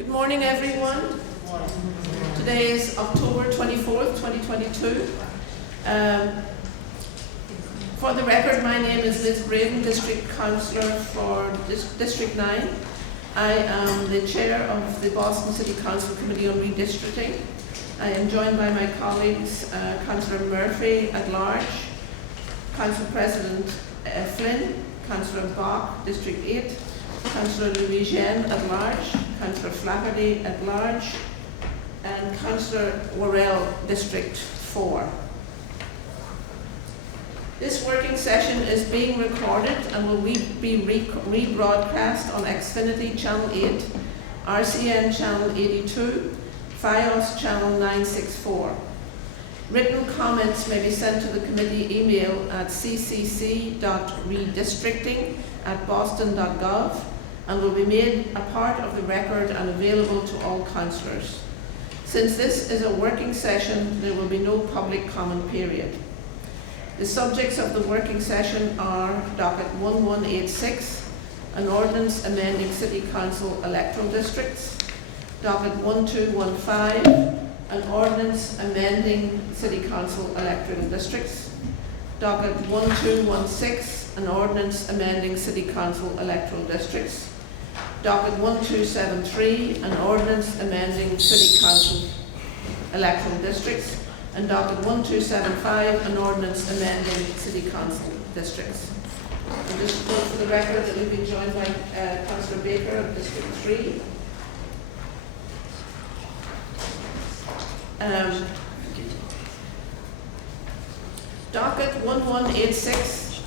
Good morning, everyone. Today is October 24th, 2022. For the record, my name is Liz Braden, District Councillor for District 9. I am the Chair of the Boston City Council Committee on Redistricting. I am joined by my colleagues, Councillor Murphy at large, Council President Flynn, Councillor Bach, District 8, Councillor Louisienne at large, Councillor Flaherty at large, and Councillor Worrell, District 4. This working session is being recorded and will be rebroadcast on Xfinity Channel 8, RCN Channel 82, FiOS Channel 964. Written comments may be sent to the committee email at ccc.redistricting@boston.gov and will be made a part of the record and available to all councillors. Since this is a working session, there will be no public comment period. The subjects of the working session are Docket 1186, an ordinance amending City Council electoral districts, Docket 1215, an ordinance amending City Council electoral districts, Docket 1216, an ordinance amending City Council electoral districts, Docket 1273, an ordinance amending City Council electoral districts, and Docket 1275, an ordinance amending City Council districts. And just to note for the record that we've been joined by Councillor Baker of District 3. Docket 1186,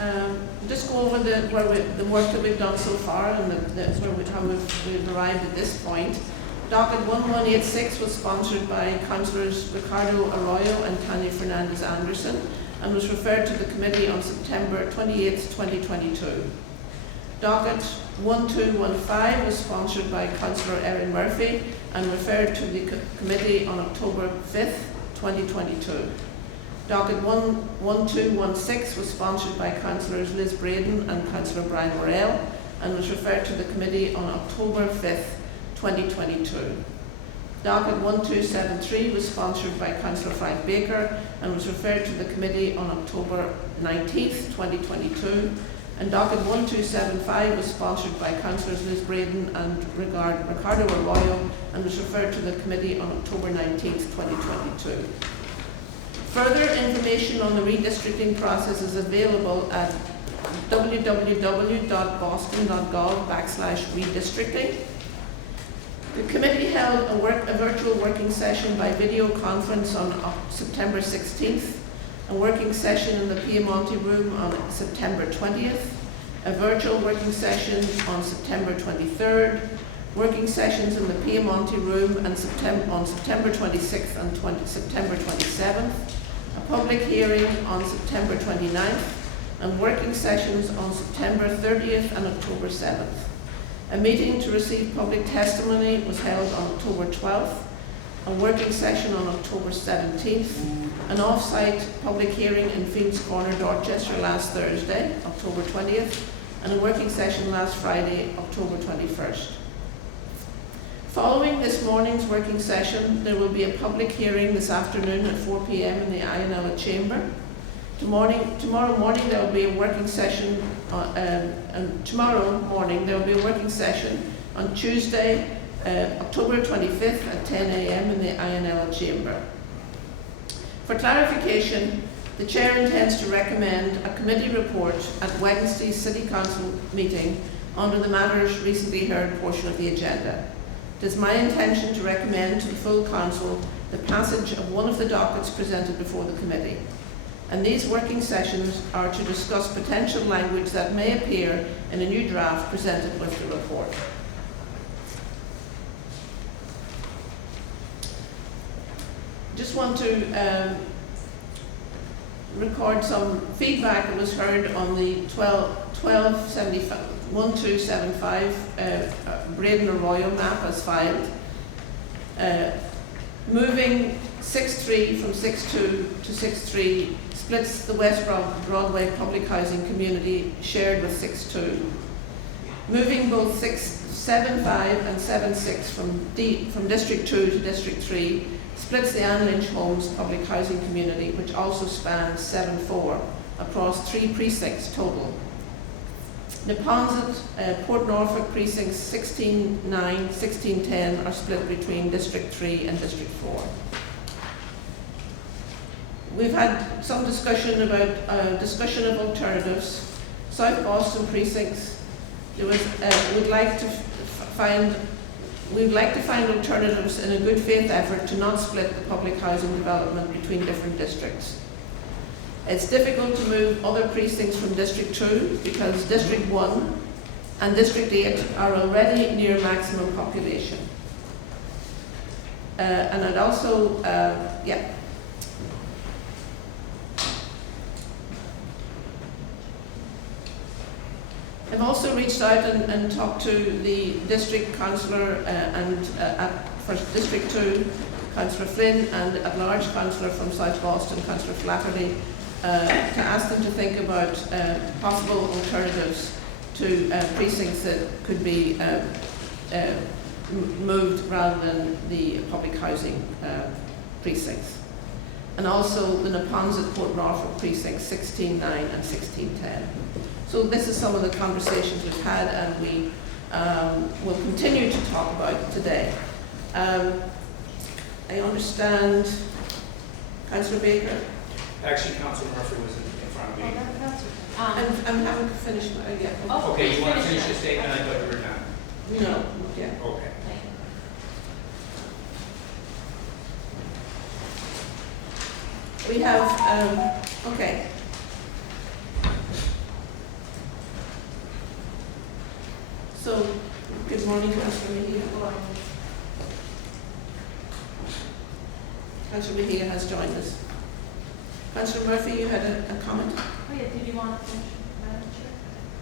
just go over the work that we've done so far and how we've arrived at this point. Docket 1186 was sponsored by Councillors Ricardo Arroyo and Tanya Fernandez Anderson and was referred to the committee on September 28, 2022. Docket 1215 was sponsored by Councillor Erin Murphy and referred to the committee on October 5th, 2022. Docket 1216 was sponsored by Councillors Liz Braden and Councillor Brian Worrell and was referred to the committee on October 5th, 2022. Docket 1273 was sponsored by Councillor Frank Baker and was referred to the committee on October 19th, 2022. And Docket 1275 was sponsored by Councillors Liz Braden and Ricardo Arroyo and was referred to the committee on October 19th, 2022. Further information on the redistricting process is available at www.boston.gov/redistricting. The committee held a virtual working session by video conference on September 16th, a working session in the Piemonte Room on September 20th, a virtual working session on September 23rd, working sessions in the Piemonte Room on September 26th and September 27th, a public hearing on September 29th, and working sessions on September 30th and October 7th. A meeting to receive public testimony was held on October 12th, a working session on October 17th, an off-site public hearing in Fields Corner, Dorchester last Thursday, October 20th, and a working session last Friday, October 21st. Following this morning's working session, there will be a public hearing this afternoon at 4 p.m. in the Ionella Chamber. Tomorrow morning there will be a working session, and tomorrow morning there will be a working session on Tuesday, October 25th at 10 a.m. in the Ionella Chamber. For clarification, the Chair intends to recommend a committee report at Wednesday's City Council meeting under the matters recently heard portion of the agenda. It is my intention to recommend to the full Council the passage of one of the dockets presented before the committee. And these working sessions are to discuss potential language that may appear in a new draft presented with the report. Just want to record some feedback that was heard on the 1275 Braden Arroyo map as filed. Moving 6.3 from 6.2 to 6.3 splits the West Broadway public housing community shared with 6.2. moving both 675 and 76 from District 2 to District 3 splits the Anne Lynch Homes public housing community, which also spans 7-4 across 3 precincts total. Neponset, Port Norfolk precincts 16-9, 16-10 are split between District 3 and District 4. We've had some discussion about discussion of alternatives. South Boston precincts, there was, we'd like to find alternatives in a good faith effort to not split the public housing development between different districts. It's difficult to move other precincts from District 2 because District 1 and District 8 are already near maximum population. And I'd also, I've also reached out and talked to the district councillor for District 2, Councillor Flynn, and at-large councillor from South Boston, Councillor Flaherty, to ask them to think about possible alternatives to precincts that could be moved rather than the public housing precincts. And also the Neponset Port Norfolk precincts 16-9 and 16-10. So this is some of the conversations we've had, and we will continue to talk about it today. I understand, Councillor Baker. Actually, Councillor Murphy was in front of me. I'm having to finish my, yeah. Oh, okay, you want to finish your statement? I thought you were done. No, yeah. Okay. We have, okay. So, good morning, Councillor Mejia. Councillor Mejia has joined us. Councillor Murphy, you had a comment? Oh yeah, did you want to finish, Madam Chair?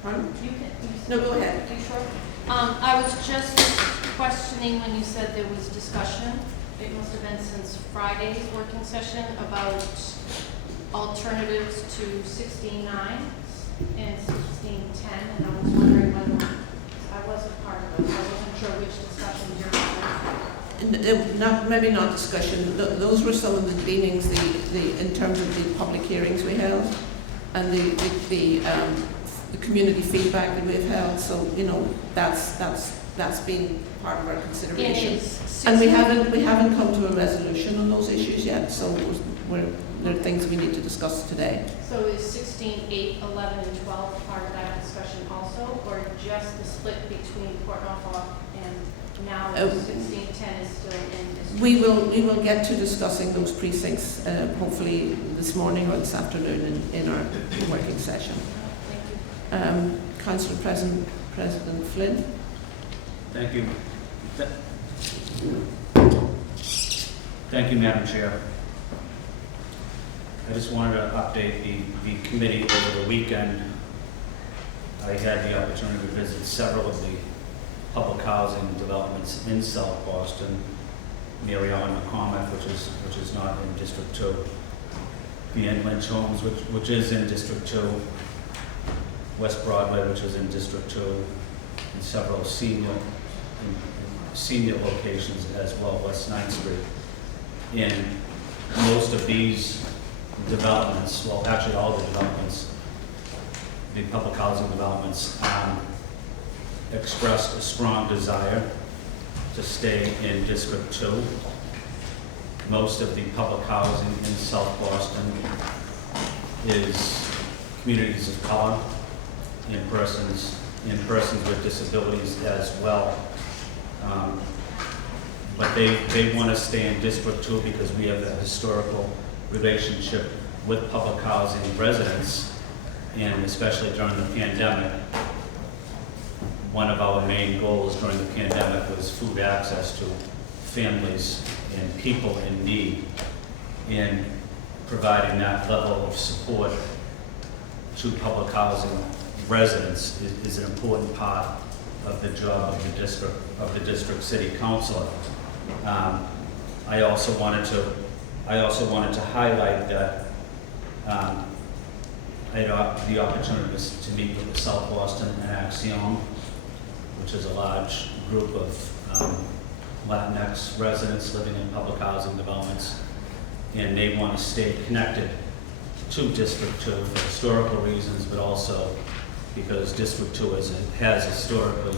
Pardon? You can. No, go ahead. Are you sure? I was just questioning when you said there was discussion. It must have been since Friday's working session about alternatives to 16-9 and 16-10, and I was wondering whether I wasn't part of it. I wasn't sure which discussion you're Maybe not discussion. Those were some of the gleanings, in terms of the public hearings we held, and the community feedback that we've held. So that's been part of our consideration. And we haven't come to a resolution on those issues yet. So there are things we need to discuss today. So is 16, 8, 11, and 12 part of that discussion also, or just the split between Port Norfolk and now 16, 10 is still in district? We will get to discussing those precincts hopefully this morning or this afternoon in our working session. Thank you. Councillor President Flynn. Thank you. Thank you, Madam Chair. I just wanted to update the committee over the weekend. I had the opportunity to visit several of the public housing developments in South Boston, Mary Ellen McCormick, which is not in District 2, the Anne Lynch Homes, which is in District 2, West Broadway, which is in District 2, and several senior locations as well, West 9th Street. In most of these developments, well, actually all the developments, the public housing developments, expressed a strong desire to stay in District 2. Most of the public housing in South Boston is communities of color, in persons with disabilities as well. But they want to stay in District 2 because we have a historical relationship with public housing residents, and especially during the pandemic. One of our main goals during the pandemic was food access to families and people in need, and providing that level of support to public housing residents is an important part of the job of the district city councilor. I also wanted to highlight that I had the opportunity to meet with the South Boston and Axiom which is a large group of Latinx residents living in public housing developments, and they want to stay connected to District 2 for historical reasons, but also because District 2 has historically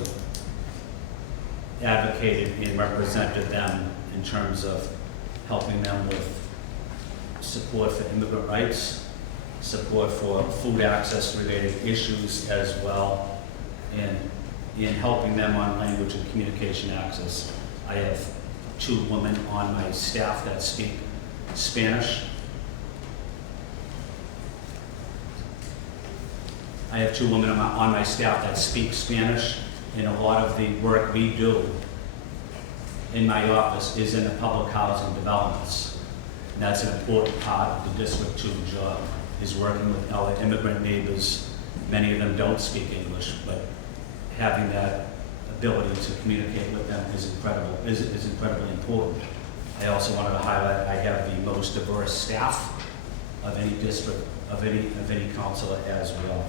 advocated and represented them in terms of helping them with support for immigrant rights, support for food access related issues as well, and in helping them on language and communication access. I have 2 women on my staff that speak Spanish. I have 2 women on my staff that speak Spanish, and a lot of the work we do in my office is in the public housing developments. And that's an important part of the District 2 job, is working with our immigrant neighbors. Many of them don't speak English, but having that ability to communicate with them is incredibly important. I also wanted to highlight I have the most diverse staff of any district, of any council as well.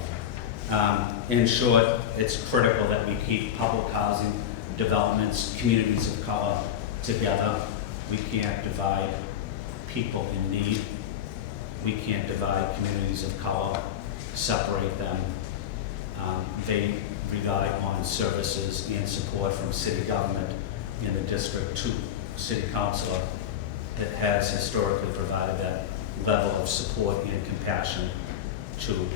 In short, it's critical that we keep public housing developments, communities of color together. We can't divide people in need. We can't divide communities of color, separate them. They rely on services and support from city government, and the District 2 City Councilor that has historically provided that level of support and compassion to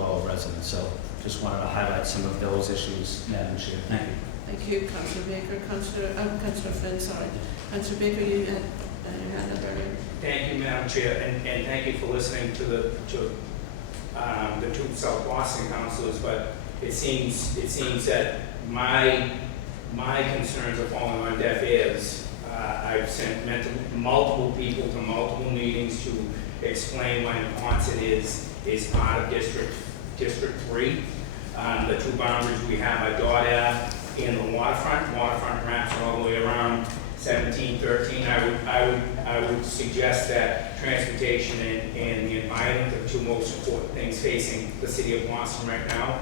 our residents. So just wanted to highlight some of those issues, Madam Chair. Thank you. Thank you, Councillor Baker. Councillor Flynn, sorry. Councillor Baker, you had your hand up earlier. Thank you, Madam Chair, and thank you for listening to the 2 South Boston councilors, but it seems that my concerns are falling on deaf ears. I've sent multiple people to multiple meetings to explain why Napontet is part of District 3. The 2 boundaries we have are Dockets and the waterfront. Waterfront wraps all the way around 1713. I would suggest that transportation and the environment are the 2 most important things facing the city of Boston right now.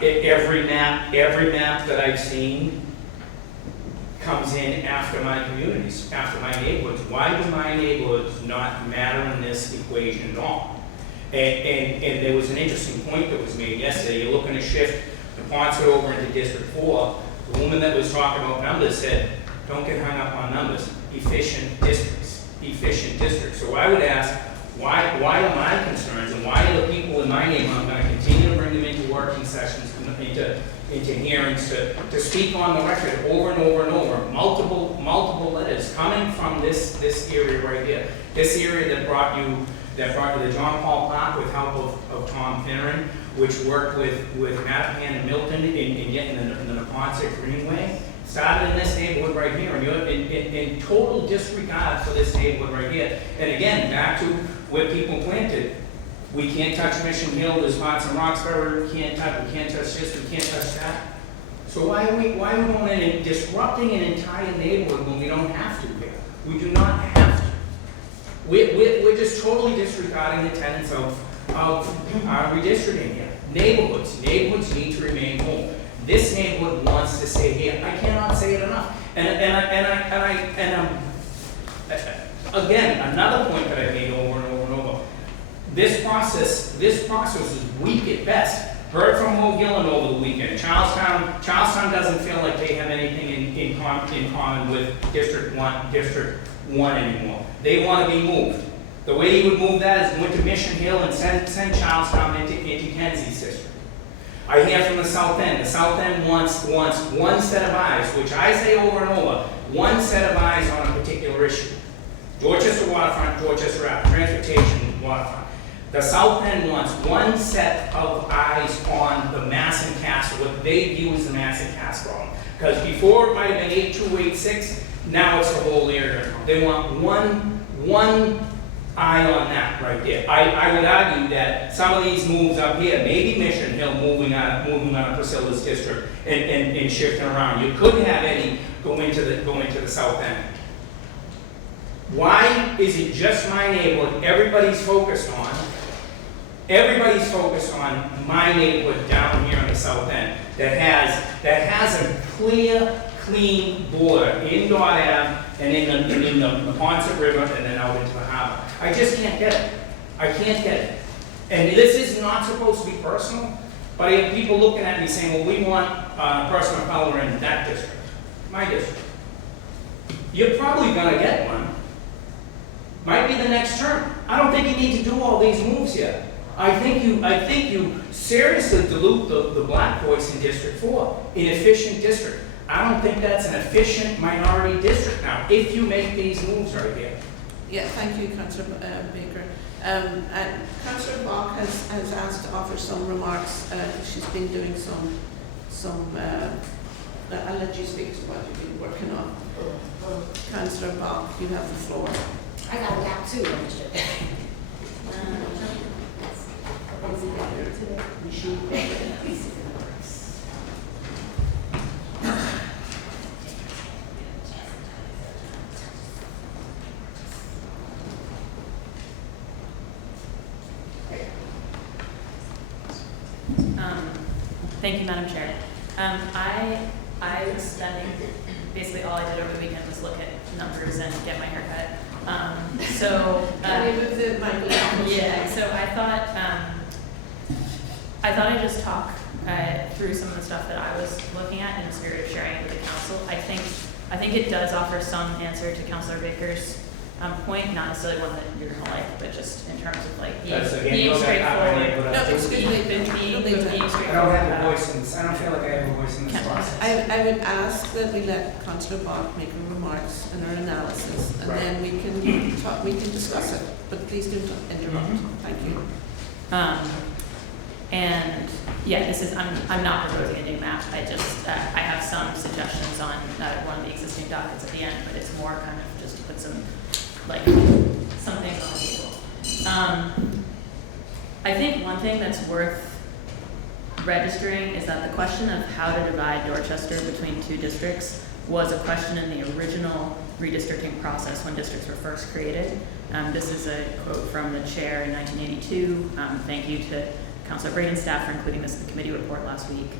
Every map that I've seen comes in after my communities, after my neighborhoods. Why do my neighborhoods not matter in this equation at all? And there was an interesting point that was made yesterday. You're looking to shift the Napontet over into District 4. The woman that was talking about numbers said, don't get hung up on numbers. Efficient districts. Efficient districts. So I would ask, why are my concerns and why are the people in my neighborhood, I'm going to continue to bring them into working sessions, into hearings, to speak on the record over and over and over, multiple letters coming from this area right here. This area that brought you the John Paul Park with help of Tom Finneran, which worked with Mattapan and Milton in getting the Napontet Greenway, started in this neighborhood right here, and you're in total disregard for this neighborhood right here. And again, back to where people planted. We can't touch Mission Hill, there's lots in Roxbury, we can't touch this, we can't touch that. So why are we going in and disrupting an entire neighborhood when we don't have to here? We do not have to. We're just totally disregarding the tenets of redistricting here. Neighborhoods need to remain whole. This neighborhood wants to stay here. I cannot say it enough. Again, another point that I made over and over and over. This process is weak at best. Heard from Mo Gillen over the weekend. Charlestown doesn't feel like they have anything in common with District 1 anymore. They want to be moved. The way you would move that is went to Mission Hill and send Charlestown into Kenzie's district. I hear from the South End. The South End wants one set of eyes, which I say over and over, one set of eyes on a particular issue. Dorchester waterfront, Dorchester Ave, transportation, waterfront. The South End wants one set of eyes on the Mass and Cass, what they view as the Mass and Cass problem. Because before it might have been 8286, now it's the whole area. They want one eye on that right there. I would argue that some of these moves up here, maybe Mission Hill moving out of Priscilla's district and shifting around. You could have Eddie go into the South End. Why is it just my neighborhood everybody's focused on? Everybody's focused on my neighborhood down here on the south end that has a clear, clean border in Dot Ave and in the Napontet River and then out into the harbor. I just can't get it. I can't get it. And this is not supposed to be personal, but I have people looking at me saying, well, we want a person of color in that district, my district. You're probably gonna get one. Might be the next term. I don't think you need to do all these moves yet. I think you seriously dilute the black voice in District 4, inefficient district. I don't think that's an efficient minority district now, if you make these moves right here. Yeah, thank you, Councillor Baker. And Councillor Bach has asked to offer some remarks. She's been doing some I'll let you speak to what you've been working on. Councillor Bach, you have the floor. I got a lot too, Mr. Thank you, Madam Chair. I was spending, basically all I did over the weekend was look at numbers and get my hair cut. Yeah, so I thought I'd just talk through some of the stuff that I was looking at in the spirit of sharing it with the council. I think it does offer some answer to Councillor Baker's point, not necessarily one that you're gonna like, but just in terms of like being straightforward. No, excuse me, being I straightforward. don't have a voice in this. I don't feel like I have a voice in this Can't process. I would ask that we let Councillor Bach make her remarks and her analysis, and Right. then we can talk, we can discuss it. But please do not interrupt. Thank you. And yeah, I'm not proposing a new map. I have some suggestions on one of the existing dockets at the end, but it's more kind of just to put some things on the table. I think one thing that's worth registering is that the question of how to divide Dorchester between two districts was a question in the original redistricting process when districts were first created. This is a quote from the chair in 1982. Thank you to Councilor Braden's staff for including this in the committee report last week.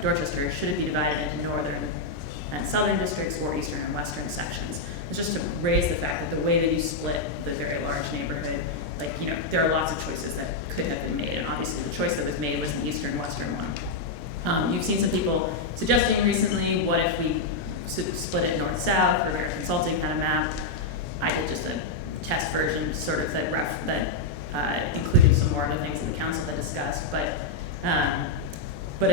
Dorchester, should it be divided into northern and southern districts or eastern and western sections? It's just to raise the fact that the way that you split the very large neighborhood, there are lots of choices that could have been made, and obviously the choice that was made was the eastern-western one. You've seen some people suggesting recently, what if we split it north-south, or American Consulting had a map. I did just a test version sort of that included some more of the things that the council had discussed, but I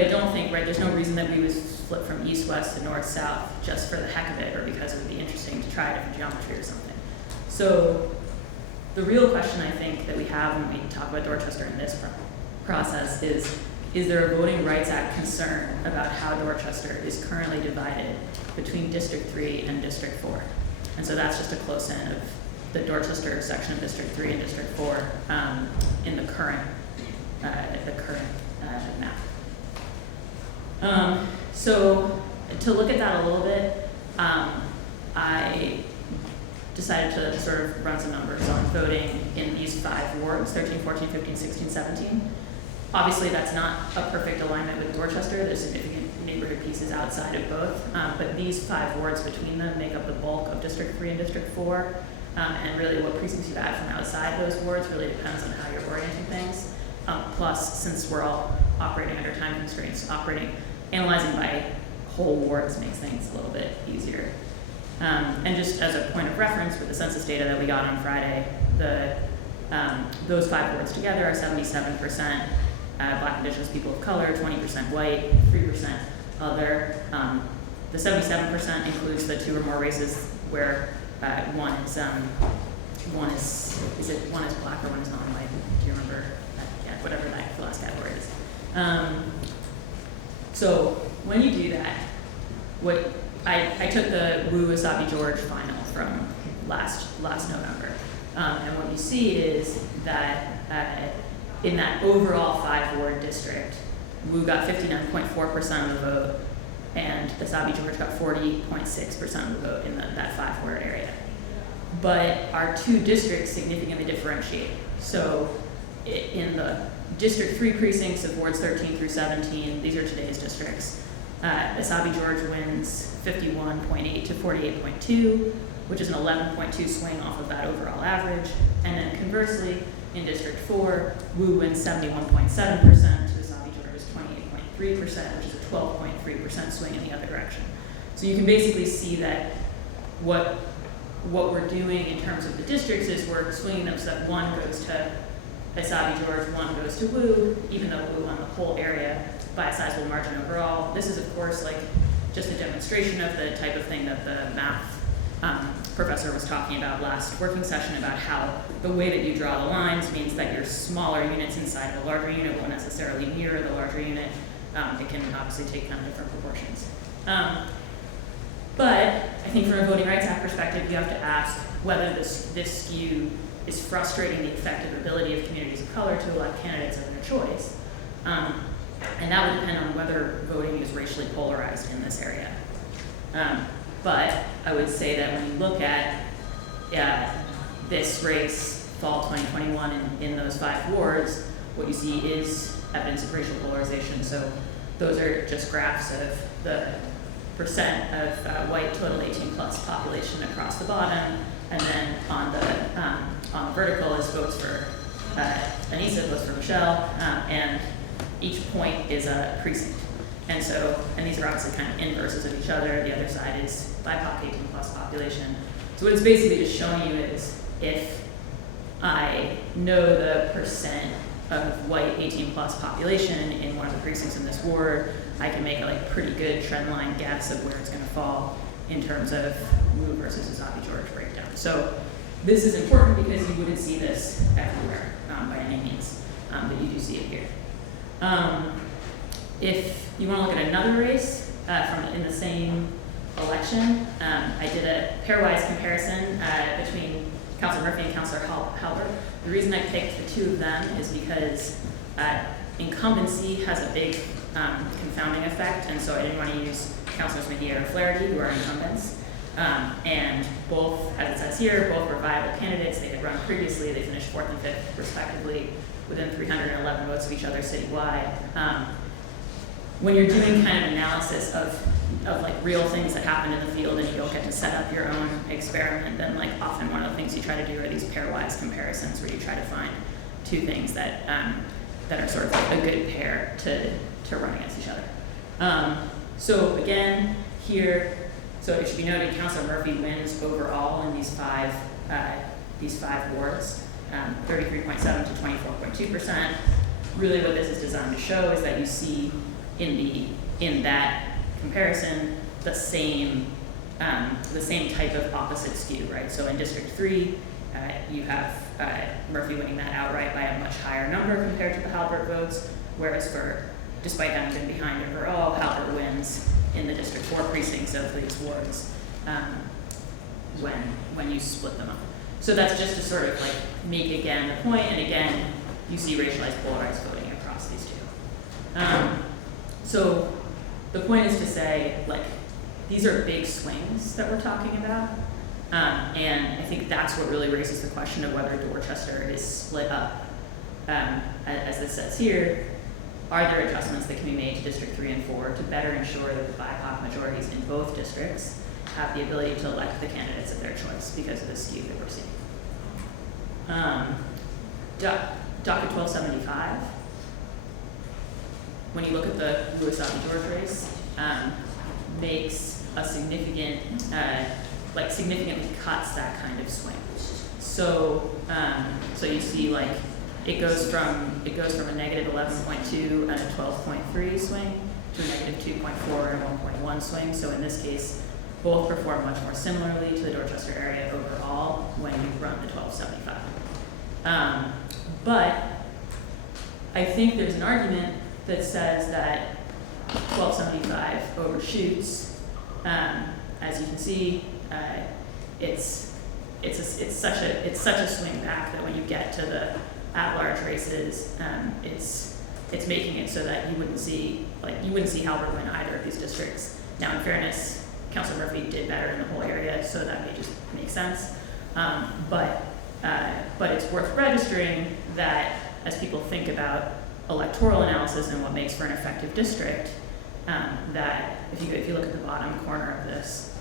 don't think, there's no reason that we would flip from east-west to north-south just for the heck of it, or because it would be interesting to try a different geometry or something. So the real question I think that we have when we talk about Dorchester in this process is there a Voting Rights Act concern about how Dorchester is currently divided between District 3 and District 4? And so that's just a close in of the Dorchester section of District 3 and District 4 in the current map. So to look at that a little bit, I decided to sort of run some numbers on voting in these 5 wards, 13, 14, 15, 16, 17. Obviously, that's not a perfect alignment with Dorchester. There's significant neighborhood pieces outside of both, but these 5 wards between them make up the bulk of District 3 and District 4, and really what precincts you add from outside those wards really depends on how you're orienting things. Plus, since we're all operating under time constraints, analyzing by whole wards makes things a little bit easier. And just as a point of reference, with the census data that we got on Friday, those 5 wards together are 77% Black Indigenous people of color, 20% white, 3% other. The 77% includes the 2 or more races where one is black or one is non-white. Do you remember? Yeah, whatever that last category is. So when you do that, I took the Wu Wasabi George final from last November, and what you see is that in that overall 5-ward district, Wu got 59.4% of the vote, and the Wasabi George got 40.6% of the vote in that 5-ward area. But our 2 districts significantly differentiate. So in the District 3 precincts of wards 13 through 17, these are today's districts. Asabi George wins 51.8 to 48.2, which is an 11.2 swing off of that overall average. And then conversely, in District 4, Wu wins 71.7% to Asabi George's 28.3%, which is a 12.3% swing in the other direction. So you can basically see that what we're doing in terms of the districts is we're swinging them so that one goes to Asabi George, one goes to Wu, even though Wu won the whole area by a sizable margin overall. This is, of course, like just a demonstration of the type of thing that the math professor was talking about last working session, about how the way that you draw the lines means that your smaller units inside of a larger unit won't necessarily mirror the larger unit. It can obviously take kind of different proportions. But I think from a Voting Rights Act perspective, you have to ask whether this skew is frustrating the effective ability of communities of color to elect candidates of their choice. And that would depend on whether voting is racially polarized in this area. But I would say that when you look at this race, fall 2021, in those 5 wards, what you see is evidence of racial polarization. So those are just graphs of the percent of white total 18 plus population across the bottom, and then on the vertical is votes for Anissa, votes for Michelle, and each point is a precinct. And these are obviously kind of inverses of each other. The other side is BIPOC 18 plus population. So what it's basically just showing you is if I know the percent of white 18 plus population in one of the precincts in this ward, I can make a pretty good trend line guess of where it's going to fall in terms of Wu versus Asabi George breakdown. So this is important because you wouldn't see this everywhere by any means, but you do see it here. If you want to look at another race in the same election, I did a pairwise comparison between Councilor Murphy and Councilor Halbert. The reason I picked the two of them is because incumbency has a big confounding effect, and so I didn't want to use Councilors Mejia or Flaherty, who are incumbents. And both, as it says here, both were viable candidates. They had run previously. They finished 4th and 5th, respectively, within 311 votes of each other citywide. When you're doing kind of analysis of like real things that happen in the field and you don't get to set up your own experiment, then like often one of the things you try to do are these pairwise comparisons where you try to find two things that are sort of like a good pair to run against each other. So again, here, so it should be noted, Councilor Murphy wins overall in these five wards, 33.7 to 24.2%. Really what this is designed to show is that you see in that comparison the same type of opposite skew, right? So in District 3, you have Murphy winning that outright by a much higher number compared to the Halbert votes, whereas despite having been behind overall, Halbert wins in the District 4 precincts of these wards when you split them up. So that's just to sort of like make again the point, and again, you see racialized polarized voting across these two. So the point is to say, like, these are big swings that we're talking about, and I think that's what really raises the question of whether Dorchester is split up. As this says here, are there adjustments that can be made to District 3 and 4 to better ensure that the BIPOC majorities in both districts have the ability to elect the candidates of their choice because of the skew that we're seeing? Docket 1275. When you look at the Louis-Asabi George race, makes a significant, significantly cuts that kind of swing. So, you see, like, it goes from a negative 11.2 and a 12.3 swing to a negative 2.4 and a 1.1 swing. So in this case, both perform much more similarly to the Dorchester area overall when you run the 1275. But I think there's an argument that says that 1275 overshoots. As you can see, it's such a swing back that when you get to the at-large races, it's making it so that you wouldn't see Halbert win either of these districts. Now, in fairness, Councilor Murphy did better in the whole area, so that may just make sense. But it's worth registering that as people think about electoral analysis and what makes for an effective district, that if you look at the bottom corner of this,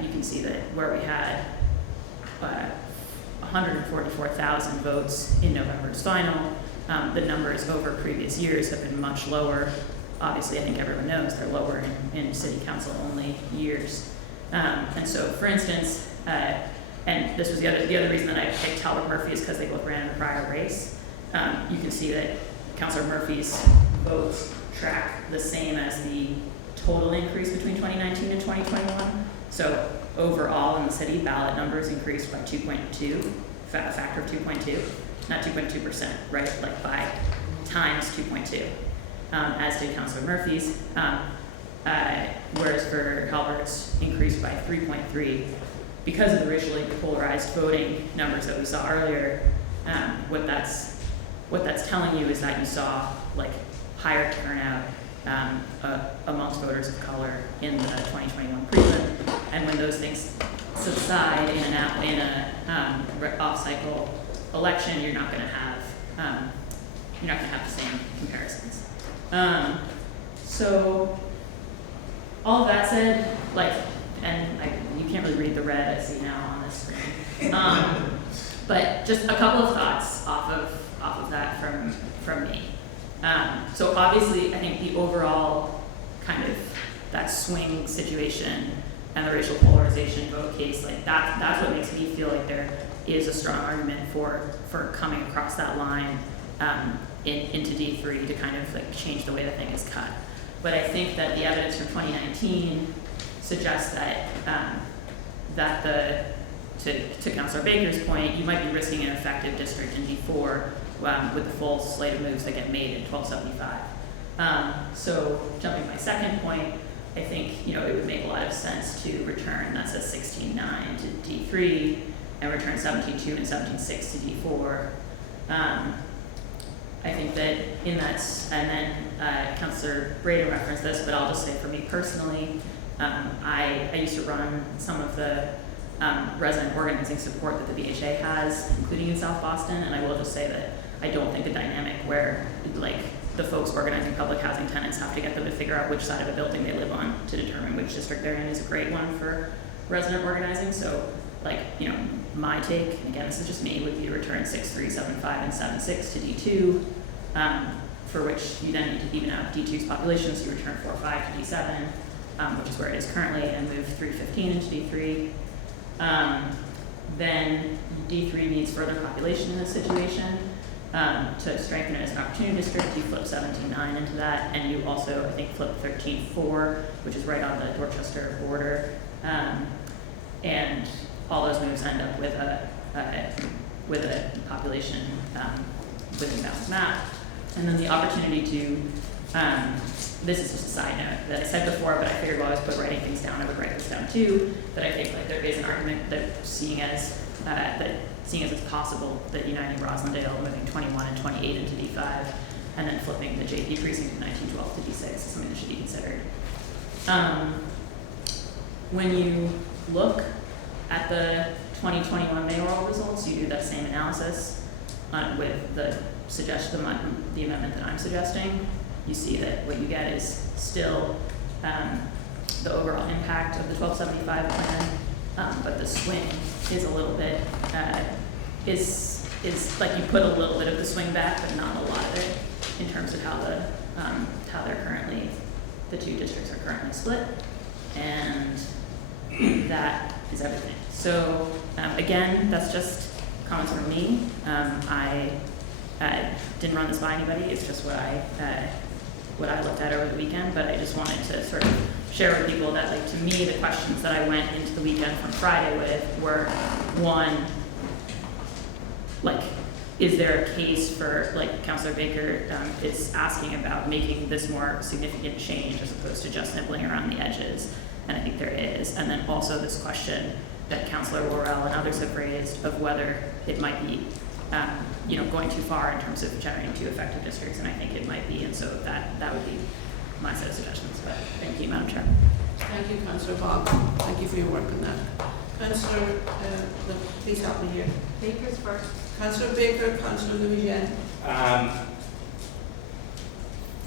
you can see that where we had 144,000 votes in November's final, the numbers over previous years have been much lower. Obviously, I think everyone knows they're lower in city council only years. And so, for instance, and this was the other reason that I picked Talbot Murphy is because they both ran in the prior race. You can see that Councillor Murphy's votes track the same as the total increase between 2019 and 2021. So overall in the city, ballot numbers increased by 2.2, a factor of 2.2, not 2.2%, right? Like by times 2.2, as did Councillor Murphy's. Whereas for Halbert's increased by 3.3 because of the racially polarized voting numbers that we saw earlier. What that's telling you is that you saw like higher turnout amongst voters of color in the 2021 prelim, and when those things subside in a off-cycle election, you're not going to have the same comparisons. So all of that said, you can't really read the red I see now on this screen, but just a couple of thoughts off of that from me. So obviously, I think the overall kind of that swing situation and the racial polarization vote case, like that's what makes me feel like there is a strong argument for coming across that line into D3 to kind of like change the way the thing is cut. But I think that the evidence from 2019 suggests that to Councillor Baker's point, you might be risking an effective district in D4 with the full slate of moves that get made in 1275. So jumping my second point, I think it would make a lot of sense to return that says 16.9 to D3 and return 17.2 and 17.6 to D4. I think that in that, and then Councillor Braden referenced this, but I'll just say for me personally, I used to run some of the resident organizing support that the BHA has, including in South Boston, and I will just say that I don't think a dynamic where like the folks organizing public housing tenants have to get them to figure out which side of a building they live on to determine which district they're in is a great one for resident organizing. So my take, and again this is just me, would be to return 6.3, 7.5, and 7.6 to D2, for which you then need to even out D2's population, so you return 4.5 to D7, which is where it is currently, and move 3.15 into D3. Then D3 needs further population in this situation. To strengthen it as an opportunity district, you flip 17.9 into that, and you also, I think, flip 13.4, which is right on the Dorchester border. And all those moves end up with a population within that map. And then the opportunity to, this is just a side note that I said before, but I figured while I was writing things down, I would write this down too, that I think like there is an argument that seeing as it's possible that uniting Roslindale, moving 21 and 28 into D5, and then flipping the JP precinct from 1912 to D6 is something that should be considered. When you look at the 2021 mayoral results, you do that same analysis with the amendment that I'm suggesting. You see that what you get is still the overall impact of the 1275 plan, but the swing is a little bit, is like you put a little bit of the swing back, but not a lot of it in terms of how they're currently, the two districts are currently split, and that is everything. So again, that's just comments from me. I didn't run this by anybody. It's just what I looked at over the weekend, but I just wanted to sort of share with people that, like, to me, the questions that I went into the weekend from Friday with were, one, like, is there a case for, like Councillor Baker is asking about making this more significant change as opposed to just nibbling around the edges, and I think there is. And then also this question that Councillor Worrell and others have raised of whether it might be going too far in terms of generating two effective districts, and I think it might be, and so that would be my set of suggestions. But thank you, Madam Chair. Thank you, Councillor Bob. Thank you for your work on that. Councillor, please help me here. Baker's first. Councillor Baker, Councillor Louisiana.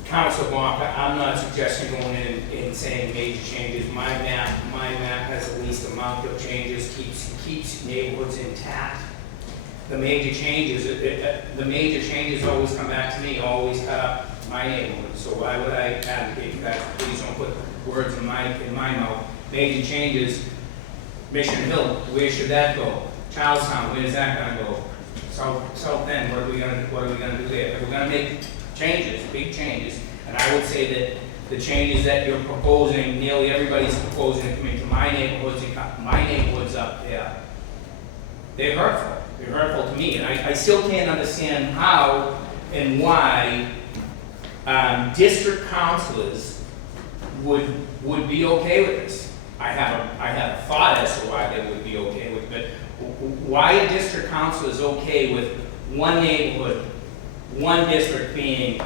Council Walker, I'm not suggesting going in and saying major changes. My map has the least amount of changes, keeps neighborhoods intact. The major changes always come back to me, always cut up my neighborhood. So why would I advocate for that? Please don't put words in my mouth. Major changes, Mission Hill, where should that go? Charlestown, where is that gonna go? South End, what are we gonna do there? If we're gonna make changes, big changes, and I would say that the changes that you're proposing, nearly everybody's proposing to come into my neighborhoods and cut my neighborhoods up there, they're hurtful. They're hurtful to me, and I still can't understand how and why district councilors would be okay with this. I have a thought as to why they would be okay with it, but why a district council is okay with one neighborhood, one district being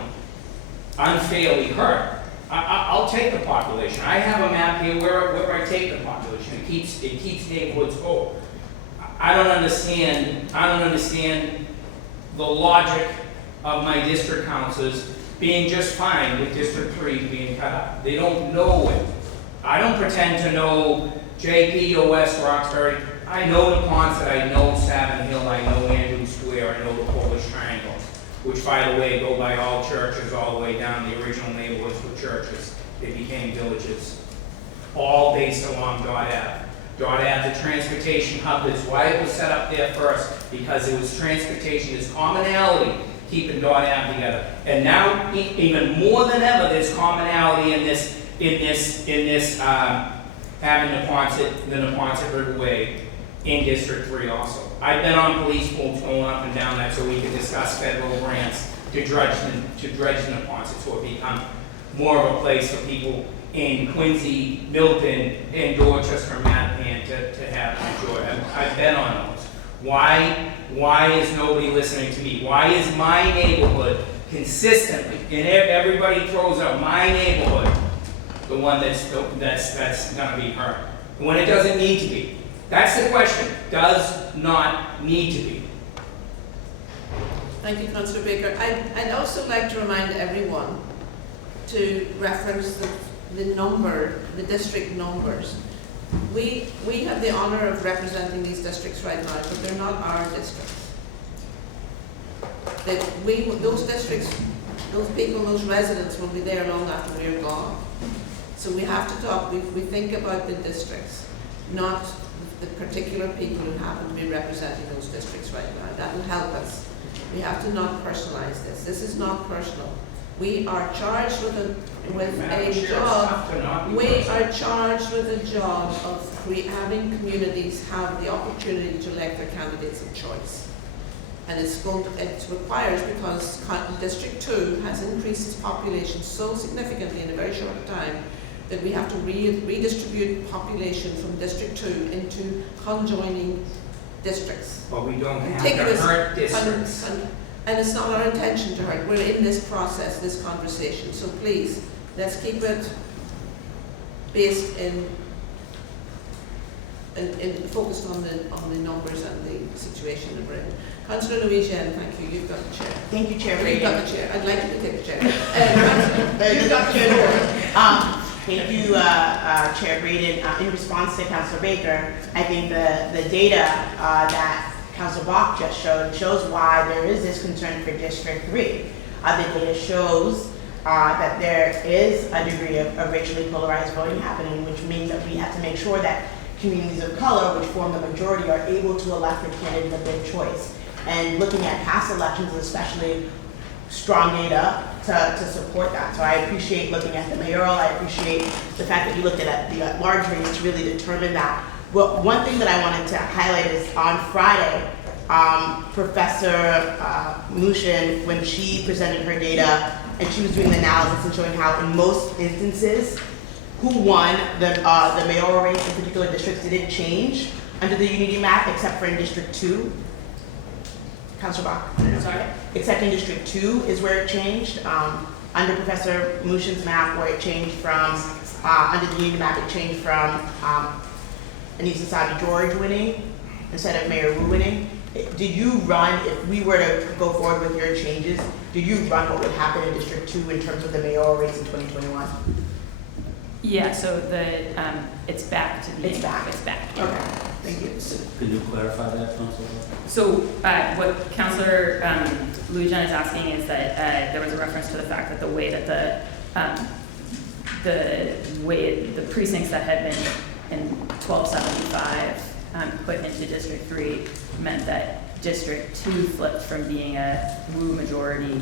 unfairly hurt. I'll take the population. I have a map here where I take the population. It keeps neighborhoods whole. I don't understand the logic of my district councilors being just fine with District 3 being cut up. They don't know it. I don't pretend to know JP or West Roxbury. I know the Ponset, I know Savin Hill, I know Andrew Square, I know the Polish Triangle, which, by the way, go by all churches all the way down. The original neighborhoods were churches. They became villages, all based along Dot Ave. Dot Ave, the transportation hub, that's why it was set up there first, because it was transportation, there's commonality keeping Dot Ave together. And now, even more than ever, there's commonality in this having the Neponset Riverway in District 3 also. I've been on police boats going up and down that so we can discuss federal grants to dredge the Neponset, so it become more of a place for people in Quincy, Milton, and Dorchester, Mattapan to have and enjoy. I've been on those. Why is nobody listening to me? Why is my neighborhood consistently, and everybody throws out my neighborhood, the one that's gonna be hurt, when it doesn't need to be? That's the question. Does not need to be. Thank you, Councillor Baker. I'd also like to remind everyone to reference the district numbers. We have the honour of representing these districts right now, but they're not our districts. Those districts, those people, those residents will be there long after we're gone. So we have to talk, we think about the districts, not the particular people who happen to be representing those districts right now. That will help us. We have to not personalize this. This is not personal. We are charged with a job of having communities have the opportunity to elect their candidates of choice. And it requires, because District 2 has increased its population so significantly in a very short time, that we have to redistribute population from District 2 into conjoining districts. But we don't have to hurt districts. And it's not our intention to hurt. We're in this process, this conversation. So please, let's keep it based focused on the numbers and the situation that we're in. Councillor Louisiana, thank you. You've got the chair. Thank you, Chair. You've got the chair. I'd like you to take the chair. You've got the chair. Thank you, Chair Braden. In response to Councillor Baker, I think the data that Councillor Bach just showed shows why there is this concern for District 3. The data shows that there is a degree of racially polarized voting happening, which means that we have to make sure that communities of color, which form the majority, are able to elect the candidate of their choice. And looking at past elections, especially strong data to support that. So I appreciate looking at the mayoral. I appreciate the fact that you looked at the at-large race to really determine that. Well, one thing that I wanted to highlight is on Friday, Professor Mushin, when she presented her data and she was doing the analysis and showing how in most instances, who won the mayoral race in particular districts didn't change under the unity map except for in District 2. Councilor Bach, sorry. Except in District 2 is where it changed. Under Professor Mushin's map, where it changed from, under the unity map, it changed from Anissa Sabi George winning instead of Mayor Wu winning. Did you run, if we were to go forward with your changes, did you run what would happen in District 2 in terms of the mayoral race in 2021? Yeah, so it's back to being. It's back. It's back, yeah. Okay, thank you. Could you clarify that, Councilor? So what Councilor Louis-Jean is asking is that there was a reference to the fact that the way that the precincts that had been in 1275 put into District 3 meant that District 2 flipped from being a Wu majority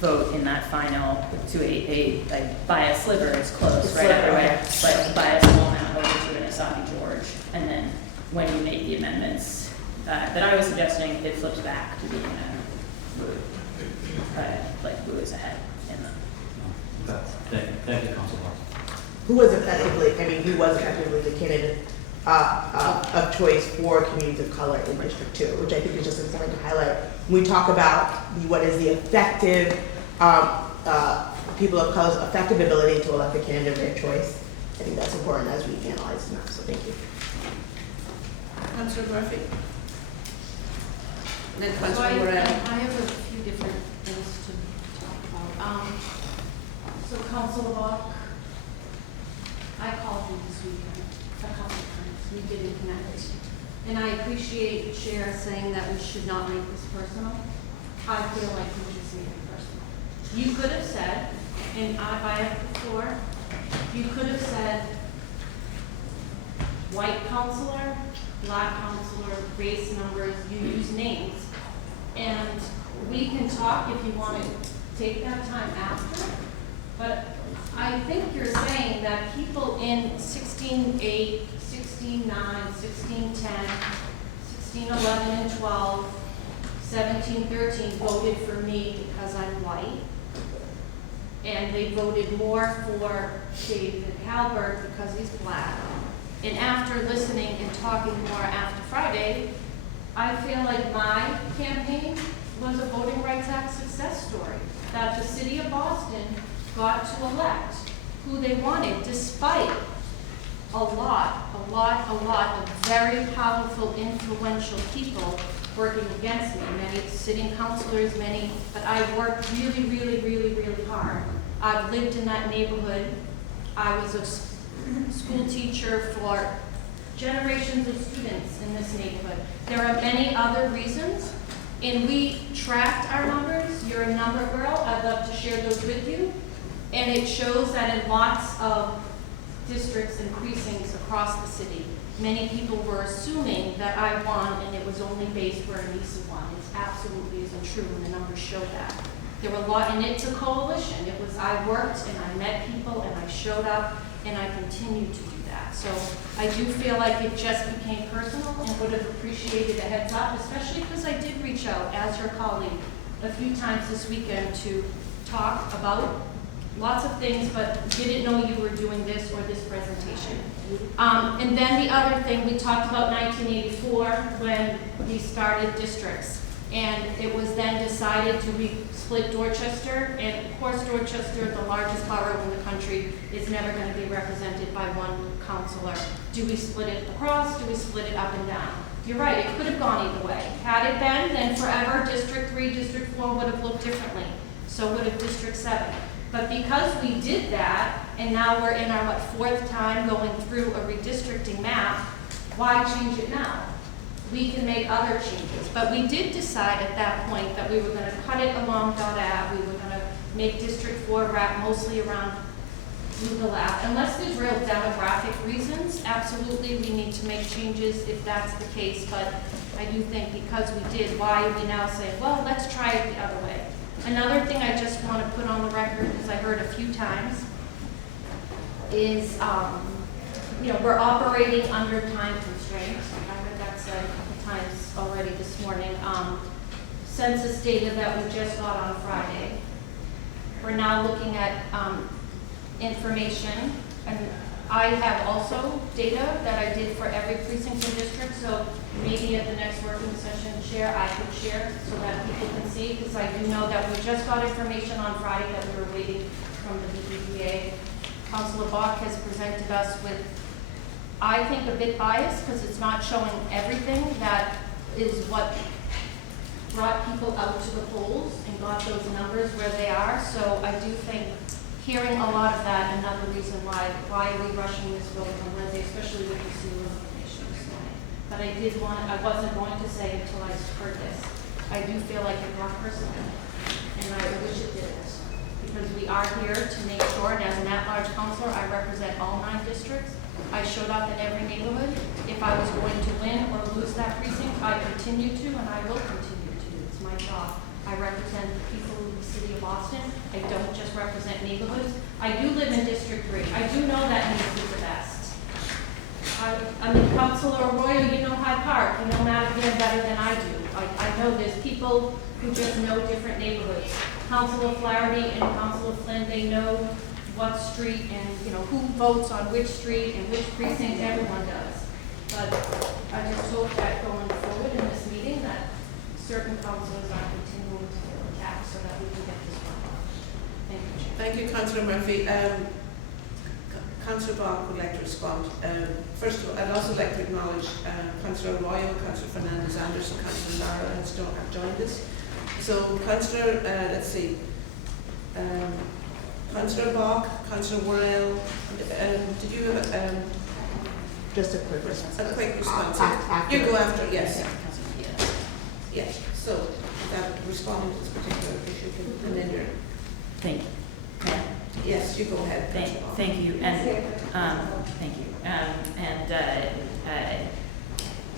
vote in that final to a by a sliver, it's close, right, every way, but by a small amount over to an Asami George. And then when you make the amendments that I was suggesting, it flips back to being a Wu, like Wu is ahead in the. Thank you, Councilor. Who was effectively the candidate of choice for communities of color in District 2, which I think is just important to highlight. When we talk about what is the effective, people of color's effective ability to elect a candidate of their choice, I think that's important as we analyze the map, so thank you. Councillor Murphy. Then So Councillor I Morel. have a few different things to talk about. So Councilor Bach, I called you this weekend a couple of times. We didn't connect. And I appreciate Chair saying that we should not make this personal. I feel like we just made it personal. You could have said, and I have before, you could have said white counselor, black counselor, race numbers, you use names. And we can talk if you want to take that time after, but I think you're saying that people in 16-8, 16-9, 16-10, 16-11 and 12, 17-13 voted for me because I'm white. And they voted more for David Halbert because he's black. And after listening and talking more after Friday, I feel like my campaign was a Voting Rights Act success story, that the city of Boston got to elect who they wanted, despite a lot of very powerful, influential people working against me. Many sitting councilors, but I worked really hard. I've lived in that neighborhood. I was a school teacher for generations of students in this neighborhood. There are many other reasons, and we tracked our numbers. You're a number girl. I'd love to share those with you. And it shows that in lots of districts and precincts across the city, many people were assuming that I won, and it was only based where Anissa won. It absolutely isn't true, and the numbers show that. There were a lot, and it's a coalition. It was, I worked, and I met people, and I showed up, and I continue to do that. So I do feel like it just became personal, and would have appreciated a heads up, especially because I did reach out as your colleague a few times this weekend to talk about lots of things, but didn't know you were doing this or this presentation. And then the other thing, we talked about 1984 when we started districts. And it was then decided to split Dorchester, and of course Dorchester, the largest borough in the country, is never going to be represented by one councilor. Do we split it across? Do we split it up and down? You're right, it could have gone either way. Had it been, then forever District 3, District 4 would have looked differently. So would have District 7. But because we did that, and now we're in our, fourth time going through a redistricting map, why change it now? We can make other changes. But we did decide at that point that we were going to cut it along Dot Ave. We were going to make District 4 wrap mostly around Google Ave. Unless there's real demographic reasons, absolutely we need to make changes if that's the case. But I do think because we did, why we now say, well, let's try it the other way. Another thing I just want to put on the record, because I heard a few times, is, we're operating under time constraints. I heard that said a couple times already this morning. Census data that we just got on Friday. We're now looking at information, and I have also data that I did for every precinct and district, so maybe at the next working session, Chair, I could share so that people can see, because I do know that we just got information on Friday that we were waiting from the BPPA. Councilor Bach has presented us with I think, a bit biased because it's not showing everything that is what brought people out to the polls and got those numbers where they are. So I do think hearing a lot of that, another reason why are we rushing this vote on Wednesday, especially with this new information this morning. But I wasn't going to say until I heard this. I do feel like it brought personal, and I wish it did this. Because we are here to make sure, and as an at-large counselor, I represent all 9 districts. I showed up in every neighborhood. If I was going to win or lose that precinct, I continue to, and I will continue to. It's my job. I represent the people of the city of Boston. I don't just represent neighborhoods. I do live in District 3. I do know that needs is the best. I mean, Councilor Arroyo, you know Hyde Park. You know Madigan better than I do. I know there's people who just know different neighborhoods. Councilor Flaherty and Councilor Flynn, they know what street and, you know, who votes on which street and which precinct, everyone does. But I just hope that going forward in this meeting that certain councilors are continuing to attack so that we can get this one off. Thank you, Chair. Thank you, Councillor Murphy. Councillor Bach would like to respond. First of all, I'd also like to acknowledge Councillor Arroyo, Councillor Fernandez Anderson, Councillor Lara have joined us. So, Councillor, let's see, Councillor Bach, Councillor Worrell, did you have Just a quick response. a quick response? After. You go after, yes. Yeah. Yes, so that responding to this particular issue, and then you're, Thank you. Yeah. yes, you go ahead. Councillor Bach. Thank you, and, thank you.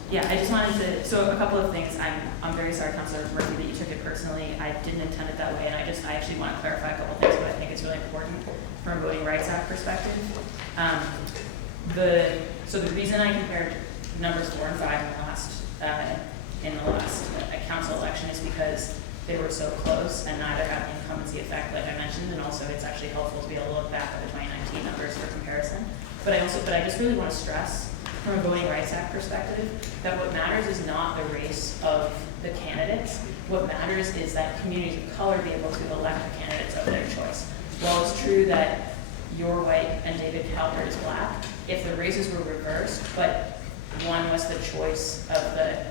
Yeah, I just wanted to, so a couple of things. I'm very sorry, Councilor Murphy, that you took it personally. I didn't intend it that way, and I actually want to clarify a couple of things, but I think it's really important from a Voting Rights Act perspective. So the reason I compared numbers 4 and 5 in the last council election is because they were so close and neither had the incumbency effect, like I mentioned, and also it's actually helpful to be able to look back at the 2019 numbers for comparison. But I just really want to stress from a Voting Rights Act perspective that what matters is not the race of the candidates. What matters is that communities of color be able to elect the candidates of their choice. While it's true that you're white and David Halbert is black, if the races were reversed, but one was the choice of the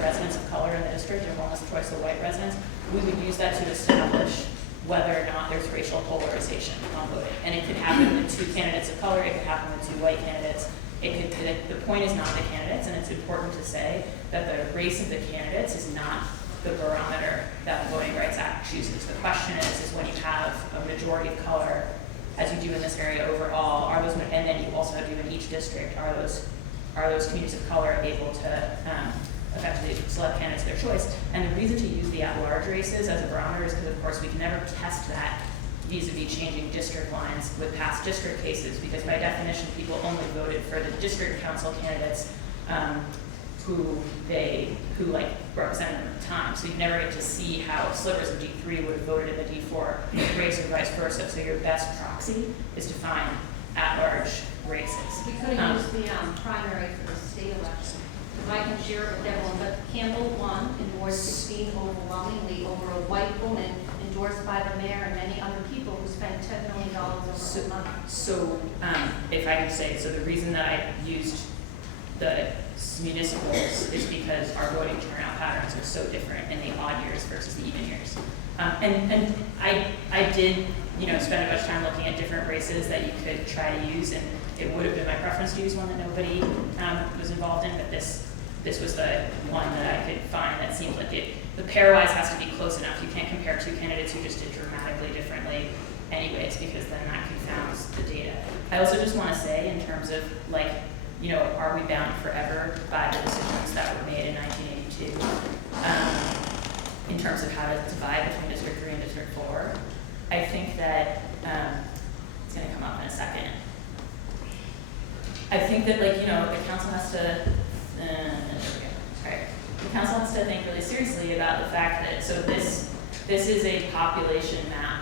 residents of color in the district and one was the choice of the white residents, we would use that to establish whether or not there's racial polarization on voting. And it could happen with 2 candidates of color, it could happen with 2 white candidates. The point is not the candidates, and it's important to say that the race of the candidates is not the barometer that the Voting Rights Act chooses. The question is when you have a majority of color, as you do in this area overall, and then you also do in each district, are those communities of color able to effectively select candidates of their choice? And the reason to use the at-large races as a barometer is because, of course, we can never test that vis-a-vis changing district lines with past district cases, because by definition, people only voted for the district council candidates who represented them at the time. So you never get to see how slivers of D3 would have voted in the D4 race or vice versa. So your best proxy is to find at-large races. We could have used the primary for the state election. If I can share it with everyone, but Campbell won in Ward 16 overwhelmingly over a white woman endorsed by the mayor and many other people who spent $10 million over a month. So if I can say, so the reason that I used the municipals is because our voting turnout patterns are so different in the odd years versus the even years. And I did, spend a bunch of time looking at different races that you could try to use, and it would have been my preference to use one that nobody was involved in, but this was the one that I could find that seemed like it. The pairwise has to be close enough. You can't compare 2 candidates who just did dramatically differently anyways, because then that confounds the data. I also just want to say, in terms of are we bound forever by the decisions that were made in 1982 in terms of how to divide between District 3 and District 4? I think that it's going to come up in a second. I think that the council has to there we go. All right. The council has to think really seriously about the fact that this is a population map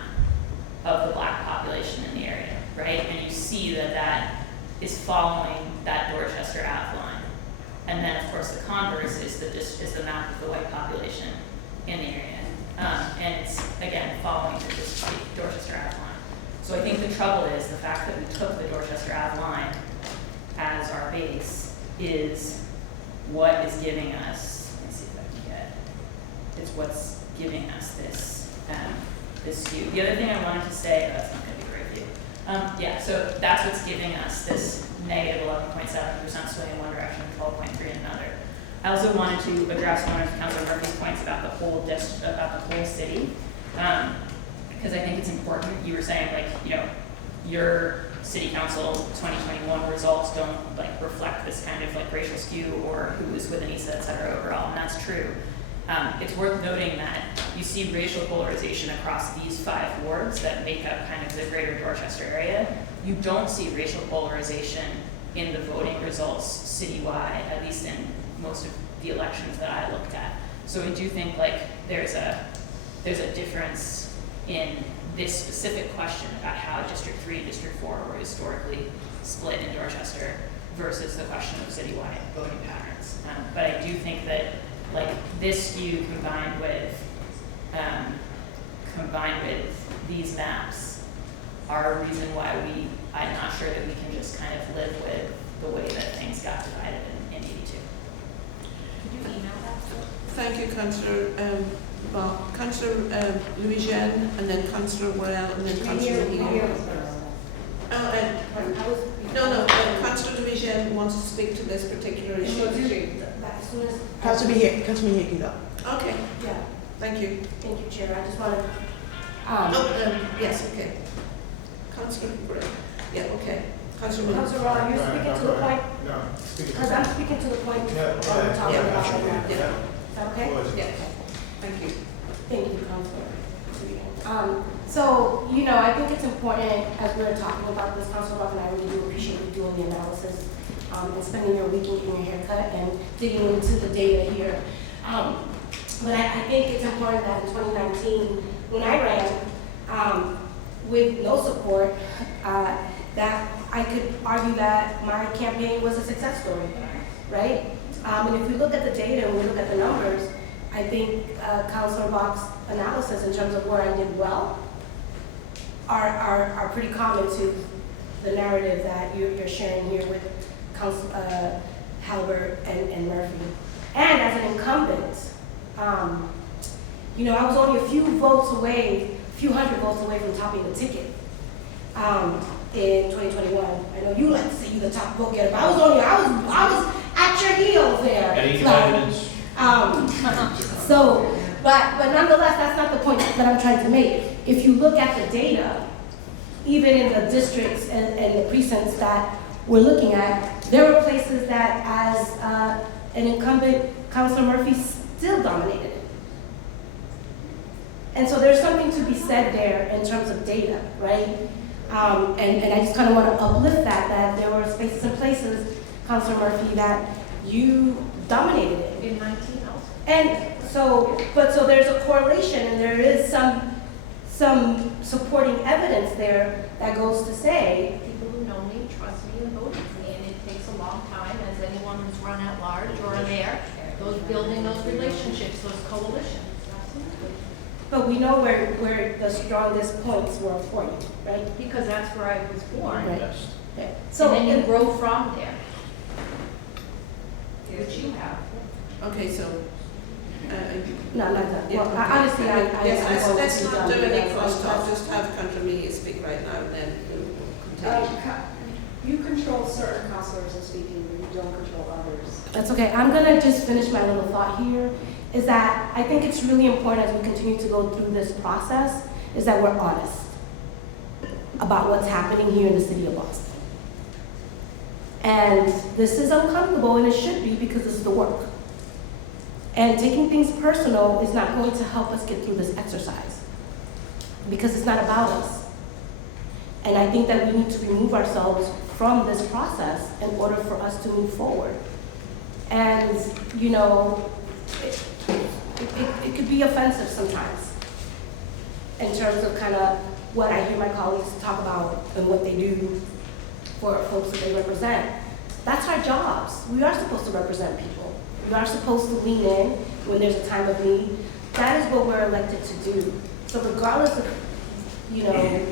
of the black population in the area, right? And you see that is following that Dorchester Ave line. And then, of course, the converse is the map of the white population in the area. And it's, again, following the Dorchester Ave line. So I think the trouble is the fact that we took the Dorchester Ave line as our base is what is giving us, let me see if I can get, it's what's giving us this, this skew. The other thing I wanted to say, that's not gonna be great for you. Yeah, so that's what's giving us this negative 11.7% swing in one direction, 12.3 in another. I also wanted to address one of Councilor Murphy's points about the whole about the whole city, because I think it's important. You were saying, like, you know, your city council 2021 results don't like reflect this kind of like racial skew or who's with Anissa, et cetera, overall, and that's true. It's worth noting that you see racial polarization across these 5 wards that make up kind of the greater Dorchester area. You don't see racial polarization in the voting results citywide, at least in most of the elections that I looked at. So I do think like there's a difference in this specific question about how District 3 and District 4 were historically split in Dorchester versus the question of citywide voting patterns. But I do think that like this skew combined with these maps are a reason why I'm not sure that we can just kind of live with the way that things got divided in 82. Could you email that to us? Thank you, Councillor Bob. Councillor Louis-Jean, and then Councillor Well, and then Councillor Hill. No, Councillor Louis-Jean wants to speak to this particular issue. As soon as. Councilman here can go. Okay, Yeah, thank you. thank you, Chair. I just wanted, Yes, okay. Councillor Gray. Yeah, okay. Councillor Miller. Councilor Roy, you're speaking to the point, No, speak. because I'm speaking to the point Yeah, that we're talking yeah, about right now. yeah. Is that okay? Yeah, thank you. Thank you, Councilor. So, you know, I think it's important as we're talking about this, Councilor Rock, and I really do appreciate you doing the analysis and spending your weekend getting your haircut and digging into the data here. But I think it's important that in 2019, when I ran with no support, that I could argue that my campaign was a success story, right? And if we look at the data and we look at the numbers, I think Councilor Bach's analysis in terms of where I did well are pretty common to the narrative that you're sharing here with Councilor Halbert and Murphy. And as an incumbent, you know, I was only a few hundred votes away from topping the ticket in 2021. I know you like to say you're the top vote getter, but I was at your heels there. Any Like, evidence? But nonetheless, that's not the point that I'm trying to make. If you look at the data, even in the districts and the precincts that we're looking at, there were places that as an incumbent, Councilor Murphy still dominated it. And so there's something to be said there in terms of data, right? And I just kind of want to uplift that there were spaces and places, Councilor Murphy, that you dominated it. In 19 also. And so there's a correlation, and there is some supporting evidence there that goes to say, People who know me, trust me, and vote for me, and it takes a long time, as anyone who's run at large or there, building those relationships, those coalitions. Absolutely. but we know where the strongest points were for you, right? Because that's where I was born. Right. Yes. Okay. So then you grow from there. Which you have. Okay, so, No, not that. yeah, Well, honestly, I yes, vote let's to not be do done. any That's- crosstalk, just have Councillor Meahy speak right now, and then we'll continue. You control certain councilors in speaking, but you don't control others. That's okay. I'm gonna just finish my little thought here, is that I think it's really important as we continue to go through this process, is that we're honest about what's happening here in the city of Boston. And this is uncomfortable, and it should be, because this is the work. And taking things personal is not going to help us get through this exercise, because it's not about us. And I think that we need to remove ourselves from this process in order for us to move forward. And, you know, it could be offensive sometimes in terms of kind of what I hear my colleagues talk about and what they do for folks that they represent. That's our jobs. We are supposed to represent people. We are supposed to lean in when there's a time of need. That is what we're elected to do. So regardless of, you know,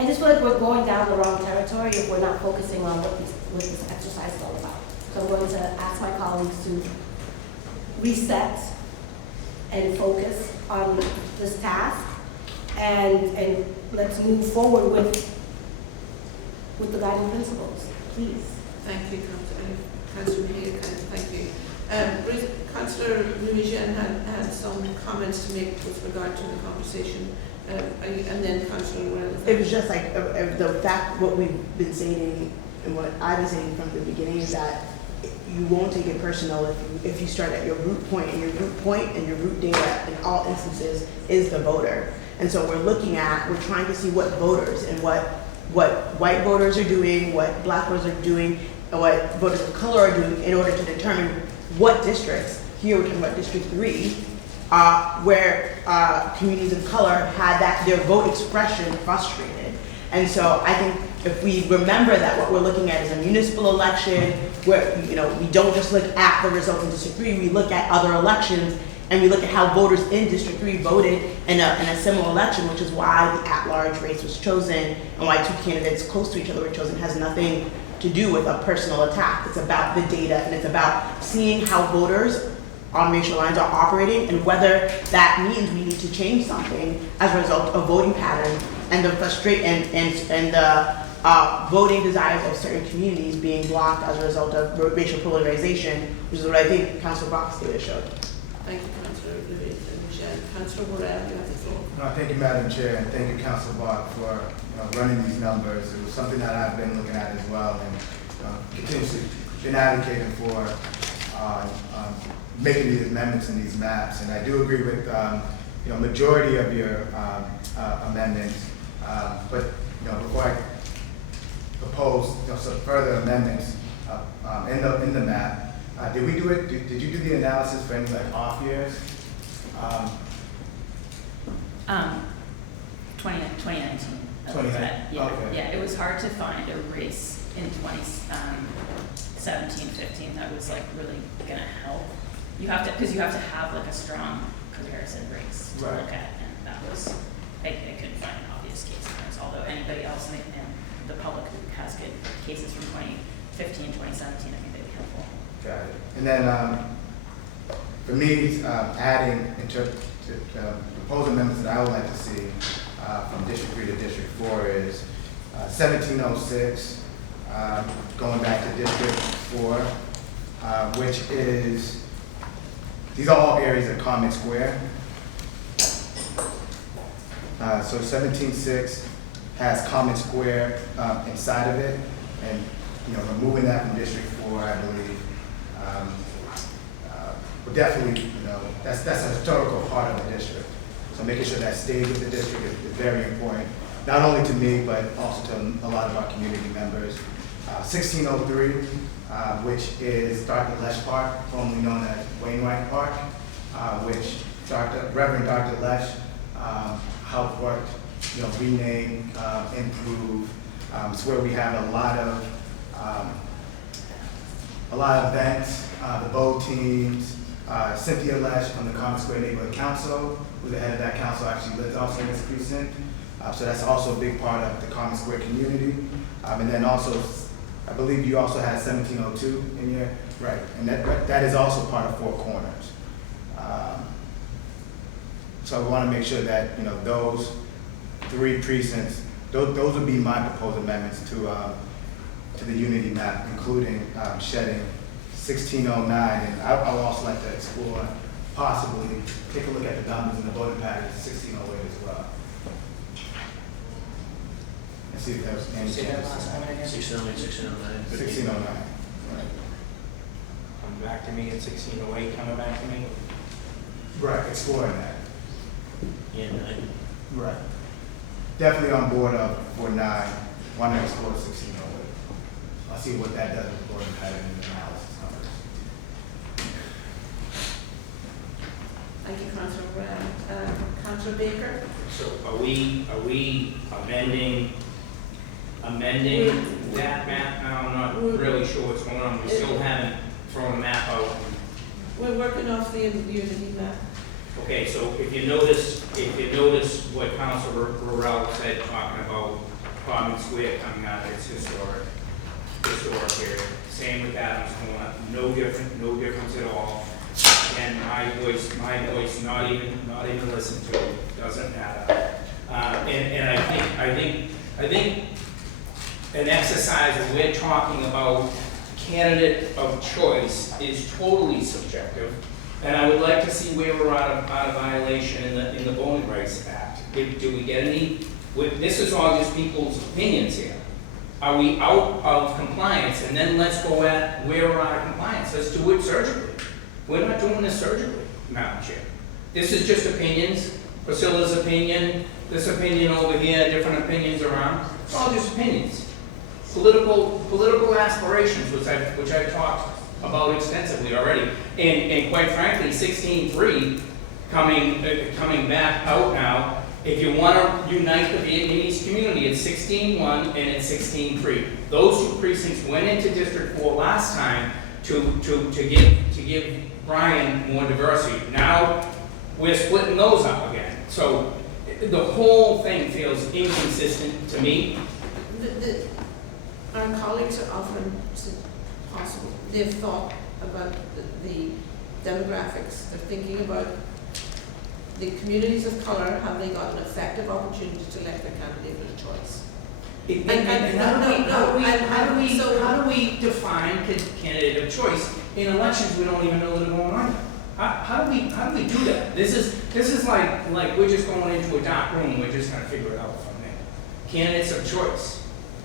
I just feel like we're going down the wrong territory if we're not focusing on what this exercise is all about. So I'm going to ask my colleagues to reset and focus on this task, and let's move forward with the guiding principles, please. Thank you, Councillor Hayes, thank you. Councillor Louisiane had some comments to make with regard to the conversation, and then Councillor Well. It was just like, the fact, what we've been saying, and what I've been saying from the beginning is that you won't take it personal if you start at your root point, and your root point and your root data in all instances is the voter. And so we're trying to see what voters and what white voters are doing, what black voters are doing, and what voters of color are doing in order to determine what districts, here we're talking about District 3, where communities of color had their vote expression frustrated. And so I think if we remember that what we're looking at is a municipal election, where we don't just look at the results in District 3, we look at other elections, and we look at how voters in District 3 voted in a similar election, which is why the at-large race was chosen, and why two candidates close to each other were chosen. Has nothing to do with a personal attack. It's about the data, and it's about seeing how voters on racial lines are operating, and whether that means we need to change something as a result of voting patterns and the voting desires of certain communities being blocked as a result of racial polarization, which is what I think Councilor Brock's data showed. Thank you, Councillor Louisiane. Councillor Morel, you have the floor. No, thank you, Madam Chair, and thank you, Councilor Bach, for running these numbers. It was something that I've been looking at as well, and continuously been advocating for making these amendments in these maps. And I do agree with majority of your amendments, but before I propose some further amendments in the map, did we do it? Did you do the analysis for any off years? 2019. 2019. Yeah, Okay. yeah, it was hard to find a race in 2017, 15 that was really gonna help. You have to have a strong comparison race to Right. look at, and that was, I couldn't find an obvious case difference, although anybody else in the public who has good cases from 2015, 2017, I think they'd be helpful. Got it. And then for me, adding proposed amendments that I would like to see from District 3 to District 4 is 1706, going back to District 4, which is, these are all areas of Common Square. So 17.6 has Common Square inside of it, and removing that from District 4, I believe, but definitely, that's a historical part of the district. So making sure that stays with the district is very important, not only to me, but also to a lot of our community members. 1603, which is Dr. Lesh Park, formerly known as Wainwright Park, which Reverend Dr. Lesh helped work, rename, improve. It's where we have a lot of events, the bow teams. Cynthia Lesh from the Common Square Neighborhood Council, who's the head of that council, actually lives also in this precinct. So that's also a big part of the Common Square community. And then also, I believe you also had 1702 in your, right, and that is also part of Four Corners. So I want to make sure that, those three precincts, those would be my proposed amendments to the unity map, including shedding 1609, and I would also like to explore, possibly, take a look at the numbers in the voting patterns, 1608 as well. And see if there's any changes. 1608, 1609. 1609. Right. Come back to me at 1608, coming back to me. Right, exploring that. Yeah, 9. Right. Definitely on board for 9. Want to explore 1608. I'll see what that does with the voting pattern and analysis numbers. Thank you, Councillor Morel. Councillor Baker? So are we amending that map now? I'm not really sure what's going on. We still haven't thrown a map out. We're working off the unity map. Okay, so if you notice what Councilor Burrell said, talking about Common Square coming out, it's historic area. Same with Adams Corner, no difference at all. And my voice, not even listened to, doesn't matter. And I think an exercise where we're talking about candidate of choice is totally subjective. And I would like to see where we're out of violation in the Voting Rights Act. Do we get any? This is all just people's opinions here. Are we out of compliance? And then let's go at where we're out of compliance. Let's do it surgically. We're not doing this surgically, Madam Chair. This is just opinions. Priscilla's opinion, this opinion over here, different opinions around. It's all just opinions. Political aspirations, which I've talked about extensively already. And quite frankly, 16.3 coming back out now. If you want to unite the Vietnamese community, it's 16.1 and it's 16.3. Those two precincts went into District 4 last time to give Brian more diversity. Now we're splitting those up again. So the whole thing feels inconsistent to me. Our colleagues are offering possible. They've thought about the demographics. They're thinking about the communities of color. Have they got an effective opportunity to elect their candidate of choice? How do we define candidate of choice in elections we don't even know that are going on? How do we do that? This is like we're just going into a dark room. We're just going to figure it out from there. Candidates of choice.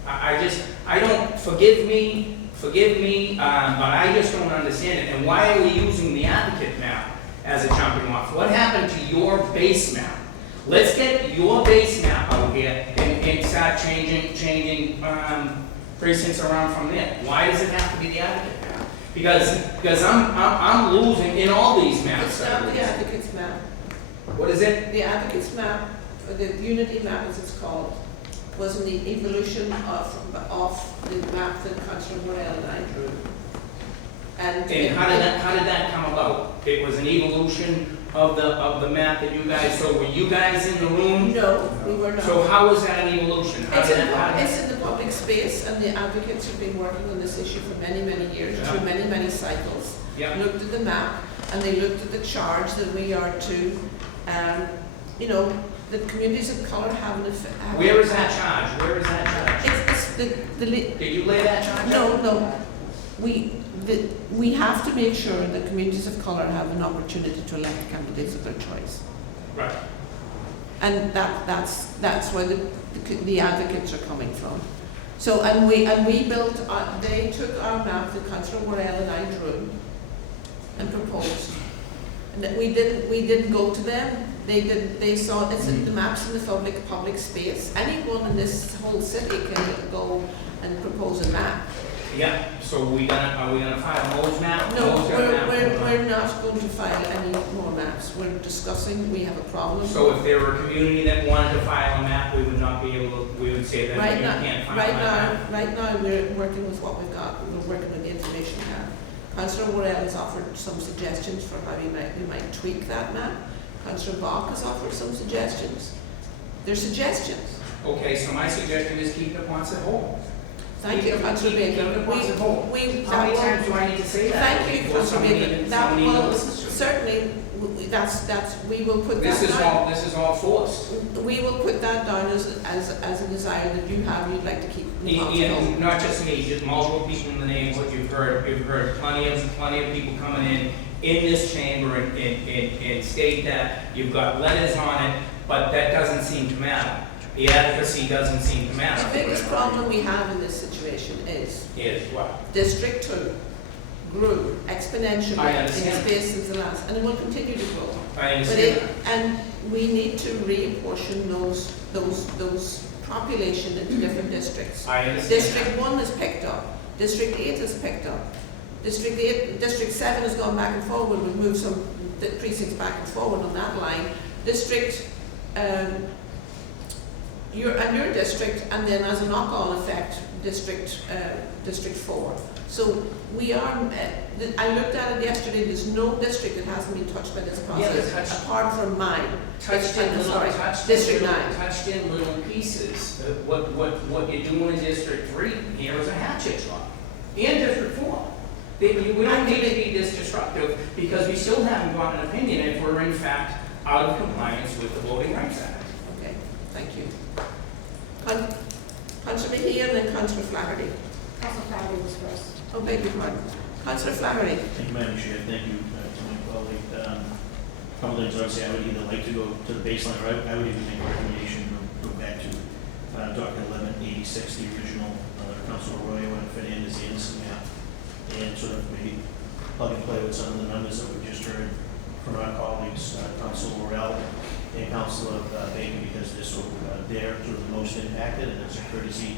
I don't, forgive me, but I just don't understand it. And why are we using the advocate map as a jumping off? What happened to your base map? Let's get your base map out here and start changing precincts around from there. Why does it have to be the advocate map? Because I'm losing in all these maps. It's not the advocate's map. What is it? The advocate's map, or the unity map as it's called, was in the evolution of the map that Councillor Morel and I drew. And how did that come about? It was an evolution of the map that you guys. So were you guys in the room? No, we were not. So how was that an evolution? It's in the public space, and the advocates have been working on this issue for many years, through many cycles. Yeah. Looked at the map, and they looked at the charge that we are to, the communities of colour have an effect. Where is that charge? Where is that charge? It's Did you lay that charge out? No. We have to make sure that communities of colour have an opportunity to elect candidates of their choice. Right. And that's where the advocates are coming from. So we built. They took our map that Councillor Morel and I drew and proposed. And we didn't go to them. They did. They saw it's the maps in the public space. Anyone in this whole city can go and propose a map. Yeah. So are we gonna file those maps? No, we're not going to file any more maps. We're discussing. We have a problem. So if there were a community that wanted to file a map, we would not be able to. We would say that you can't file a map. Right now, we're working with what we've got. We're working with the information we have. Councillor Morel has offered some suggestions for how we might tweak that map. Councillor Bach has offered some suggestions. They're suggestions. Okay, so my suggestion is keep the Ponset whole. Thank you, Councillor Baker. How many times do I need to say that? Thank you, Councillor Baker. That will certainly. We will put that down. This is all forced. We will put that down as a desire that you have. You'd like to keep. Not just me, just multiple people in the neighborhood. You've heard plenty of people coming in this chamber and state that you've got letters on it, but that doesn't seem to matter. The advocacy doesn't seem to matter. The biggest problem we have in this situation is what? District 2 grew exponentially in space since the last, and it will continue to grow. I understand. And we need to reapportion those population into different districts. I understand. District 1 has picked up. District 8 has picked up. District 7 has gone back and forward. We've moved some precincts back and forward on that line. District your district, and then as a knock-on effect, District 4. So we are, I looked at it yesterday, there's no district that hasn't been touched by this Yeah, process, they're touched. apart from mine. touched in little, District 9. touched in little pieces. What you do in District 3 here is a hatchet job. And District 4. We don't need to be this disruptive because we still haven't gotten an opinion if we're in fact out of compliance with the Voting Rights Act. Okay, thank you. Councillor Mejia and then Councillor Flaherty. Council Fowler was first. Oh, beg your pardon. Councillor Flaherty. Thank you, Madam Chair. Thank you to my colleague. Couple things I would say, I would either like to go to the baseline, or I would even make a recommendation to go back to document 1186, the original Councilor Arroyo and Fernandez Anderson map, and sort of maybe plug and play with some of the numbers that we just heard from our colleagues, Councilor Morel and Councilor Baker, because they're sort of they're sort of the most impacted, and as a courtesy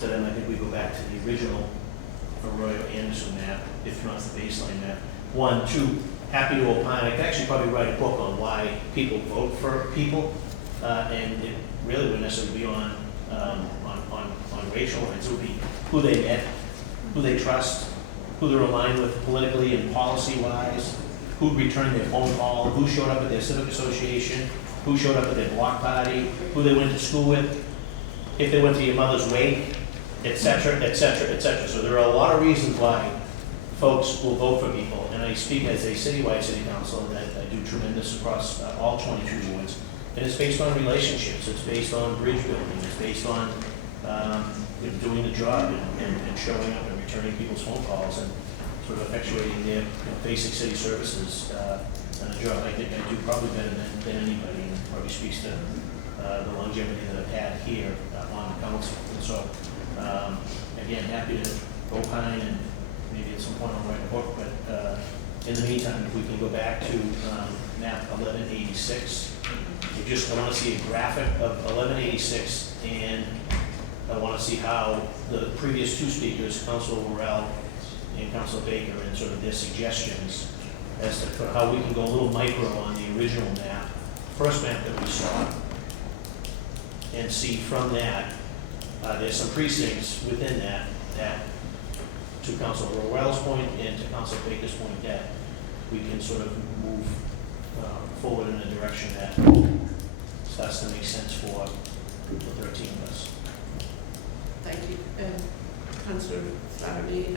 to them, I think we go back to the original Arroyo Anderson map, if not the baseline map. 1, 2, happy to opine. I could actually probably write a book on why people vote for people, and it really wouldn't necessarily be on racial lines. It would be who they met, who they trust, who they're aligned with politically and policy-wise, who returned their phone call, who showed up at their civic association, who showed up at their block party, who they went to school with, if they went to your mother's wake, et cetera, et cetera, et cetera. So there are a lot of reasons why folks will vote for people, and I speak as a citywide city council that I do tremendous across all 22 wards, and it's based on relationships, it's based on bridge building, it's based on doing the job and showing up and returning people's phone calls and sort of effectuating their basic city services and a job I think I do probably better than anybody, and probably speaks to the longevity that I've had here on the council. And so, again, happy to opine, and maybe at some point I'll write a book, but in the meantime, if we can go back to map 1186, I want to see a graphic of 1186, and I want to see how the previous two speakers, Councilor Morel and Councilor Baker, and sort of their suggestions as to how we can go a little micro on the original map, first map that we saw, and see from that, there's some precincts within that, to Councilor Morel's point and to Councilor Baker's point, that we can sort of move forward in a direction that starts to make sense for the 13 of us. Thank you. Councillor Flaherty,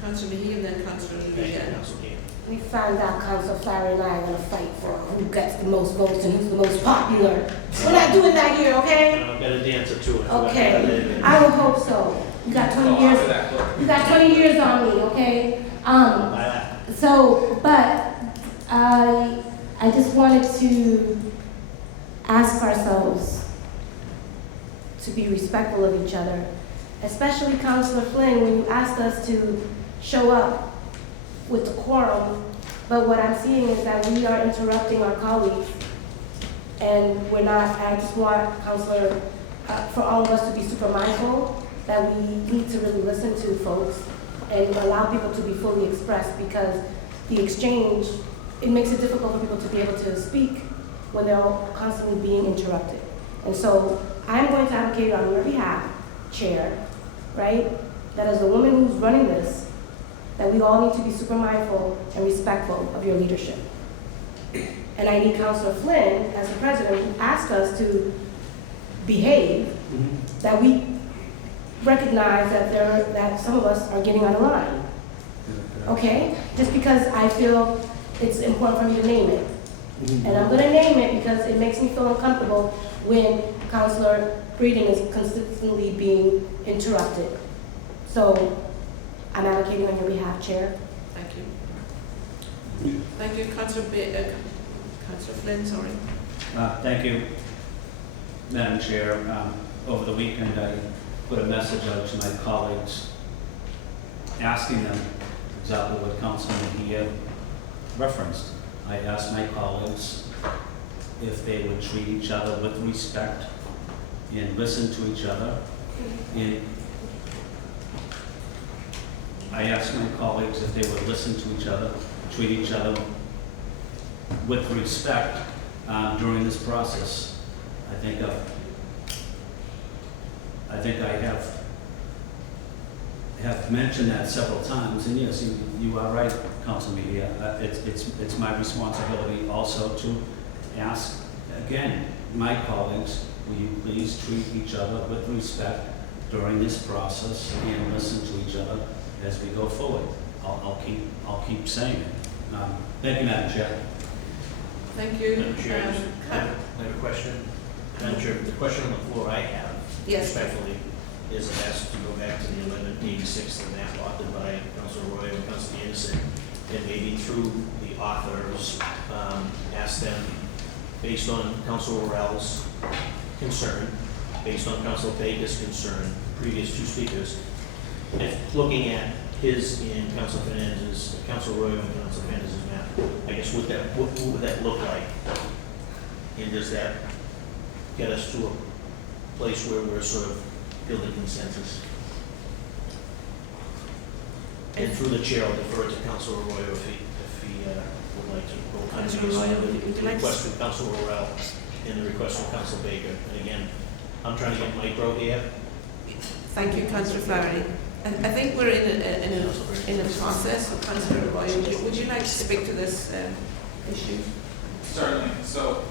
Councillor Mejia, and then Councillor Thank you, Mejia. Councilor Baker. We found out Council Fowler and I are gonna fight for who gets the most votes and who's the most popular. We're not doing that here, okay? I've got a dancer to it. Okay, I would hope so. You got 20 years, you got 20 years on me, okay? So, but I just wanted to ask ourselves to be respectful of each other, especially Councilor Flynn, when you asked us to show up with the quorum, but what I'm seeing is that we are interrupting our colleagues, and we're not. I just want Councilor, for all of us to be super mindful that we need to really listen to folks and allow people to be fully expressed, because the exchange, it makes it difficult for people to be able to speak when they're constantly being interrupted. And so I'm going to advocate on your behalf, Chair, right, that as the woman who's running this, that we all need to be super mindful and respectful of your leadership. And I need Councilor Flynn, as the president, who asked us to behave, that we recognize that some of us are getting out of line. Okay? Just because I feel it's important for me to name it. And I'm gonna name it because it makes me feel uncomfortable when Councilor Breeden is consistently being interrupted. So I'm advocating on your behalf, Chair. Thank you. Thank you, Councillor Flynn, sorry. Thank you, Madam Chair. Over the weekend, I put a message out to my colleagues asking them exactly what Councilman Mejia referenced. I asked my colleagues if they would treat each other with respect and listen to each other. I asked my colleagues if they would listen to each other, treat each other with respect during this process. I think I have have mentioned that several times, and yes, you are right, Council Media. It's my responsibility also to ask, again, my colleagues, will you please treat each other with respect during this process and listen to each other as we go forward. I'll keep saying it. Thank you, Madam Chair. Thank you. Madam Chair, I have a question. Madam Chair, the question on the floor I have, Yes. respectfully, is it has to go back to the Amendment 86, the map authored by Councilor Roy and Councilor Anderson, and maybe through the authors, ask them, based on Councilor Morell's concern, based on Councilor Baker's concern, previous two speakers, if looking at his and Councilor Fernandez's, Councilor Roy and Councilor Fernandez's map, I guess what would that look like? And does that get us to a place where we're sort of building consensus? And through the chair, I'll defer to Councilor Roy if he would like to. Councilor Roy, would you like to? Request from Councilor Morell and the request from Councilor Baker. And again, I'm trying to get micro here. Thank you, Councillor Flaherty. I think we're in a process. So Councillor Roy, would you like to speak to this issue? Certainly. So,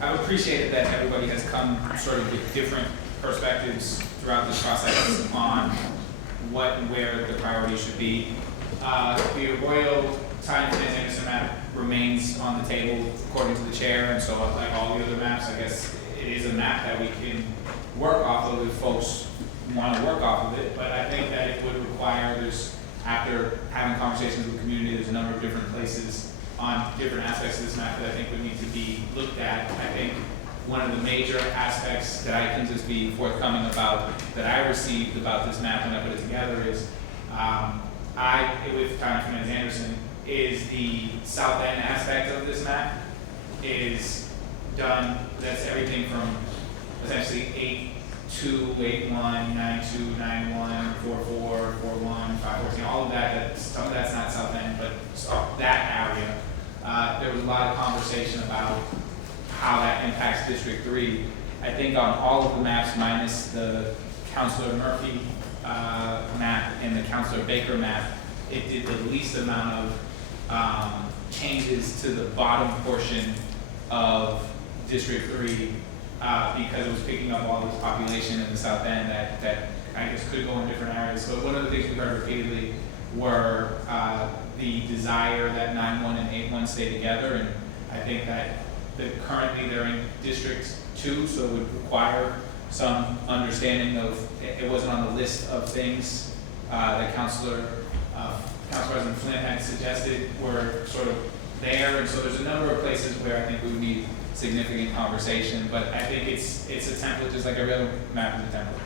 I've appreciated that everybody has come sort of with different perspectives throughout this process on what and where the priority should be. The Arroyo Time Finance Anderson map remains on the table according to the chair, and so like all the other maps, I guess it is a map that we can work off of if folks want to work off of it, but I think that it would require, after having conversations with the community, there's a number of different places on different aspects of this map that I think would need to be looked at. I think one of the major aspects that I can just be forthcoming about, that I received about this map when I put it together is, with Time Finance Anderson, is the south end aspect of this map is done, that's everything from essentially 8-2, 8-1, 9-2, 9-1, 4-4, 4-1, 5-14, all of that, some of that's not south end, but that area. There was a lot of conversation about how that impacts District 3. I think on all of the maps, minus the Councilor Murphy map and the Councilor Baker map, it did the least amount of changes to the bottom portion of District 3 because it was picking up all this population in the south end that I guess could go in different areas. So one of the things we heard repeatedly were the desire that 9-1 and 8-1 stay together, and I think that currently they're in District 2, so it would require some understanding of, it wasn't on the list of things that Council President Flynn had suggested were sort of there, and so there's a number of places where I think we would need significant conversation, but I think it's a template just like every other map is a template.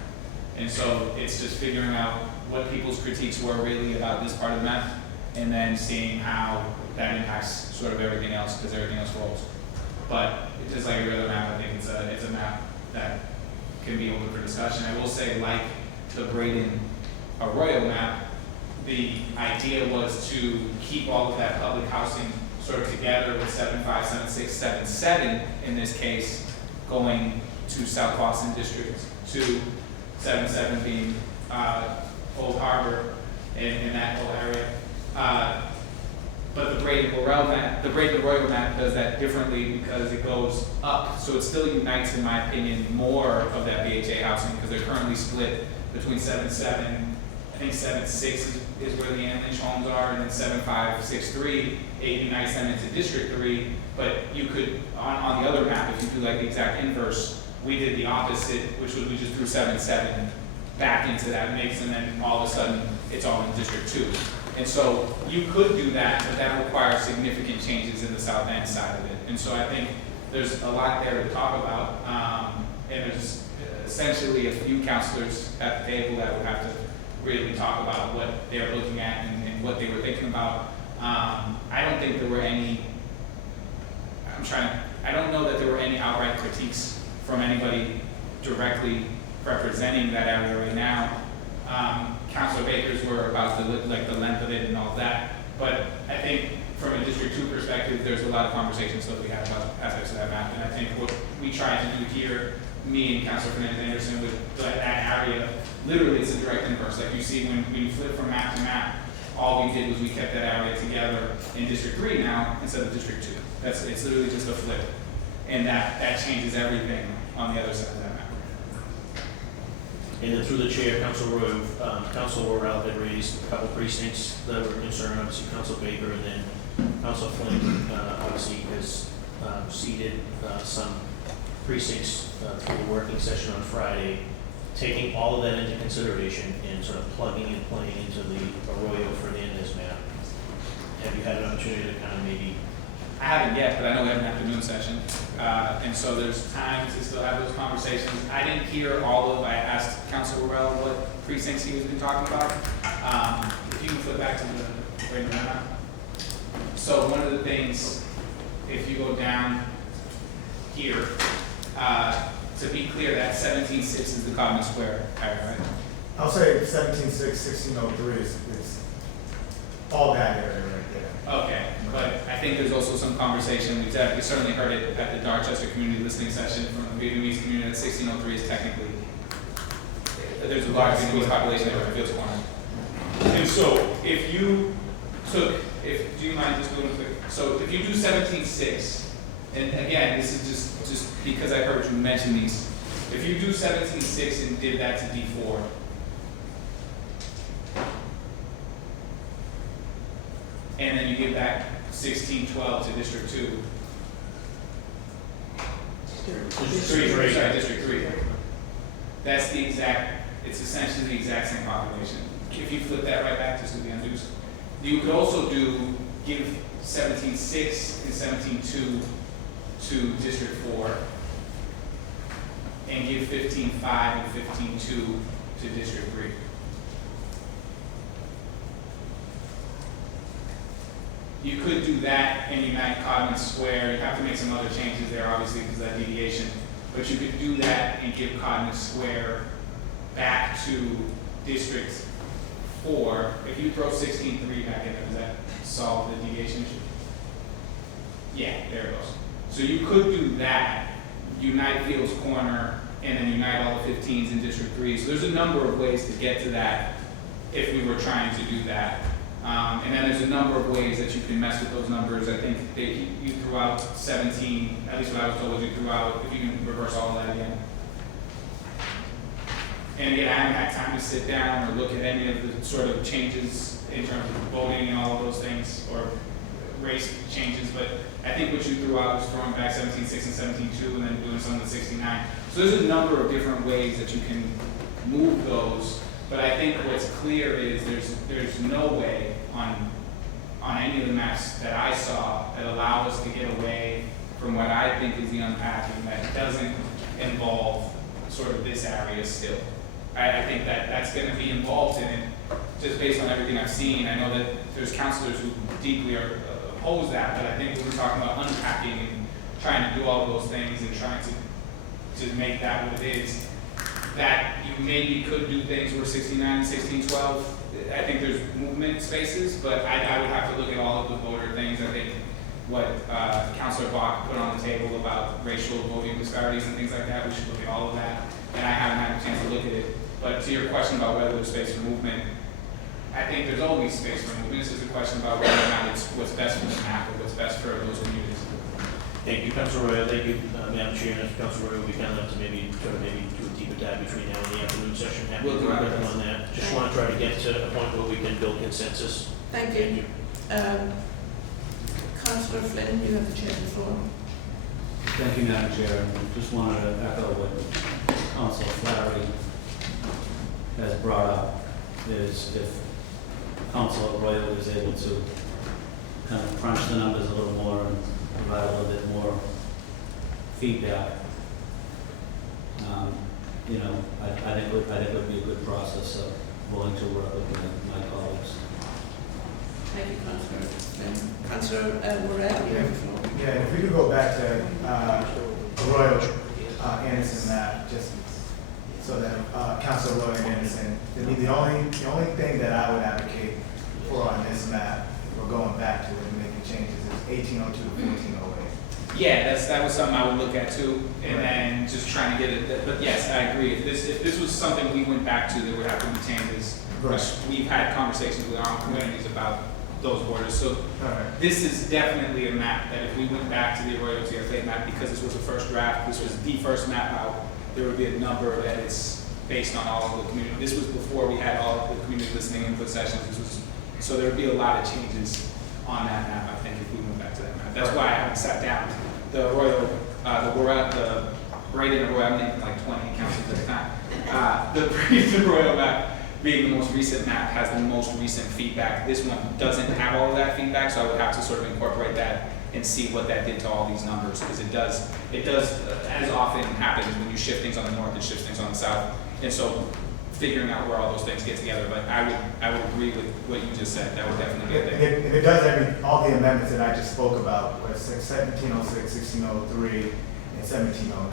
And so it's just figuring out what people's critiques were really about this part of the map, and then seeing how that impacts sort of everything else, because everything else rolls. But just like every other map, I think it's a map that can be open for discussion. I will say, like the Braden Arroyo map, the idea was to keep all of that public housing sort of together with 7.5, 7.6, 7.7 in this case, going to South Boston District 2, 7.7 being Old Harbor in that whole area. But the Braden Arroyo map does that differently because it goes up, so it still unites, in my opinion, more of that BHA housing because they're currently split between 7.7. I think 7.6 is where the Ann Lynch homes are, and then 7.5, 6.3, it unites them into District 3. But you could, on the other map, if you do like the exact inverse, we did the opposite, which was we just threw 7.7 back into that mix, and then all of a sudden it's all in District 2. And so you could do that, but that requires significant changes in the south end side of it. And so I think there's a lot there to talk about, and there's essentially a few counselors at the table that would have to really talk about what they're looking at and what they were thinking about. I don't think there were any, I don't know that there were any outright critiques from anybody directly representing that area right now. Councilor Baker's were about the length of it and all that, but I think from a District 2 perspective, there's a lot of conversations that we had about aspects of that map, and I think what we tried to do here me and Councilor Fernandez Anderson with that area, literally it's a direct inverse. Like you see when you flip from map to map, all we did was we kept that area together in District 3 now instead of District 2. It's literally just a flip. And that changes everything on the other side of that map. And then through the chair, Council Royal had raised a couple precincts that were concerned, obviously Council Baker, and then Council Flynn, obviously has seeded some precincts through the working session on Friday, taking all of that into consideration and sort of plugging and playing into the Arroyo Fernandez map. Have you had an opportunity to kind of maybe? I haven't yet, but I know we have an afternoon session. And so there's time to still have those conversations. I didn't hear I asked Councilor Burrell what precincts he was been talking about. If you can flip back to the right map. So one of the things, if you go down here, to be clear, that 17.6 is the Common Square area, right? I'll say 17.6, 1603 is all that area right there. Okay, but I think there's also some conversation, we certainly heard it at the Dorchester Community Listening Session from the Vietnamese community that 1603 is technically, there's a large Vietnamese population there at Fields Corner. And so if you took, do you mind just doing a quick, so if you do 17.6, and again, this is just because I heard you mention these, if you do 17.6 and did that to D4, and then you give back 1612 to District 2. District 3. That's the exact, it's essentially the exact same population. If you flip that right back just to the undos, you could also give 17.6 and 17.2 to District 4, and give 15.5 and 15.2 to District 3. You could do that and unite Codman Square. You have to make some other changes there, obviously, because of that deviation. But you could do that and give Codman Square back to District 4. If you throw 16.3 back in there, does that solve the deviation issue? Yeah, there it goes. So you could do that, unite Fields Corner, and then unite all the 15s in District 3. So there's a number of ways to get to that if we were trying to do that. And then there's a number of ways that you can mess with those numbers. I think you threw out 17, at least what I was told you threw out, if you can reverse all of that again. And again, I haven't had time to sit down or look at any of the sort of changes in terms of voting and all of those things, or race changes, but I think what you threw out was throwing back 17.6 and 17.2 and then doing some with 69. So there's a number of different ways that you can move those. But I think what's clear is there's no way on any of the maps that I saw that allow us to get away from what I think is the unpacking that doesn't involve sort of this area still. I think that's going to be involved in it just based on everything I've seen. I know that there's counselors who deeply oppose that, but I think when we're talking about unpacking and trying to do all of those things and trying to make that what it is, that you maybe could do things where 69 and 1612, I think there's movement spaces, but I would have to look at all of the voter things. I think what Councilor Bach put on the table about racial voting disparities and things like that, we should look at all of that. And I haven't had a chance to look at it. But to your question about whether there's space for movement, I think there's always space for movement. This is a question about whether or not it's what's best for the map or what's best for those communities. Thank you, Councilor Royal. Thank you, Madam Chair. And Councilor Royal, we kind of have to maybe do a deeper dive between now and the afternoon session. Happy to work with them on that. Just want to try to get to a point where we can build consensus. Thank you. Councillor Flynn, you have the chair before. Thank you, Madam Chair. Just wanted to echo what Councilor Flaherty has brought up, is if Councilor Royal is able to kind of crunch the numbers a little more and provide a little bit more feedback, I think it would be a good process, so willing to work with my colleagues. Thank you, Councillor Flynn. Councillor Morel, you have the floor. Yeah, if we could go back to Royal Anderson map, just so that Councilor Royal Anderson, the only thing that I would advocate for on this map, if we're going back to it and making changes, is 1802 to 1408. Yeah, that was something I would look at too, and Right. then just trying to get it, but yes, I agree. If this was something we went back to, that would have to be changed, is, Right. we've had conversations with our own communities about those borders, so All right. this is definitely a map that if we went back to the Arroyo TFA map, because this was the first draft, this was the first map out, there would be a number that it's based on all of the community. This was before we had all of the community listening input sessions. So there would be a lot of changes on that map, I think, if we went back to that map. That's why I haven't sat down. The Braden Arroyo, I'm naming like 20 councils at a time. The Braden Arroyo map, being the most recent map, has the most recent feedback. This one doesn't have all of that feedback, so I would have to sort of incorporate that and see what that did to all these numbers, because it does, as often happens when you shift things on the north, it shifts things on the south. And so figuring out where all those things get together, but I would agree with what you just said. That would definitely be a thing. If it does all the amendments that I just spoke about, where it's 1706, 1603, and 1709.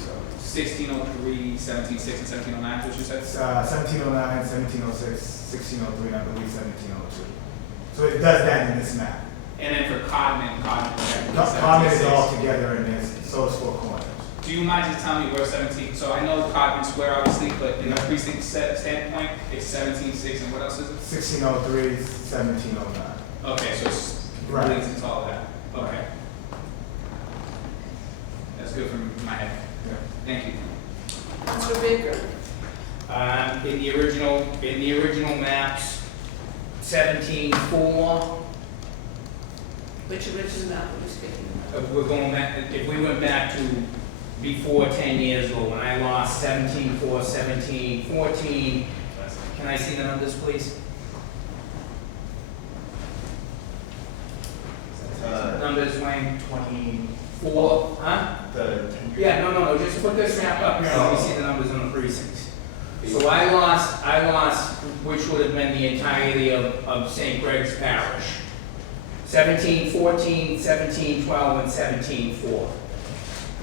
So 1603, 176, and 1709 is what you said? 1709, 1706, 1603, and I believe 1702. So it does that in this map. And then for Codman, Common is all together in this, so it's 4 corners. Do you mind just telling me where 17, so I know Codman Square obviously, but in a precinct standpoint, it's 176, and what else is it? 1603, 1709. Okay, so it's Right. relates into all of that. Okay. That's good from my head. Yeah. Thank you. Councilor Baker? In the original maps, 17-4, Which original map are we speaking about? we're going back, if we went back to before 10 years ago, when I lost 17-4, 17-14, can I see the numbers, please? Numbers, Wayne? 24, huh? Yeah, no, just put this map up here, let me see the numbers on the precincts. So I lost, which would have been the entirety of St. Greg's Parish. 17-14, 17-12, and 17-4.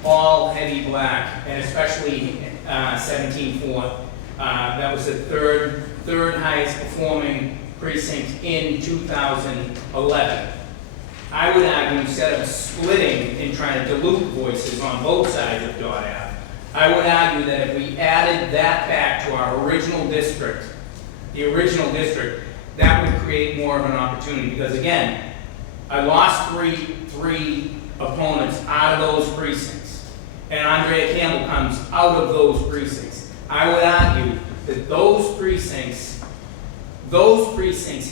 All heavy black, and especially 17-4. That was the third highest performing precinct in 2011. I would argue, instead of splitting and trying to dilute voices on both sides of Dot Ave, I would argue that if we added that back to our original district, that would create more of an opportunity, because again, I lost three opponents out of those precincts, and Andrea Campbell comes out of those precincts. I would argue that those precincts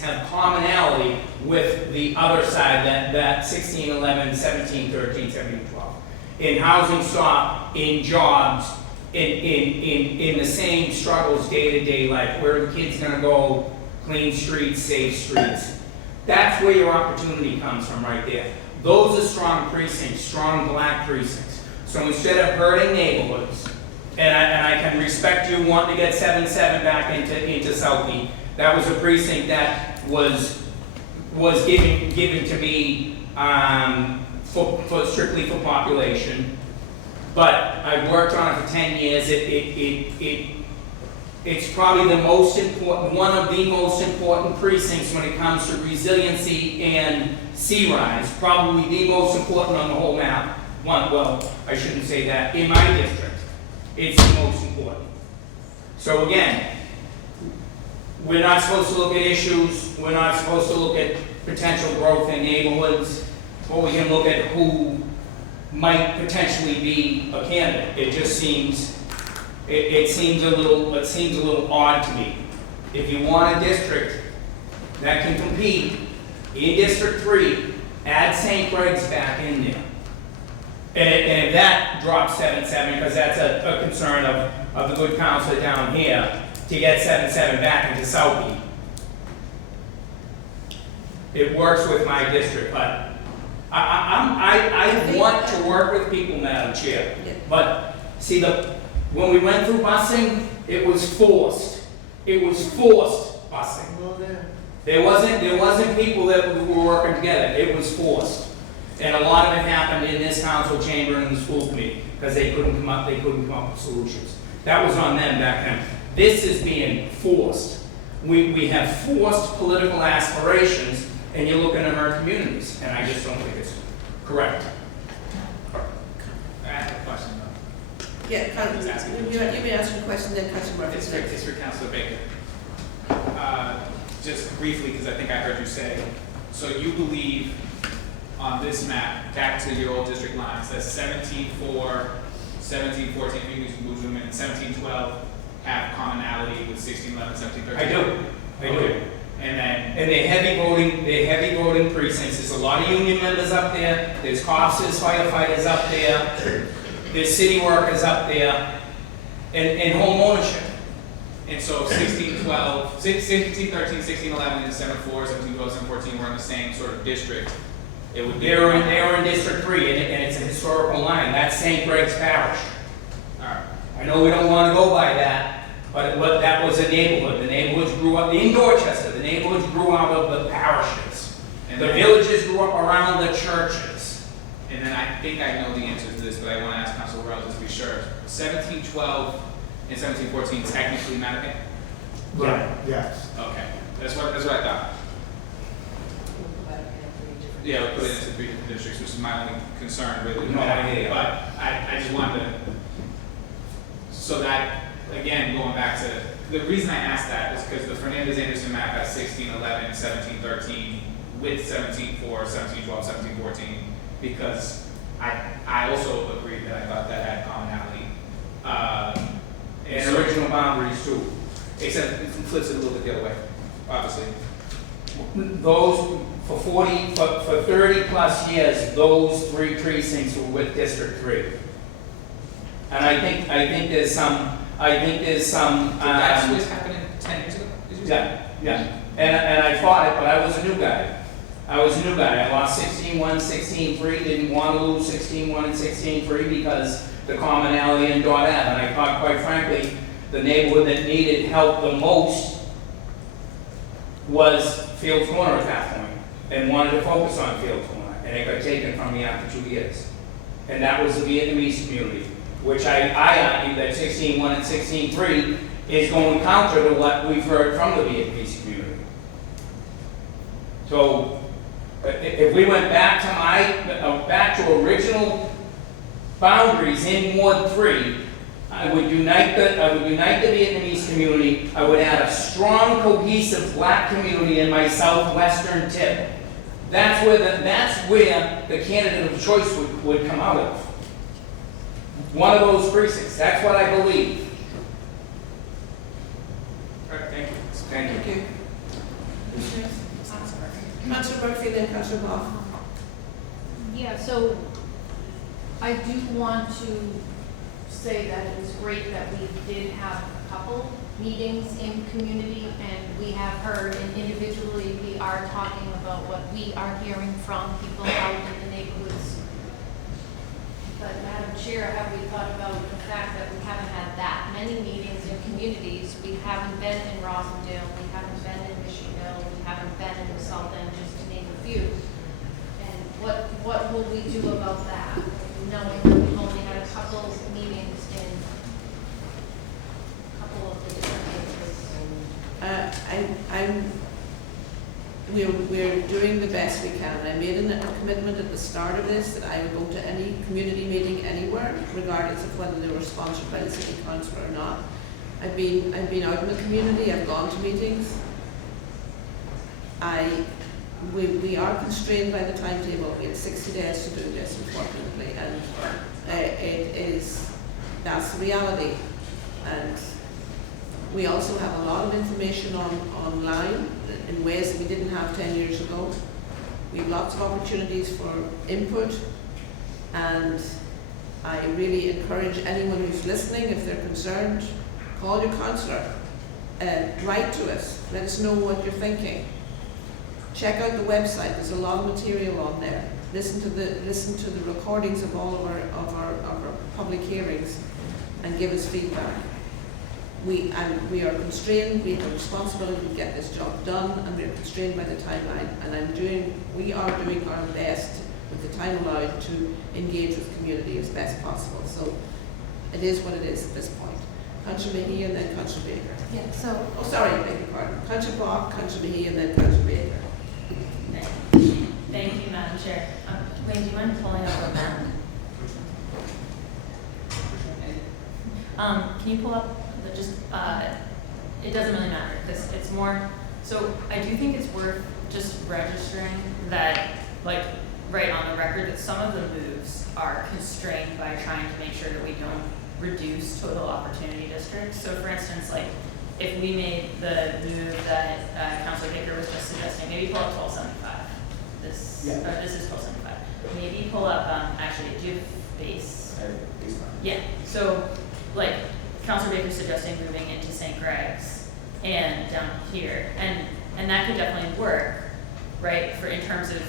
have commonality with the other side, that 16, 11, 17, 13, 17, 12. In housing stock, in jobs, in the same struggles day-to-day life. Where are the kids gonna go? Clean streets, safe streets. That's where your opportunity comes from right there. Those are strong precincts, strong black precincts. So instead of hurting neighborhoods, and I can respect you wanting to get 7-7 back into Southie. That was a precinct that was given to me for strictly for population. But I've worked on it for 10 years. It's probably the most important, one of the most important precincts when it comes to resiliency and sea rise. Probably the most important on the whole map. Well, I shouldn't say that. In my district, it's the most important. So again, we're not supposed to look at issues. We're not supposed to look at potential growth in neighborhoods, but we can look at who might potentially be a candidate. It just seems, it seems a little odd to me. If you want a district that can compete in District 3, add St. Greg's back in there. And if that drops 7-7, because that's a concern of the good councilor down here, to get 7-7 back into Southie. It works with my district, but I want to work with people, Madam Chair. Yeah. But see, when we went through busing, it was forced. It was forced busing. There wasn't people that were working together. It was forced. And a lot of it happened in this council chamber and in the school committee, because they couldn't come up with solutions. That was on them back then. This is being forced. We have forced political aspirations, and you're looking at our communities, and I just don't think it's Correct. I have a question though. Yeah, Just asking. you may ask a question, then Councillor Murphy. District Councilor Baker. Just briefly, because I think I heard you say, so you believe on this map, back to your old district lines, that 17-4, 17-14, you can zoom in, and 17-12 have commonality with 16-11, 17-13? I do. Okay. And then, And they're heavy voting precincts. There's a lot of union members up there. There's cops, there's firefighters up there. There's city workers up there. And home ownership. and so 16-12, 16-13, 16-11, and 7-4, 17-12, 7-14 were in the same sort of district. It would be. They were in District 3, and it's a historical line. That's St. Greg's Parish. Alright. I know we don't want to go by that, but that was a neighborhood. The neighborhoods grew up in Dorchester. The neighborhoods grew out of the parishes. And The then- villages grew up around the churches. And then I think I know the answer to this, but I want to ask Councilor Wells just to be sure. 17-12 and 17-14 technically Mattapan? Right, yes. Okay, that's what I thought. Yeah, we'll put it into 3 different districts, which is my only concern really. No, I hear you. But I just wanted to, so that, again, going back to, the reason I asked that is because the Fernandez-Anderson map has 16-11, 17-13 with 17-4, 17-12, 17-14, because I also agreed that I thought that had commonality. And original boundaries too. Except it flips it a little bit the other way, obviously. Those, for 30 plus years, those 3 precincts were with District 3. And I think there's some, Did that switch happen 10 years ago? Did you say? yeah. And I fought it, but I was a new guy. I lost 16-1, 16-3, didn't want to lose 16-1 and 16-3 because the commonality in Dot Ave. And I thought, quite frankly, the neighborhood that needed help the most was Fields Corner at that point, and wanted to focus on Fields Corner, and it got taken from me after 2 years. And that was the Vietnamese community, which I argue that 16-1 and 16-3 is going counter to what we've heard from the Vietnamese community. So, if we went back to back to original boundaries in Ward 3, I would unite the Vietnamese community. I would add a strong, cohesive black community in my southwestern tip. That's where the candidate of choice would come out of. One of those precincts. That's what I believe. All right, thank you. Thank you. Councillor Murphy, then Councillor Goff. Yeah, so I do want to say that it was great that we did have a couple meetings in community, and we have heard, and individually we are talking about what we are hearing from people out in the neighborhoods. But Madam Chair, have we thought about the fact that we haven't had that many meetings in communities? We haven't been in Rosendale, we haven't been in Michigan, we haven't been in the South End, just to name a few. And what will we do about that, knowing that we've only had a couple of meetings in a couple of the different neighborhoods? We're doing the best we can. I made a commitment at the start of this that I would go to any community meeting anywhere, regardless of whether they were sponsored by the city council or not. I've been out in the community, I've gone to meetings. We are constrained by the timetable. We had 60 days to do this, unfortunately, and that's the reality. And we also have a lot of information online in ways that we didn't have 10 years ago. We have lots of opportunities for input, and I really encourage anyone who's listening, if they're concerned, call your councillor, write to us, let us know what you're thinking. Check out the website, there's a lot of material on there. Listen to the recordings of all of our public hearings and give us feedback. We are constrained, we have a responsibility to get this job done, and we are constrained by the timeline, and we are doing our best with the time allowed to engage with the community as best possible. So it is what it is at this point. Councillor Mahee and then Councillor Baker. Yeah, so. Oh, sorry, I beg your pardon. Councillor Bach, Councillor Mahee and then Councillor Baker. Thank you, Madam Chair. Wayne, do you mind pulling up the map? Can you pull up the it doesn't really matter, because it's more, so I do think it's worth just registering that, like, right on the record, that some of the moves are constrained by trying to make sure that we don't reduce total opportunity districts. So for instance, like, if we made the move that Councilor Baker was just suggesting, maybe pull up 1275. This is 1275. Maybe pull up, actually, do you have base? Yeah, so, like, Councilor Baker's suggesting moving into St. Greg's and down here, and that could definitely work, right, for in terms of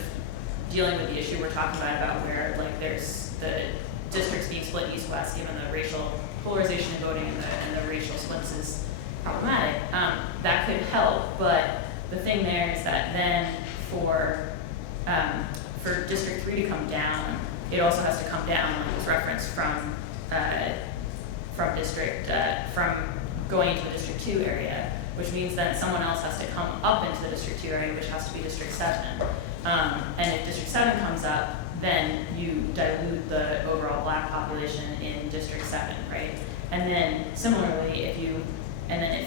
dealing with the issue we're talking about where, like, there's the districts being split east-west given the racial polarization in voting and the racial splits is problematic. That could help, but the thing there is that then for District 3 to come down, it also has to come down, like was referenced from going into the District 2 area, which means that someone else has to come up into the District 2 area, which has to be District 7. And if District 7 comes up, then you dilute the overall black population in District 7, right? And then similarly, if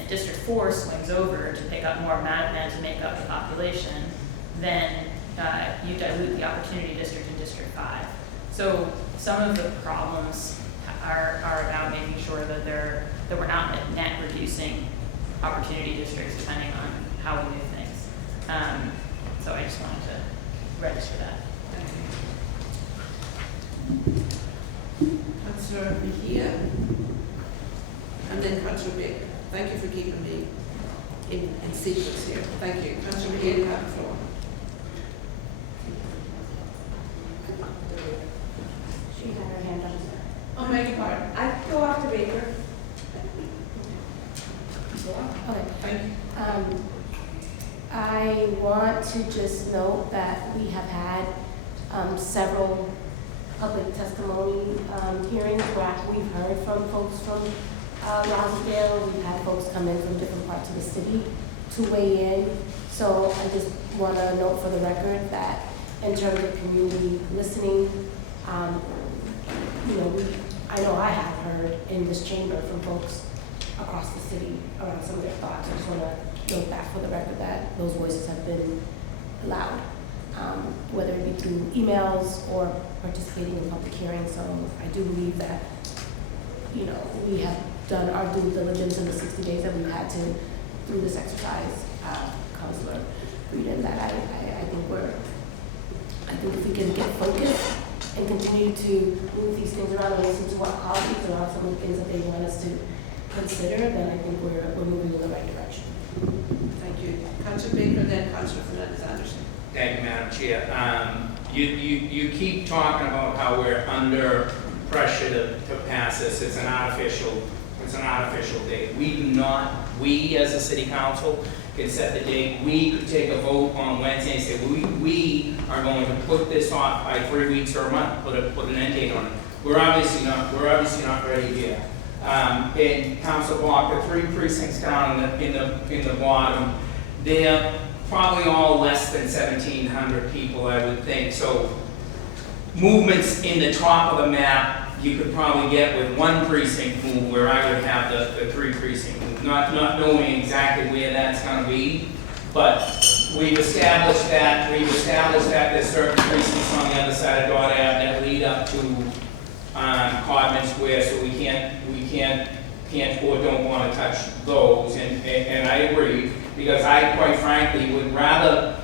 District 4 swings over to pick up more Minutemen to make up the population, then you dilute the opportunity district in District 5. So some of the problems are about making sure that we're not net reducing opportunity districts depending on how we move things. So I just wanted to register that. Councillor Mejia, and then Councillor Baker. Thank you for keeping me in sequence here. Thank you. Councillor Mejia, you have the floor. She had her hand up. Oh, beg your pardon. I go after Baker. Okay. Thank you. I want to just note that we have had several public testimony hearings where we've heard from folks from Rosedale. We've had folks come in from different parts of the city to weigh in. So I just want to note for the record that in terms of community listening, I know I have heard in this chamber from folks across the city around some of their thoughts. I just want to note that for the record that those voices have been loud, whether it be through emails or participating in public hearings. So I do believe that, we have done our due diligence in the 60 days that we've had to through this exercise, Councilor Breeden, that I think if we can get focused and continue to move these things around and listen to our colleagues around some of the things that they want us to consider, then I think we're moving in the right direction. Thank you. Councillor Baker, then Councillor Fernandez-Anderson. Thank you, Madam Chair. You keep talking about how we're under pressure to pass this. It's an artificial date. We as a city council can set the date. We could take a vote on Wednesday and say we are going to put this off by 3 weeks or a month, put an end date on it. We're obviously not ready yet. In Council Block, the 3 precincts down in the bottom, they're probably all less than 1,700 people, I would think. So movements in the top of the map, you could probably get with 1 precinct move where I would have the 3 precinct move, not knowing exactly where that's going to be. But we've established that there's certain precincts on the other side of Dot Ave that lead up to Codman Square, so we can't or don't want to touch those. And I agree, because I quite frankly would rather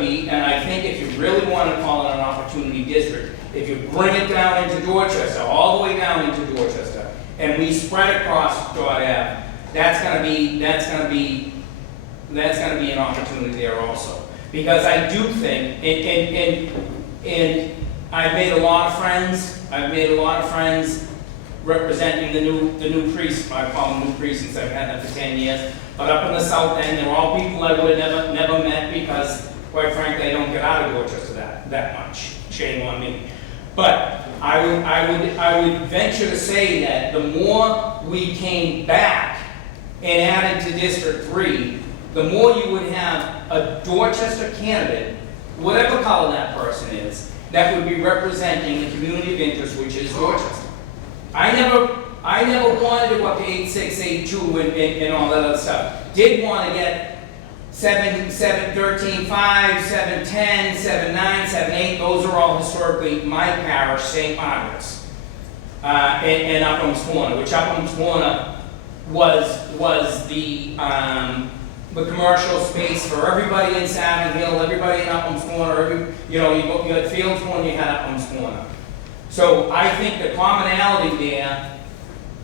be, and I think if you really want to call it an opportunity district, if you bring it down into Dorchester, all the way down into Dorchester, and we spread across Dot Ave, that's going to be an opportunity there also. Because I do think, and I've made a lot of friends representing the new precincts. I call them new precincts. I've had them for 10 years. But up in the south end, they're all people I would have never met because, quite frankly, I don't get out of Dorchester that much. Shame on me. But I would venture to say that the more we came back and added to District 3, the more you would have a Dorchester candidate whatever color that person is, that would be representing the community of interest, which is Dorchester. I never wanted to go up to 8.6, 8.2 and all that other stuff. Did want to get 7, 13, 5, 7, 10, 7, 9, 7, 8. Those are all historically my parish, St. Margaret's, and Upham's Corner, which Upham's Corner was the commercial space for everybody in Savin Hill, everybody in Upham's Corner. You had Fields Corner, you had Upham's Corner. So I think the commonality there,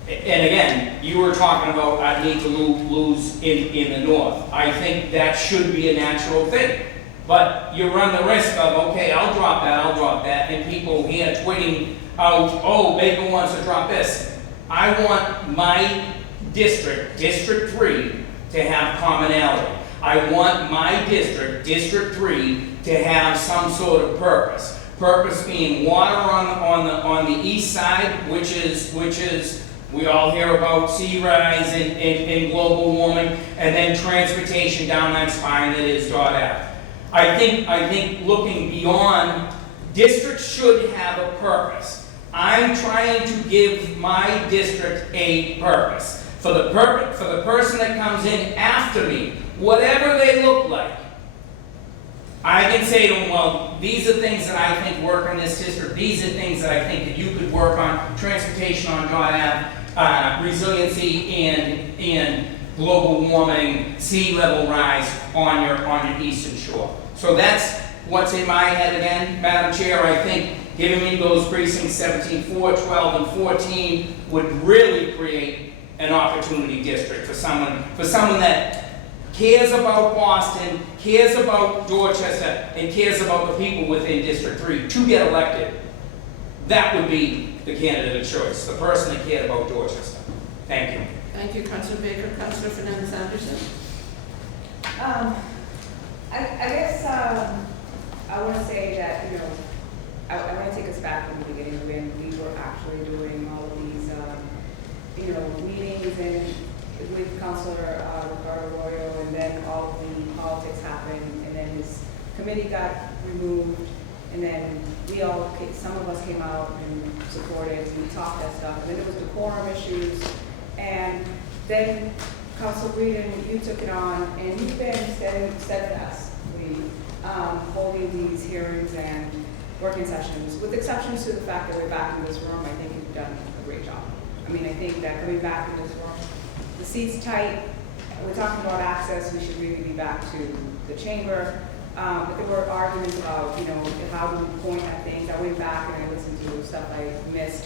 and again, you were talking about I need to lose in the north. I think that should be a natural thing. But you run the risk of, okay, I'll drop that, and people here tweeting out, oh, Baker wants to drop this. I want my district, District 3, to have commonality. I want my district, District 3, to have some sort of purpose. Purpose being water on the east side, which is we all hear about sea rise and global warming, and then transportation down that spine that is Dockets. I think looking beyond, districts should have a purpose. I'm trying to give my district a purpose. For the person that comes in after me, whatever they look like, I can say to them, well, these are things that I think work in this district. These are things that I think that you could work on. Transportation on Dockets, resiliency and global warming, sea level rise on your eastern shore. So that's what's in my head again, Madam Chair. I think giving me those precincts 17, 4, 12, and 14 would really create an opportunity district for someone that cares about Boston, cares about Dorchester, and cares about the people within District 3 to get elected. That would be the candidate of choice, the person that cared about Dorchester. Thank you. Thank you, Councillor Baker. Councillor Fernandez Anderson. I guess I want to say that, I want to take us back from the beginning when we were actually doing all of these, meetings and with Councillor Ricardo Arroyo, and then all of the politics happened, and then his committee got removed, and then some of us came out and supported, and we talked that stuff, and then there was decorum issues, and then Councilor Breeden, you took it on, and you've been steadfastly holding these hearings and working sessions, with exceptions to the fact that we're back in this room. I think you've done a great job. I think that coming back in this room, the seat's tight. We're talking about access. We should really be back to the chamber. But there were arguments about, how do we point at things. I went back and I listened to stuff I missed.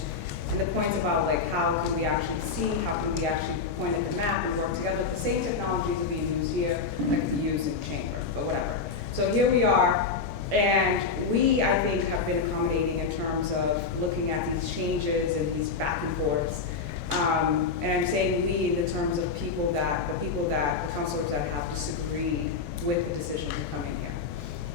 And the points about, how can we actually see, how can we actually point at the map and work together. The same technologies are being used here that can be used in the chamber, but whatever. So here we are. And we, I think, have been accommodating in terms of looking at these changes and these back and forths. And I'm saying we in the terms of the councilors that have disagreed with the decision to come in here.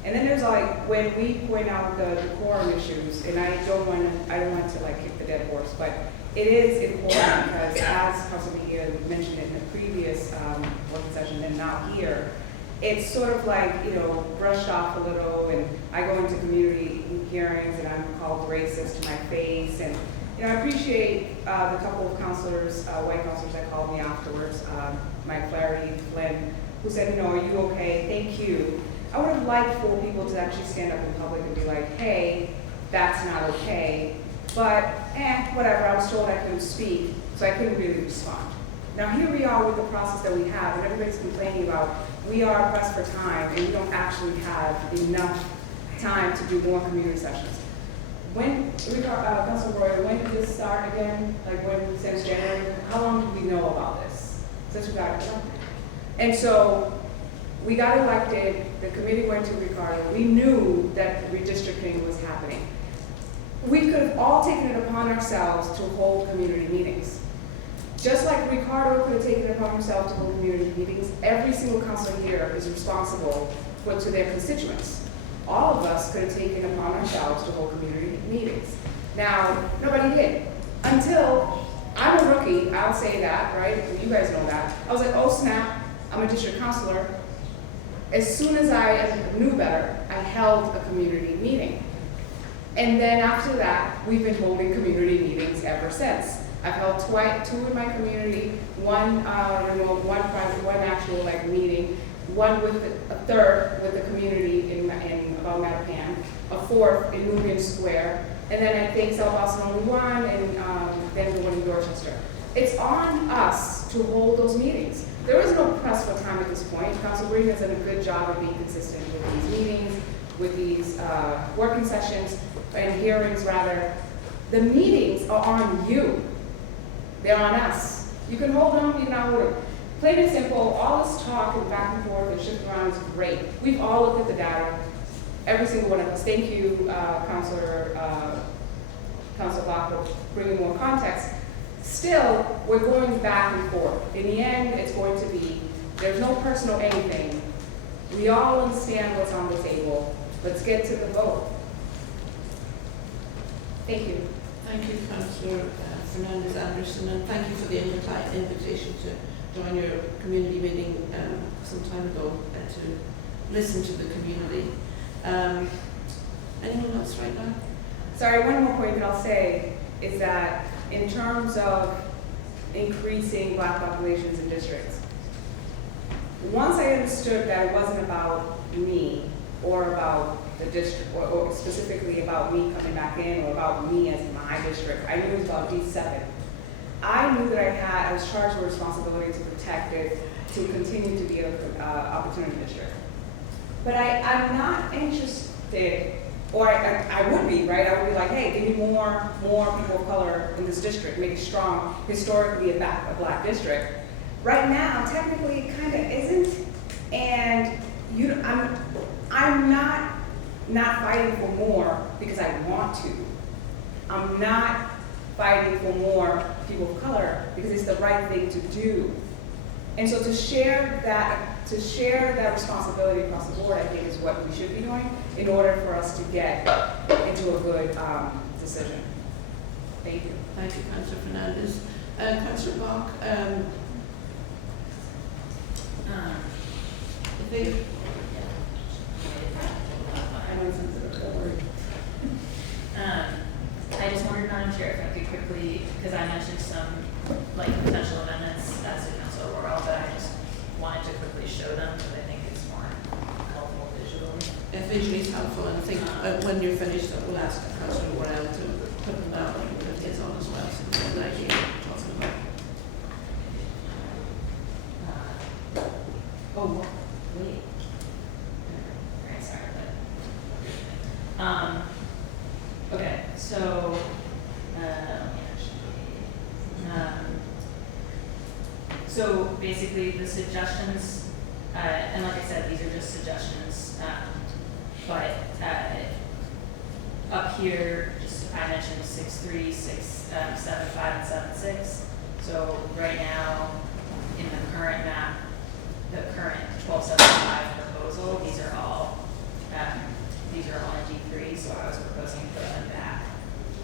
And then there's when we point out the decorum issues, and I don't want to kick the dead horse, but it is important because as Councilor Mejia mentioned it in the previous working session and now here, it's sort of brushed off a little, and I go into community hearings and I'm called racist to my face, and I appreciate the couple of councilors, white councilors that called me afterwards, Mike Flaherty, Flynn, who said, are you okay? Thank you. I would have liked for people to actually stand up in public and be like, hey, that's not okay, but whatever, I was told I couldn't speak, so I couldn't really respond. Now here we are with the process that we have, and everybody's complaining about we are pressed for time and we don't actually have enough time to do more community sessions. Councilor Roy, when did this start again? Since January? How long did we know about this? Since we got elected. And so we got elected, the committee went to Ricardo, we knew that redistricting was happening. We could have all taken it upon ourselves to hold community meetings. Just like Ricardo could have taken it upon himself to hold community meetings, every single councilor here is responsible to their constituents. All of us could have taken it upon ourselves to hold community meetings. Now, nobody did. Until, I'm a rookie, I'll say that, right? You guys know that. I was like, oh snap, I'm a district councilor. as soon as I knew better, I held a community meeting. And then after that, we've been holding community meetings ever since. I've held two in my community, one remote, one private, one actual like meeting, one with a third with the community in about Mattapan, a fourth in Union Square, and then I think South Boston only one, and then the one in Dorchester. It's on us to hold those meetings. There is no press for time at this point. Council Green has done a good job of being consistent with these meetings, with these working sessions, and hearings rather. The meetings are on you. They're on us. You can hold them, you know, plain and simple, all this talk and back and forth and shift around is great. We've all looked at the data, every single one of us. Thank you, Councilor Block, for bringing more context. Still, we're going back and forth. In the end, it's going to be, there's no personal anything. We all understand what's on the table. Let's get to the vote. Thank you. Thank you, Councillor Fernandez Anderson, and thank you for the invitation to join your community meeting some time ago and to listen to the community. Anyone else right now? Sorry, one more point that I'll say is that in terms of increasing Black populations in districts, once I understood that it wasn't about me or about the district, or specifically about me coming back in or about me as my district, I knew it was about D7. I knew that I was charged with responsibility to protect it, to continue to be an opportunity district. But I'm not interested, or I would be, right? I would be like, hey, give me more people of color in this district, make it strong, historically a Black district. Right now, technically, it kind of isn't, and I'm not fighting for more because I want to. I'm not fighting for more people of color because it's the right thing to do. And so to share that responsibility across the board, I think is what we should be doing in order for us to get into a good decision. Thank you. Thank you, Councillor Fernandez. Councillor Bach, I just wondered, Madam Chair, if I could quickly, because I mentioned some like potential amendments as to Councilor Worrell, but I just wanted to quickly show them because I think it's more helpful visually. visually is helpful, and I think when you're finished, we'll ask Councillor Worrell to put them down and put his on as well, so we have an idea what we're talking about. Wait. Right, sorry, but okay, so so basically the suggestions, and like I said, these are just suggestions, but up here, just I mentioned 6.3, 6.7.5, and 7.6. So right now, in the current map, the current 12.7.5 proposal, these are all in D3. So I was proposing to put them back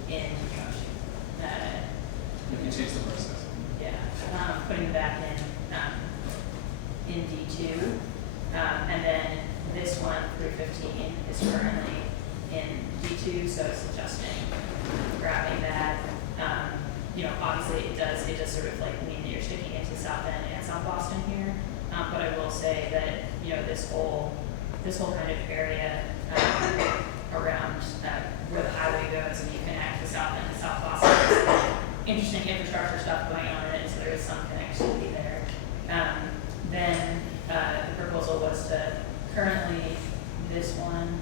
in. You change the process. Yeah, putting them back in D2, and then this one 315 is currently in D2. So suggesting grabbing that. Obviously it does sort of like mean that you're sticking into South End and South Boston here. But I will say that this whole kind of area around where the highway goes, and you connect the South End and South Boston. There's interesting infrastructure stuff going on in it, so there is some connectivity there. Then the proposal was to currently this one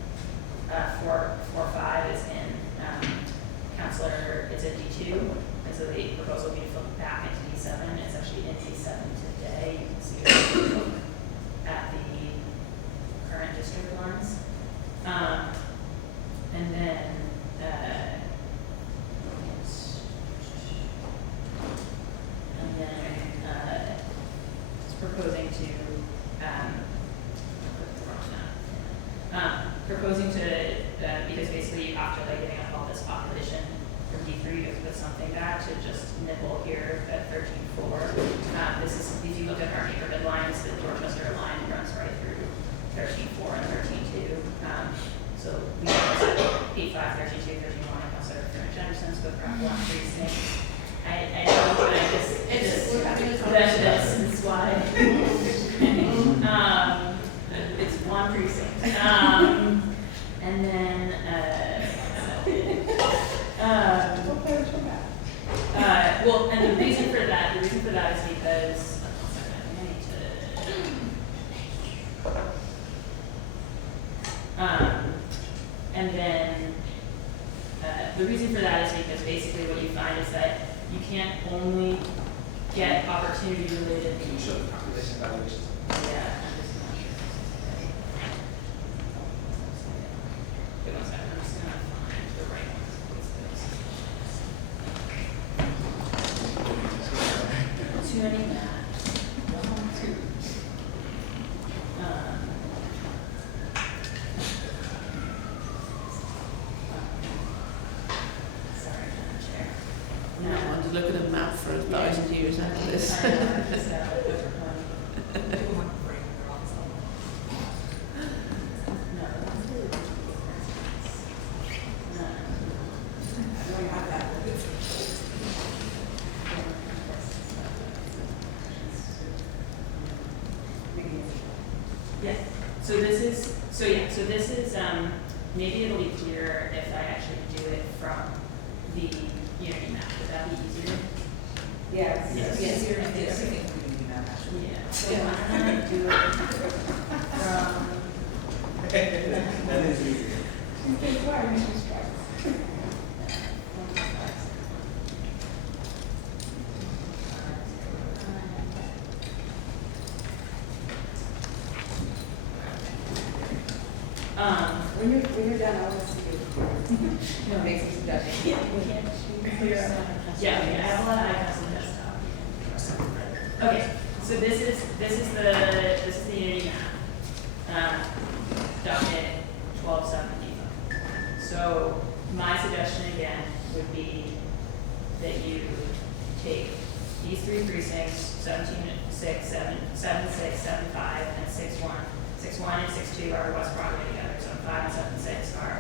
4.5 is in Councilor. It's in D2, and so the proposal will be flipped back into D7. It's actually in D7 today. You can see it at the current district lines. And then it's proposing to because basically after getting up all this population from D3 to put something back to just nibble here at 13.4. This is, if you look at our neighborhood lines, the Dorchester line runs right through 13-4 and 13-2. So we have 8-5, 13-2, 13-1, Councilor Anderson, spoke for one precinct. I know, but We're having a that's why. It's one precinct. And then, well, and the reason for that is because, I need to, and then, the reason for that is because basically what you find is that you can't only get opportunity related. Can you show the population evaluations? Yeah, I'm just not sure. Give me one second, I'm just gonna find the right one. Too many maps. Sorry, Madam Chair. No, I want to look at a map for 1,000 years after this. I know, I just got a different one. No, that's really good. Yeah, so this is, maybe it'll be clearer if I actually do it from the unity map, would that be easier? Yes. Yes. Yes. Yeah, so why don't I do it from, That is easy. When you're done, I'll just make some suggestions. yeah, I have a lot of icons on the desktop. Okay, so this is the unity map. Docket 1270. So my suggestion again would be that you take these three precincts, 17-6, 7-6, 7-5, and 6-1. 6-1 and 6-2 are West Broadway together, 7-5 and 7-6 are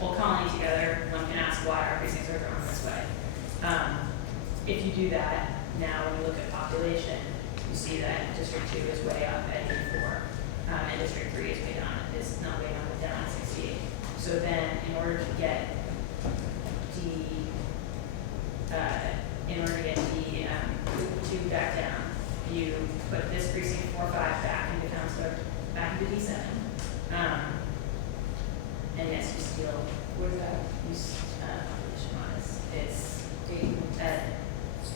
Old Colony together. One can ask why our precincts are drawn this way. If you do that, now when you look at population, you see that District 2 is way up at 84, and District 3 is way down, is not way down, but down at 68. So then, in order to get D 2 back down, you put this precinct 4-5 back into back into D7. And yes, you still, What is that? use population wise, it's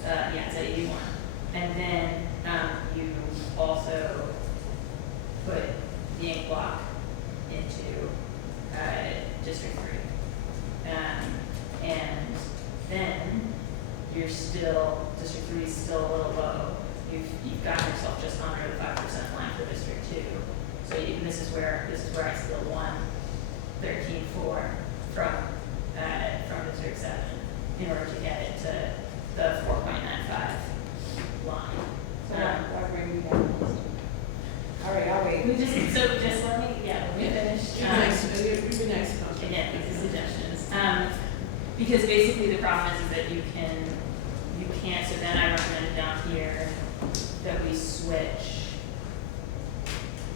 yeah, it's at 81. And then you also put the ink block into District 3. And then you're still, District 3 is still a little low. You've gotten yourself just under the 5% line for District 2. So even this is where I still won 13-4 from District 7 in order to get it to the 4.95 line. So why bring me down? All right, I'll wait. Just let me, let me finish. You'd be nice. Again, these are suggestions. Because basically the problem is that you can't, so then I recommended down here that we switch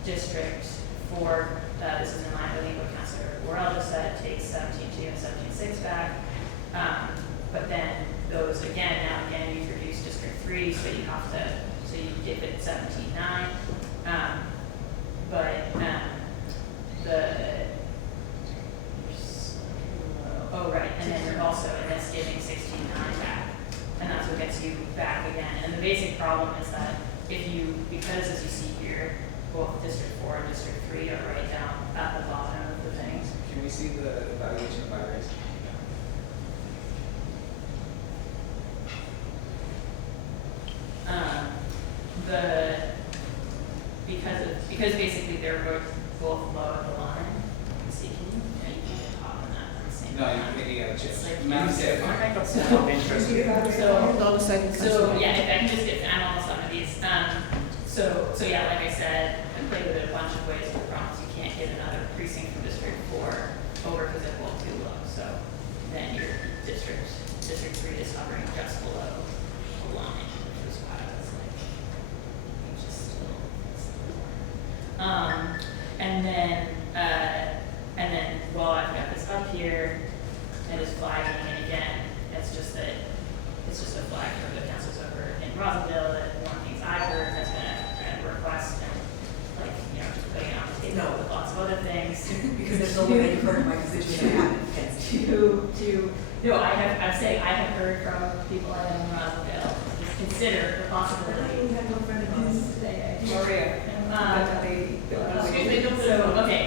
district for, this is in line with what Councilor Worrell just said, takes 17-2 and 17-6 back. But then those again, now again, you reduce District 3, so you have to, so you give it 17-9. But oh right, and then you're also, and that's giving 16-9 back. And that's what gets you back again. And the basic problem is that because as you see here, both District 4 and District 3 are right down at the bottom of the thing. Can we see the evaluation by race? Because basically they're both low at the line. See, can you get hot on that at the same No, time? you gotta check. It's like Massive. massive. Hold on a second. So yeah, if I can just get, I'm almost done with these. So yeah, like I said, I played with it a bunch of ways to promise can't get another precinct from District 4 over because it won't too low. So then your District 3 is hovering just below a line, which is why I was like, it's just still and then while I've got this up here, it is flagging, and again, it's just a flag for the councils over in Rosendale that one of the things I've heard has been a request and like, just putting it on the table with lots of other things. Because there's no way you've heard of my constituents that happen against. No, I'm saying I have heard from people I know in Rosendale, just consider the possibility. We had no friend of ours today. Maria. Excuse me, don't So, okay,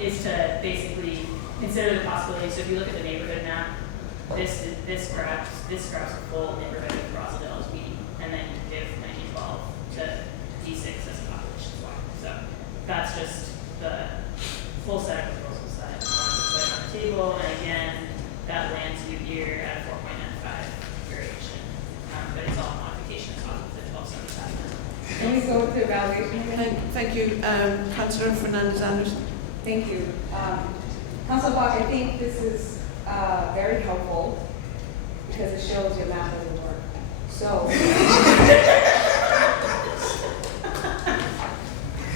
is to basically consider the possibility, so if you look at the neighborhood map, this grabs the full neighborhood of Rosendale as we, and then you give 1912 to D6 as a population swap. So that's just the full set of proposals that I wanted to put on the table, and again, that lands you here at a 4.95 variation, but it's all modification off of the 1275. Can we go to evaluation? Thank you, Councillor Fernandez Anderson. Thank you. Councilor Bach, I think this is very helpful because it shows your math doesn't work. So,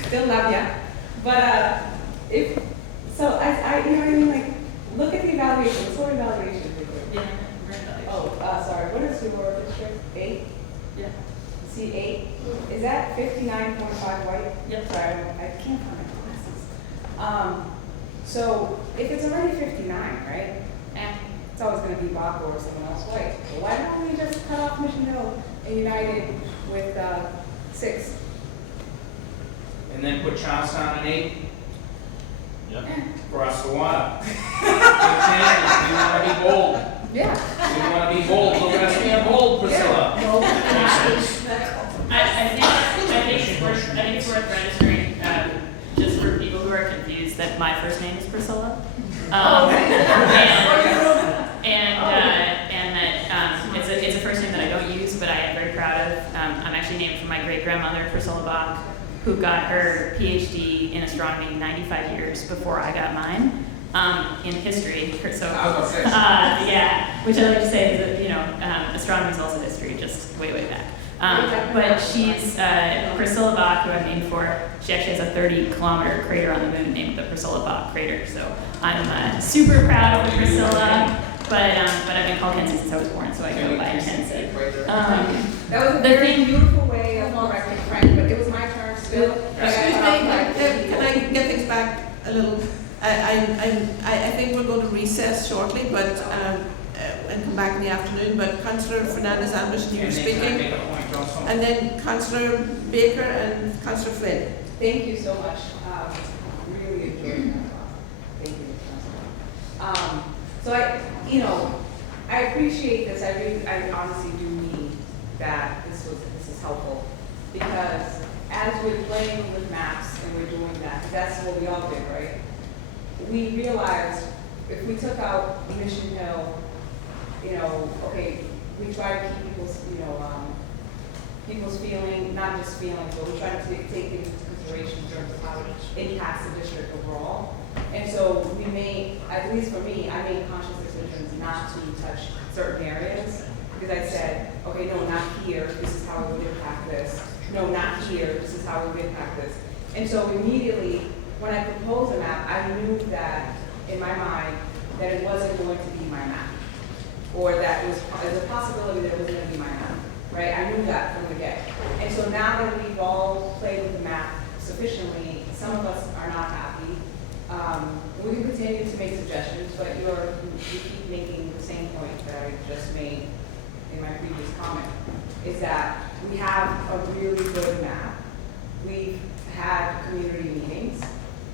still love ya. But I you know what I mean? Like, look at the evaluation. What's our evaluation? Yeah, we're in evaluation. Oh, sorry. What is your district? 8? Yeah. C8? Is that 59.5 white? Yep. Sorry, I can't find my glasses. So if it's already 59, right? It's always going to be Baco or someone else white. So why don't we just cut off Mission Hill and unite it with 6? And then put Charlestown on 8, Yep. cross the water. Big changes, we want to be bold. Yeah. We want to be bold, look at us being bold, Priscilla. I think it's worth registering, just for people who are confused, that my first name is Priscilla. And that it's a first name that I don't use, but I am very proud of. I'm actually named for my great grandmother, Priscilla Bach, who got her PhD in astronomy 95 years before I got mine. In history, so yeah, which I like to say is that astronomy is also history, just way back. But she's Priscilla Bach, who I'm named for. She actually has a 30-kilometer crater on the moon named the Priscilla Bach crater. So I'm super proud of Priscilla. But I've been called Kenzie since I was born, so I go by Kenzie. That was a very beautiful way of correcting Frank, but it was my turn still. Excuse me, can I get things back a little? I think we're going to recess shortly, but and come back in the afternoon. But Councillor Fernandez Anderson, you were speaking, and then Councillor Baker and Councillor Flynn. Thank you so much. Really enjoyed that. Thank you, Councilor. So I appreciate this. I honestly do mean that this is helpful, because as we're playing with maps and we're doing that, that's what we all did, right? We realized if we took out Mission Hill, okay, we try to keep people's feeling, not just feelings, but we try to take things into consideration in terms of how it impacts the district overall. And so we made, at least for me, I made conscious decisions not to touch certain areas, because I said, okay, no, not here, this is how it would impact this. No, not here, this is how it would impact this. And so immediately, when I proposed a map, I knew that, in my mind, that it wasn't going to be my map. Or that there's a possibility that it wasn't going to be my map, right? I knew that from the get. And so now that we've all played with the map sufficiently, some of us are not happy. We can continue to make suggestions, but you keep making the same point that I just made in my previous comment, is that we have a really good map. We've had community meetings.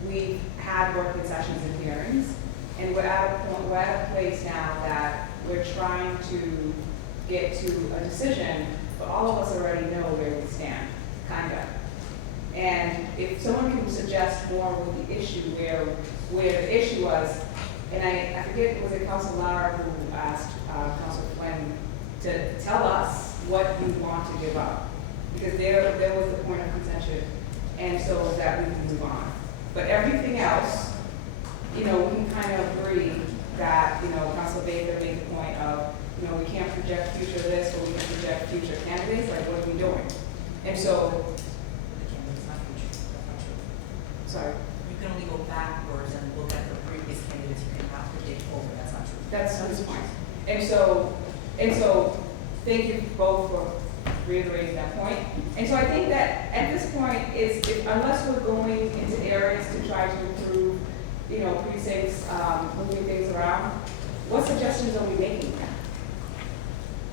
We've had working sessions and hearings. And we're at a place now that we're trying to get to a decision, but all of us already know where we stand, kind of. And if someone can suggest more with the issue, where the issue was, and I forget, was it Councilor Lara who asked Councilor Flynn to tell us what we want to give up, because there was the point of contention, and so that we can move on. But everything else, you know, we can kind of agree that, you know, Council Baker made the point of, you know, we can't project future this, but we can project future candidates, like what are we doing? And so, sorry, You can only go backwards and look at the previous candidates, you cannot predict over, that's not true. that's his point. And so, thank you both for reiterating that point. And so I think that at this point is, unless we're going into areas to try to improve, you know, precincts, moving things around, what suggestions are we making?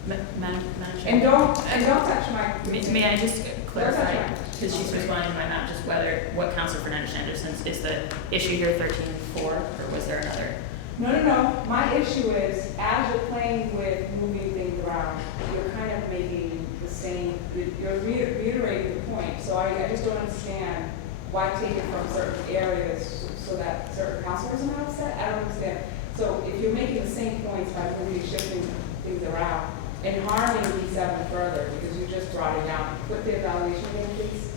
Madam Chair? And don't touch my. May I just clarify, Don't touch mine. because she's responding to my map, just whether, what Councilor Fernandez Anderson's, is the issue here 13-4, or was there another? No. My issue is, as you're playing with moving things around, you're kind of making the same, you're reiterating the point. So I just don't understand why take it from certain areas so that certain councilors are not upset. I don't understand. So if you're making the same points by moving and shifting things around and harming D7 further, because you just brought it down, put the evaluation in, please.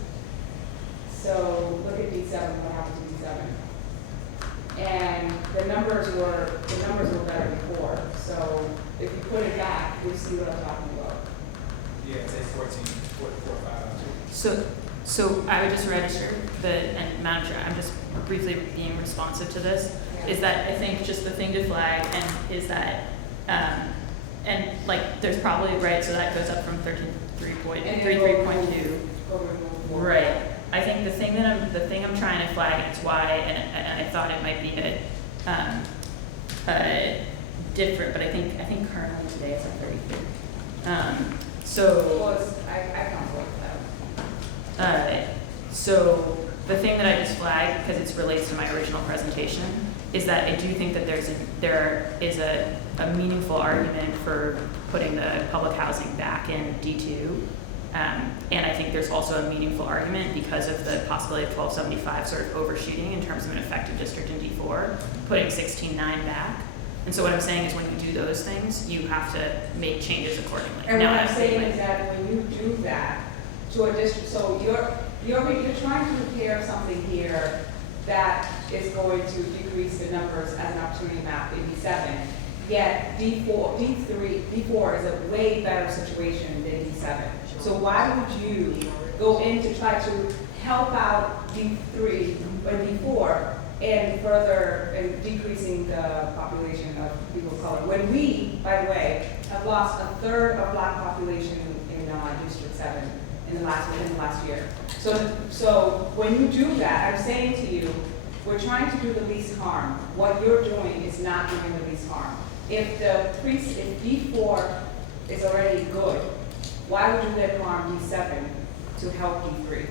So look at D7, what happened to D7. And the numbers were better before. So if you put it back, you'll see what I'm talking about. Yeah, it's a 14, 44, 5. So I would just register and Madam Chair, I'm just briefly being responsive to this, is that I think just the thing to flag is that, and like, there's probably, right, so that goes up from 33.2. Right. I think the thing I'm trying to flag, and it's why, and I thought it might be different, but I think currently today it's at 33. I can't work that. So the thing that I just flagged, because it relates to my original presentation, is that I do think that there is a meaningful argument for putting the public housing back in D2. And I think there's also a meaningful argument because of the possibility of 1275 sort of overshooting in terms of an effective district in D4, putting 16.9 back. And so what I'm saying is when you do those things, you have to make changes accordingly. And what I'm saying is that when you do that to a district, so you're trying to repair something here that is going to decrease the numbers as an opportunity map in D7. Yet D4 is a way better situation than D7. So why would you go in to try to help out D3 or D4 and further and decreasing the population of people of color? When we, by the way, have lost a third of Black population in District 7 in the last year. So when you do that, I'm saying to you, we're trying to do the least harm. What you're doing is not doing the least harm. If D4 is already good, why would you then harm D7 to help D3?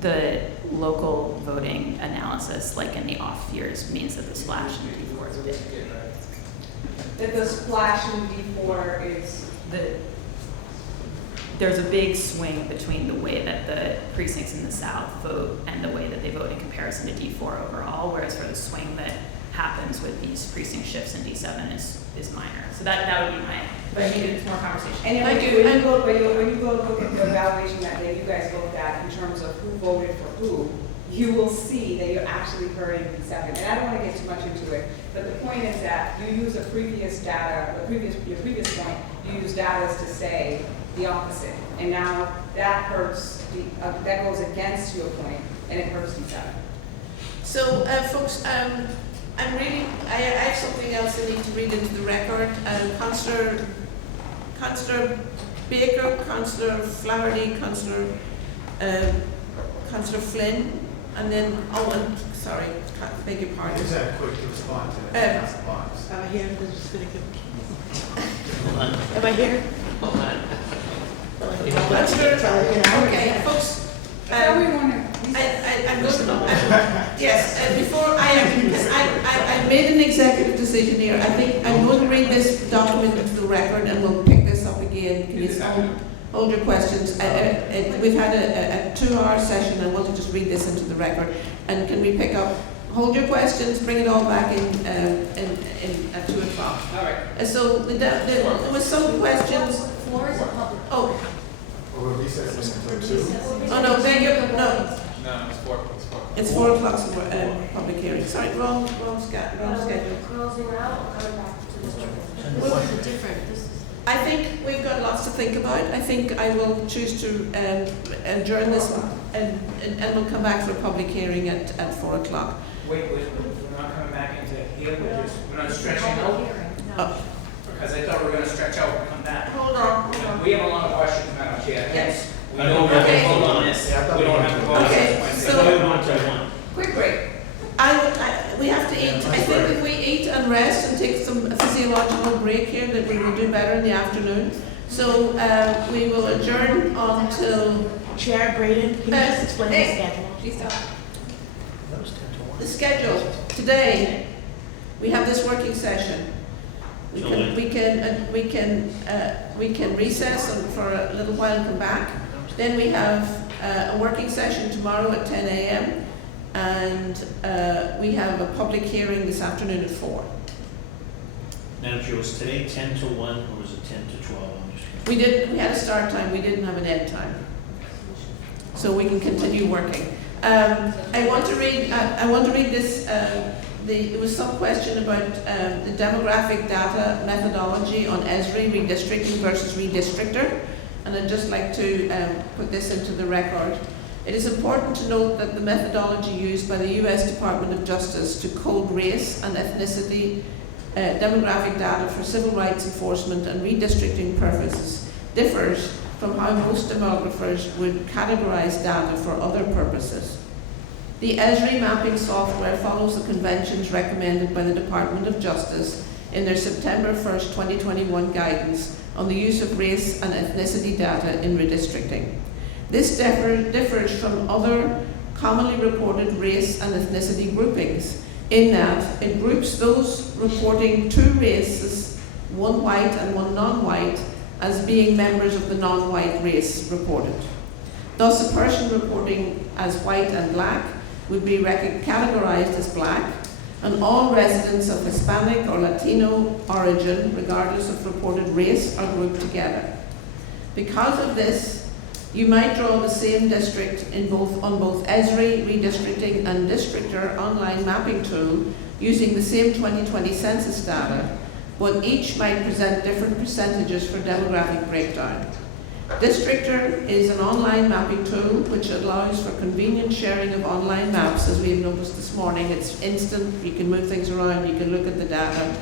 The local voting analysis, like in the off years, means that the splash in D4 is big. That the splash in D4 is there's a big swing between the way that the precincts in the South vote and the way that they vote in comparison to D4 overall, whereas for the swing that happens with these precinct shifts in D7 is minor. So that would be my, but I think it's more conversation. And when you go look at the evaluation that you guys looked at in terms of who voted for who, you will see that you're actually hurting D7. And I don't want to get too much into it, but the point is that you use your previous point, you use data to say the opposite. And now that hurts, that goes against your point, and it hurts D7. So, folks, I have something else I need to read into the record. Councillor Baker, Councillor Flaherty, Councillor Flynn, and then, sorry, beg your pardon. Just have a quick response to that, Council Barnes. Am I here? I'm just gonna give. Am I here? Okay, folks. I'm going to, yes, before I made an executive decision here. I think I'm going to read this document into the record and we'll pick this up again. Can you hold your questions? We've had a 2-hour session. I want to just read this into the record. And can we pick up, hold your questions, bring it all back in at 2 o'clock. All right. So there was some questions. Floor is a public. Oh. Or we're recessing until 2. Oh, no, thank you. No. No, it's 4. It's 4 o'clock, so public hearing. Sorry, wrong schedule. Closing out or coming back to this one? Well, This is different, this is. I think we've got lots to think about. I think I will choose to adjourn this and we'll come back for a public hearing at 4 o'clock. Wait, we're not coming back into here, we're not stretching out? Oh, Because I thought we were gonna stretch out and come back. hold on. We have a lot of questions, Madam Chair, hence, we I don't know, have to okay. vote on this, we Yeah, I thought don't have to vote on Okay, this Wednesday. so- Quick break. We have to eat. I think if we eat and rest and take some physiological break here, that we will do better in the afternoon. So we will adjourn until Chair Braden, can you just explain the schedule? Please stop. That was 10 to 1. the schedule. Today, we have this working session. We can recess for a little while and come back. Then we have a working session tomorrow at 10 a.m. and we have a public hearing this afternoon at 4. Madam Chair, was today 10 to 1 or was it 10 to 12? I'm just We had a start time, we didn't have an end time. So we can continue working. I want to read this, there was some question about the demographic data methodology on ESRI redistricting versus redistrictor, and I'd just like to put this into the record. It is important to note that the methodology used by the U.S. Department of Justice to code race and ethnicity demographic data for civil rights enforcement and redistricting purposes differs from how most demographers would categorize data for other purposes. The ESRI mapping software follows the conventions recommended by the Department of Justice in their September 1st, 2021 guidance on the use of race and ethnicity data in redistricting. This differs from other commonly reported race and ethnicity groupings in that it groups those reporting two races, one white and one non-white, as being members of the non-white race reported. Thus, a person reporting as white and black would be categorized as black, and all residents of Hispanic or Latino origin, regardless of reported race, are grouped together. Because of this, you might draw the same district on both ESRI, redistricting, and districtor online mapping tool using the same 2020 census data, but each might present different percentages for demographic breakdown. Districtor is an online mapping tool which allows for convenient sharing of online maps, as we have noticed this morning. It's instant, you can move things around, you can look at the data.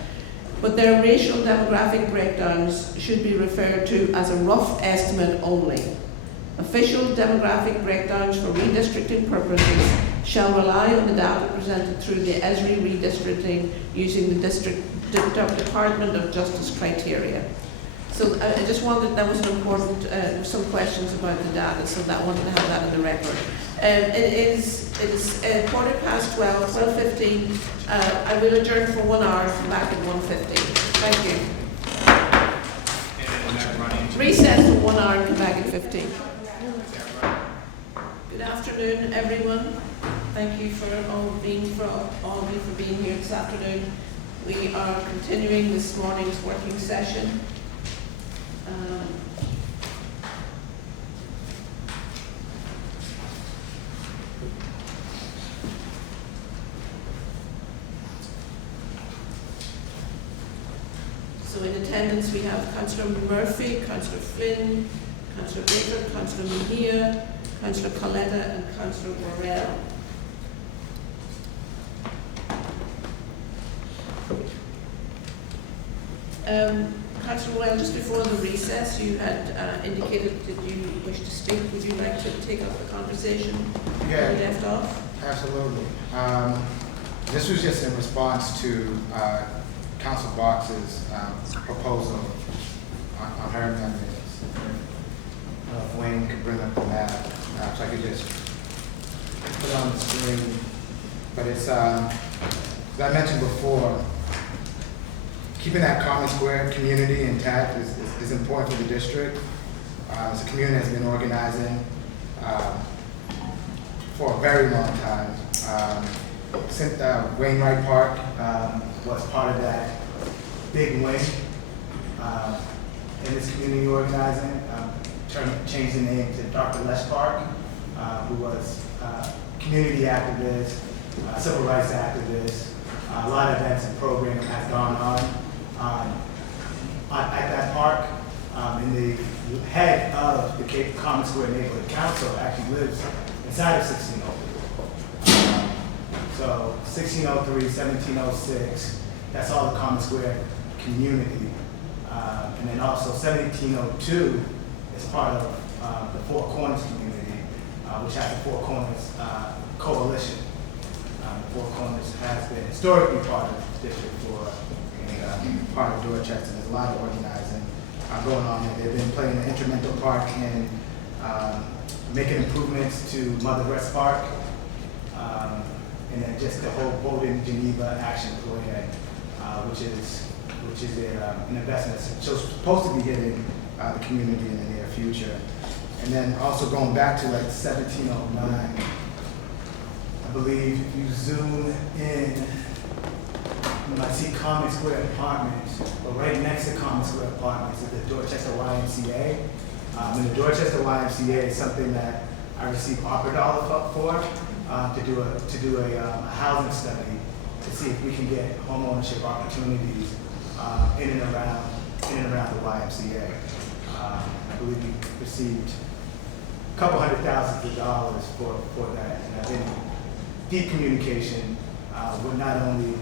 But their racial demographic breakdowns should be referred to as a rough estimate only. Official demographic breakdowns for redistricting purposes shall rely on the data presented through the ESRI redistricting using the Department of Justice criteria. So I just wanted, that was an important, there were some questions about the data, so I wanted to have that in the record. It is 12:15, 12:15. I will adjourn for 1 hour, come back at 1:15. Thank you. And then running to Recess for 1 hour and come back at 15. Good afternoon, everyone. Thank you for all of you for being here this afternoon. We are continuing this morning's working session. So in attendance we have Councillor Murphy, Councillor Flynn, Councillor Baker, Councillor Mejia, Councillor Coletta, and Councillor Worrell. Councillor Worrell, just before the recess, you had indicated that you wish to speak. Would you like to take up the conversation where we left off? Absolutely. This was just in response to Council Box's proposal on her amendments. If Wayne could bring up the map, so I could just put it on the screen. But it's, as I mentioned before, keeping that common square community intact is important for the district. It's a community that's been organizing for a very long time. Since Wainwright Park was part of that big wing in this community organizing, changed the name to Dr. Les Park, who was community activists, civil rights activists. A lot of events and programming has gone on at that park. And the head of the Cape Common Square Neighborhood Council actually lives inside of 1603. So 1603, 1706, that's all the Common Square community. And then also 1702 is part of the Four Corners community, which has the Four Corners Coalition. The Four Corners has been historically part of the district for part of Dorchester. There's a lot of organizing going on there. They've been playing an instrumental part in making improvements to Mother West Park, and then just the whole Voting Geneva Action Plan, which is an investment that's supposed to be hitting the community in the near future. And then also going back to like 1709, I believe if you zoom in, you might see Common Square Apartments, but right next to Common Square Apartments is the Dorchester YMCA. And the Dorchester YMCA is something that I received ARPA dollars for to do a housing study to see if we can get home ownership opportunities in and around the YMCA. I believe we received a couple $100,000 for that, and I've been in deep communication with not only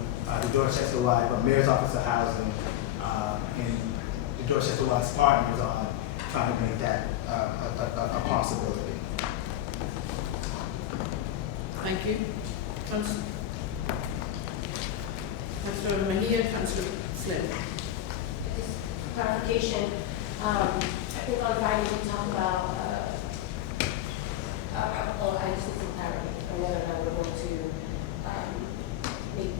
the Dorchester Y, but Mayor's Office of Housing and the Dorchester Y's partners on trying to make that a possibility. Thank you. Councillor Mejia, Councillor Flynn. Just clarification, I think on Friday we talked about, I just need some clarity on whether or not we're going to make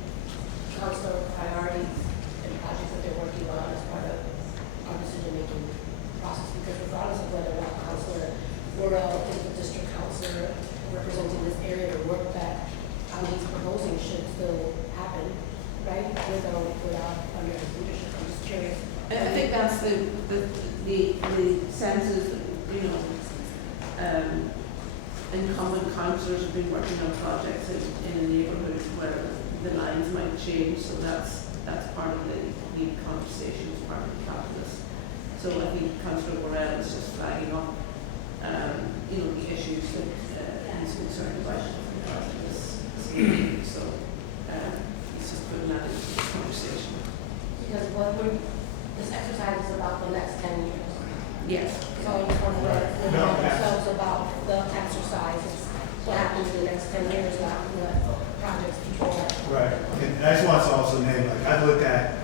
council priorities and projects that they're working on as part of our decision-making process, because regardless of whether or not Councilor Worrell is the district councilor representing this area, the work that he's proposing should still happen, right? Without under his leadership. I'm just curious. I think that's the senses, you know, incumbent councillors have been working on projects in a neighbourhood where the lines might change, so that's part of the conversation, part of the calculus. So I think Councillor Worrell is just flagging up, you know, the issues that he's concerned about in this meeting. So he's just putting that into the conversation. Because this exercise is about the next 10 years. Yes. So I just want to remind ourselves about the exercise, what happens in the next 10 years, not what projects before that. Right. And I just want to also name, like, I've looked at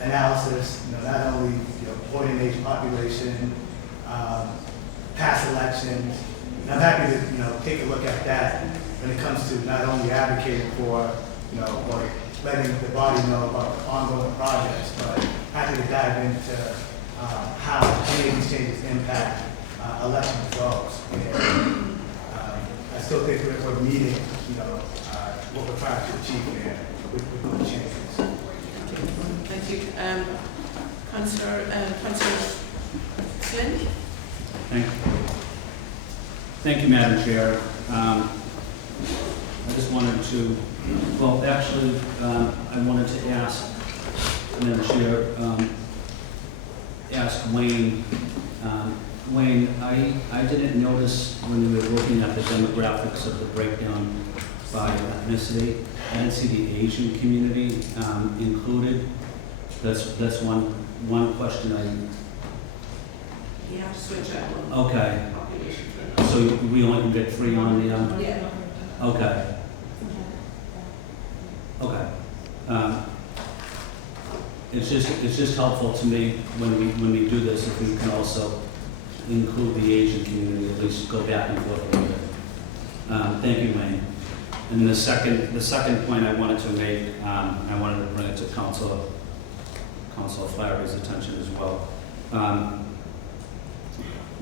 analysis, you know, not only, you know, voting age population, past elections. And I'm happy to, you know, take a look at that when it comes to not only advocating for, you know, or letting the body know about ongoing projects, but happy to dive into how any of these changes impact election results. And I still think we're meeting, you know, what we're trying to achieve here with the changes. Thank you. Councillor Flynn? Thank you, Madam Chair. I just wanted to, well, actually, I wanted to ask, Madam Chair, ask Wayne. Wayne, I didn't notice when we were looking at the demographics of the breakdown by ethnicity, I didn't see the Asian community included. That's one question You have to switch out one. Okay, Population. so we only can get 3 on the, Yeah. okay. Okay. It's just helpful to me when we do this, if we can also include the Asian community, at least go back and forth a little bit. Thank you, Wayne. And the second point I wanted to make, I wanted to bring it to Councilor Flaherty's attention as well.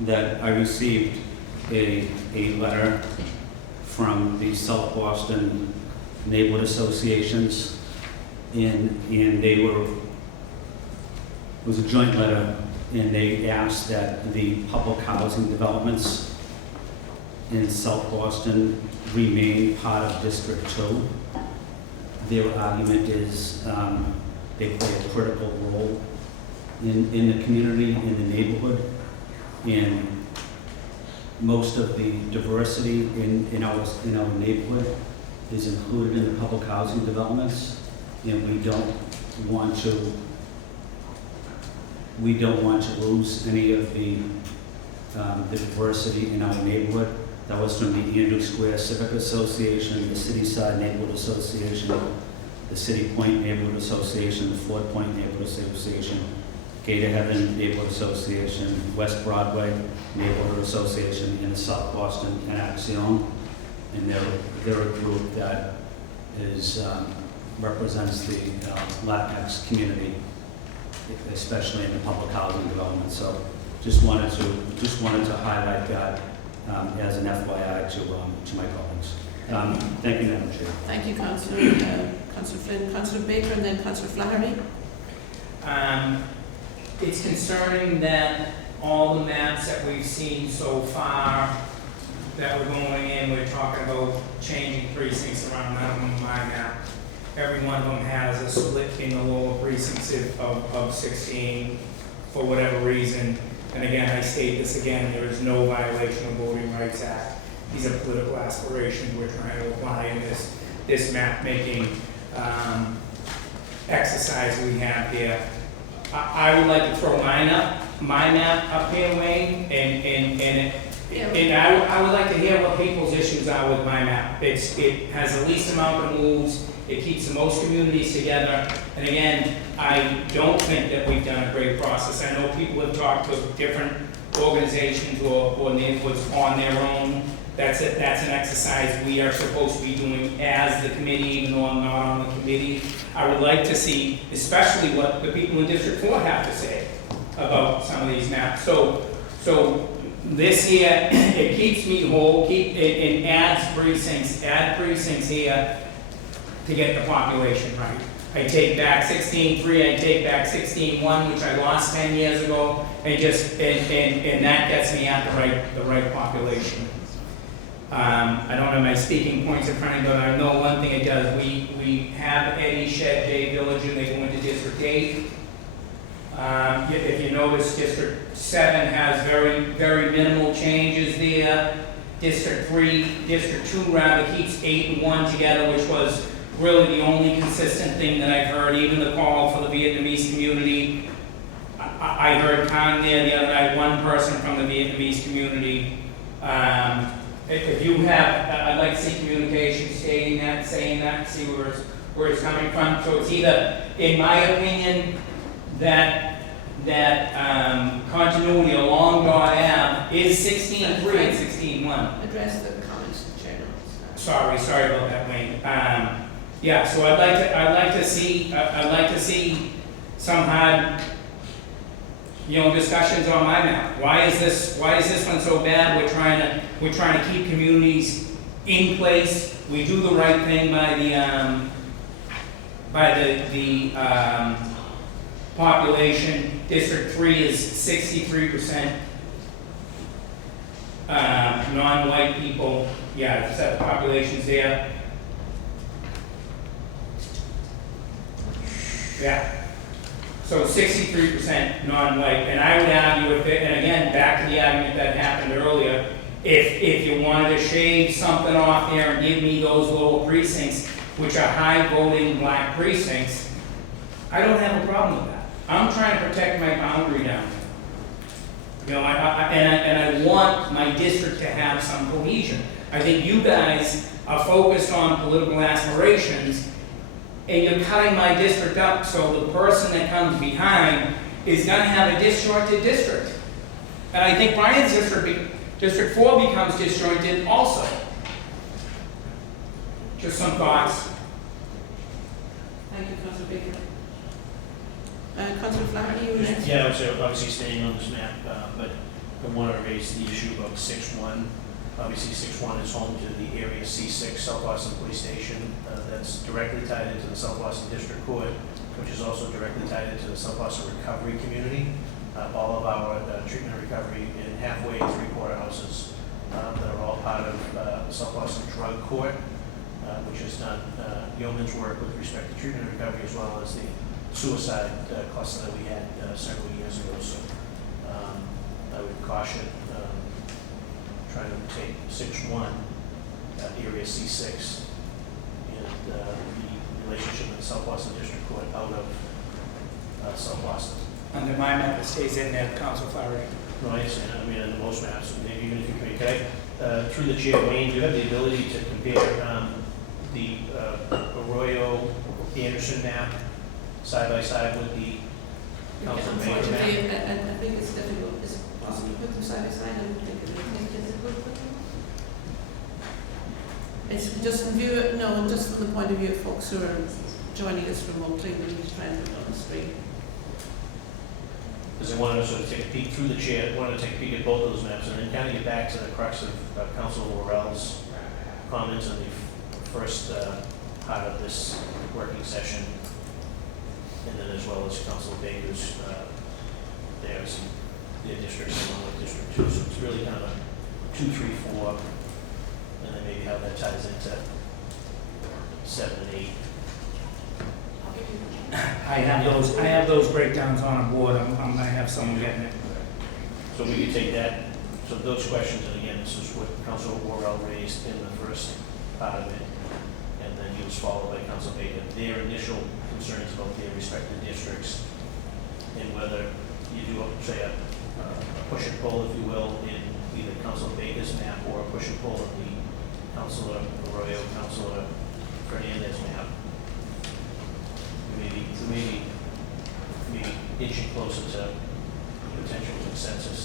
That I received a letter from the South Boston Neighborhood Associations, and they were, it was a joint letter, and they asked that the public housing developments in South Boston remain part of District 2. Their argument is they play a critical role in the community, in the neighborhood, and most of the diversity in our neighborhood is included in the public housing developments, and we don't want to lose any of the diversity in our neighborhood. That was from the Andrew Square Civic Association, the City Side Neighborhood Association, the City Point Neighborhood Association, the Fort Point Neighborhood Association, Gate of Heaven Neighborhood Association, West Broadway Neighborhood Association, and the South Boston Axiom. And they're a group that represents the Latinx community, especially in the public housing development. So just wanted to highlight that as an FYI to my colleagues. Thank you, Madam Chair. Thank you, Councillor Flynn. Councillor Baker and then Councillor Flaherty. It's concerning that all the maps that we've seen so far that we're going in, we're talking about changing precincts around, none of them on my map. Every one of them has a split in the lower precincts of 16 for whatever reason. And again, I state this again, there is no violation of Voting Rights Act. These are political aspirations we're trying to apply in this map making exercise we have here. I would like to throw my map up here, Wayne, and I would like to hear what people's issues are with my map. It has the least amount of moves, it keeps the most communities together, and again, I don't think that we've done a great process. I know people have talked to different organizations or neighborhoods on their own. That's an exercise we are supposed to be doing as the committee, even though I'm not on the committee. I would like to see, especially what the people in District 4 have to say about some of these maps. So this year, it keeps me whole, it adds precincts here to get the population right. I take back 16.3, I take back 16.1, which I lost 10 years ago, and that gets me at the right population. I don't have my speaking points in front of me, but I know one thing it does. We have Eddie, Shed, Bay Village, and they go into District 8. If you notice, District 7 has very, very minimal changes there. District 2 rather keeps 8 and 1 together, which was really the only consistent thing that I've heard, even the call for the Vietnamese community. I heard Khan there the other night, one person from the Vietnamese community. If you have, I'd like to see communication saying that, see where it's coming from. So it's either, in my opinion, that continuity along Dot Ave is 16.3 and 16.1. Address the comments, Chair. Sorry about that, Wayne. Yeah, so I'd like to see some hard, discussions on my map. Why is this one so bad? We're trying to keep communities in place. We do the right thing by the population. District 3 is 63% non-white people. Yeah, the population's there. Yeah. So 63% non-white, and I would argue and again, back to the argument that happened earlier, if you wanted to shave something off there and give me those lower precincts, which are high voting black precincts, I don't have a problem with that. I'm trying to protect my boundary down there. I want my district to have some cohesion. I think you guys are focused on political aspirations, and you're cutting my district up so the person that comes behind is going to have a disjointed district. And I think Brian's District 4 becomes disjointed also. Just some thoughts. Thank you, Councillor Baker. Councillor Flaherty, you were next. Yeah, obviously staying on this map, but I want to raise the issue about 6-1. Obviously, 6-1 is home to the Area C6 South Boston Police Station. That's directly tied into the South Boston District Court, which is also directly tied into the South Boston Recovery Community. All of our treatment and recovery in halfway and three-quarter houses that are all part of the South Boston Drug Court, which has done yeoman's work with respect to treatment and recovery, as well as the suicide cluster that we had several years ago. So I would caution trying to take 6-1, area C6, and the relationship with the South Boston District Court out of South Boston. Under my map, it stays in there, Council Flaherty. No, I understand. I mean, in most maps, maybe even if you can, through the chair, Wayne, do you have the ability to compare the Arroyo Anderson map side by side with the Council Baker map? Unfortunately, I think it's difficult. Is it possible to put them side by side? I don't think it is. It's just in view, no, just from the point of view of folks who are joining us remotely, we need to try and put it on the screen. Because I wanted to sort of take a peek through the chair, wanted to take a peek at both those maps and then kind of get back to the crux of Councilor Worrell's comments in the first part of this working session, and then as well as Councilor Baker's theirs, their districts along with District 2. So it's really kind of a 2, 3, 4, and then maybe how that ties into 7 and 8. I have those breakdowns on a board. I'm gonna have someone getting it. So we could take that, so those questions, and again, this is what Councilor Worrell raised in the first part of it, and then he was followed by Councilor Baker. Their initial concerns about their respective districts, and whether you do, say, a push and pull, if you will, in either Councilor Baker's map or a push and pull in the Councilor Arroyo, Councilor Fernandez map. Maybe inching closer to potential consensus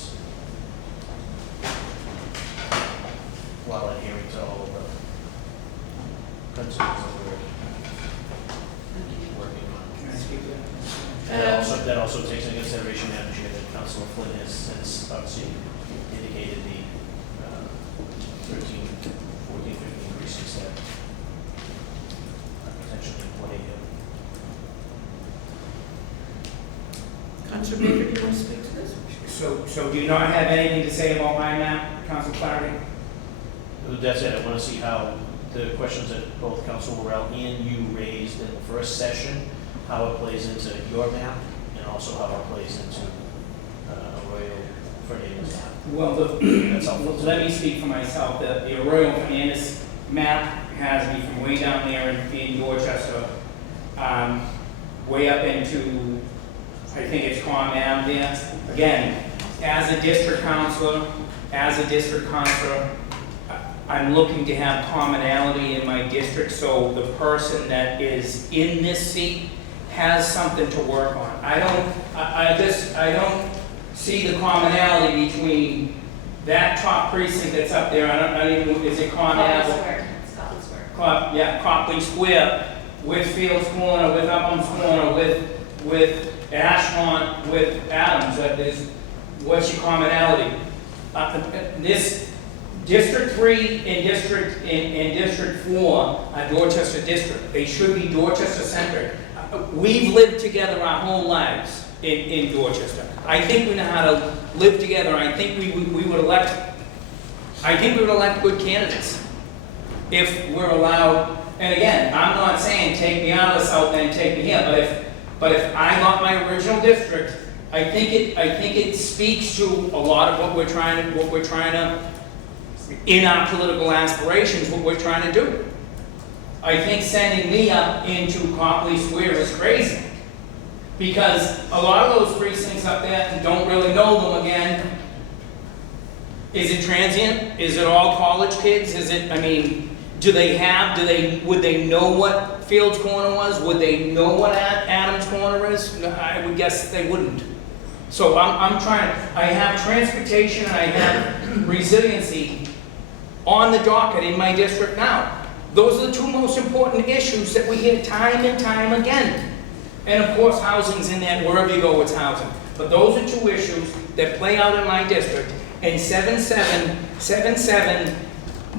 while adhering to all of the principles that we're working on. Can I speak to that? That also takes into consideration, Madam Chair, that Councilor Flynn has since obviously indicated the 13, 14, 15 precincts that are potentially in play here. Councillor Baker, do you want to speak to this? So do you not have anything to say about my map, Council Flaherty? That's it. I want to see how the questions that both Councilor Worrell and you raised in the first session, how it plays into your map, and also how it plays into Arroyo Fernandez map. Well, That's helpful. let me speak for myself. The Arroyo Fernandez map has me from way down there in Dorchester, way up into, I think it's Quam Ave there. Again, as a district councilor, I'm looking to have commonality in my district, so the person that is in this seat has something to work on. I don't see the commonality between that top precinct that's up there. I don't even, is it Quam Ave? Scotland Square. Yeah, Copley Square, with Fields Corner, with Upham's Corner, with Ashmont, with Adams. That is, what's your commonality? This District 3 and District 4 are Dorchester District. They should be Dorchester centric. We've lived together our whole lives in Dorchester. I think we know how to live together. I think we would elect good candidates if we're allowed. And again, I'm not saying take me out of the South End, take me here, but if I got my original district, I think it speaks to a lot of what we're trying to in our political aspirations, what we're trying to do. I think sending me up into Copley Square is crazy, because a lot of those precincts up there don't really know them again. Is it transient? Is it all college kids? Is it, I mean, would they know what Fields Corner was? Would they know what Adams Corner is? I would guess they wouldn't. So I'm trying, I have transportation and I have resiliency on the docket in my district now. Those are the two most important issues that we hear time and time again. And of course, housing's in that, wherever you go, it's housing. But those are two issues that play out in my district. And 7-7,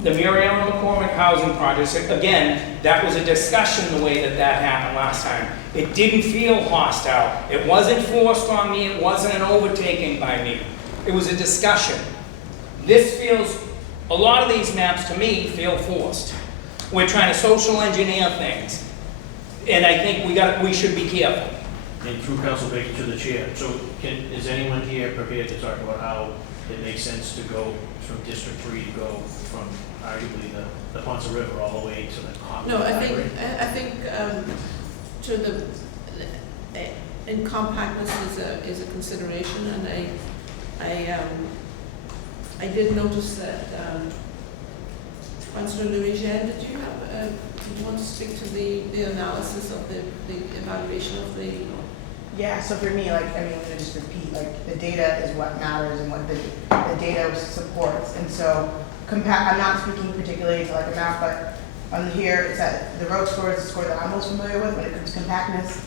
the Muriel and McCormick housing projects, again, that was a discussion the way that happened last time. It didn't feel hostile. It wasn't forced on me. It wasn't an overtaking by me. It was a discussion. This feels A lot of these maps, to me, feel forced. We're trying to social engineer things, and I think we should be careful. And through Council Baker to the chair, so is anyone here prepared to talk about how it makes sense to go from District 3 to go from arguably the Ponce River all the way to the Concord No, I Library? think to the, in compactness is a consideration, and I did notice that, Councillor Louis-Jean, did you want to speak to the analysis of the evaluation of the? Yeah, so for me, like, I mean, I'm gonna just repeat, like, the data is what matters and what the data supports. And so, I'm not speaking particularly to like a map, but on here, it's that the road score is the score that I'm most familiar with when it comes to compactness.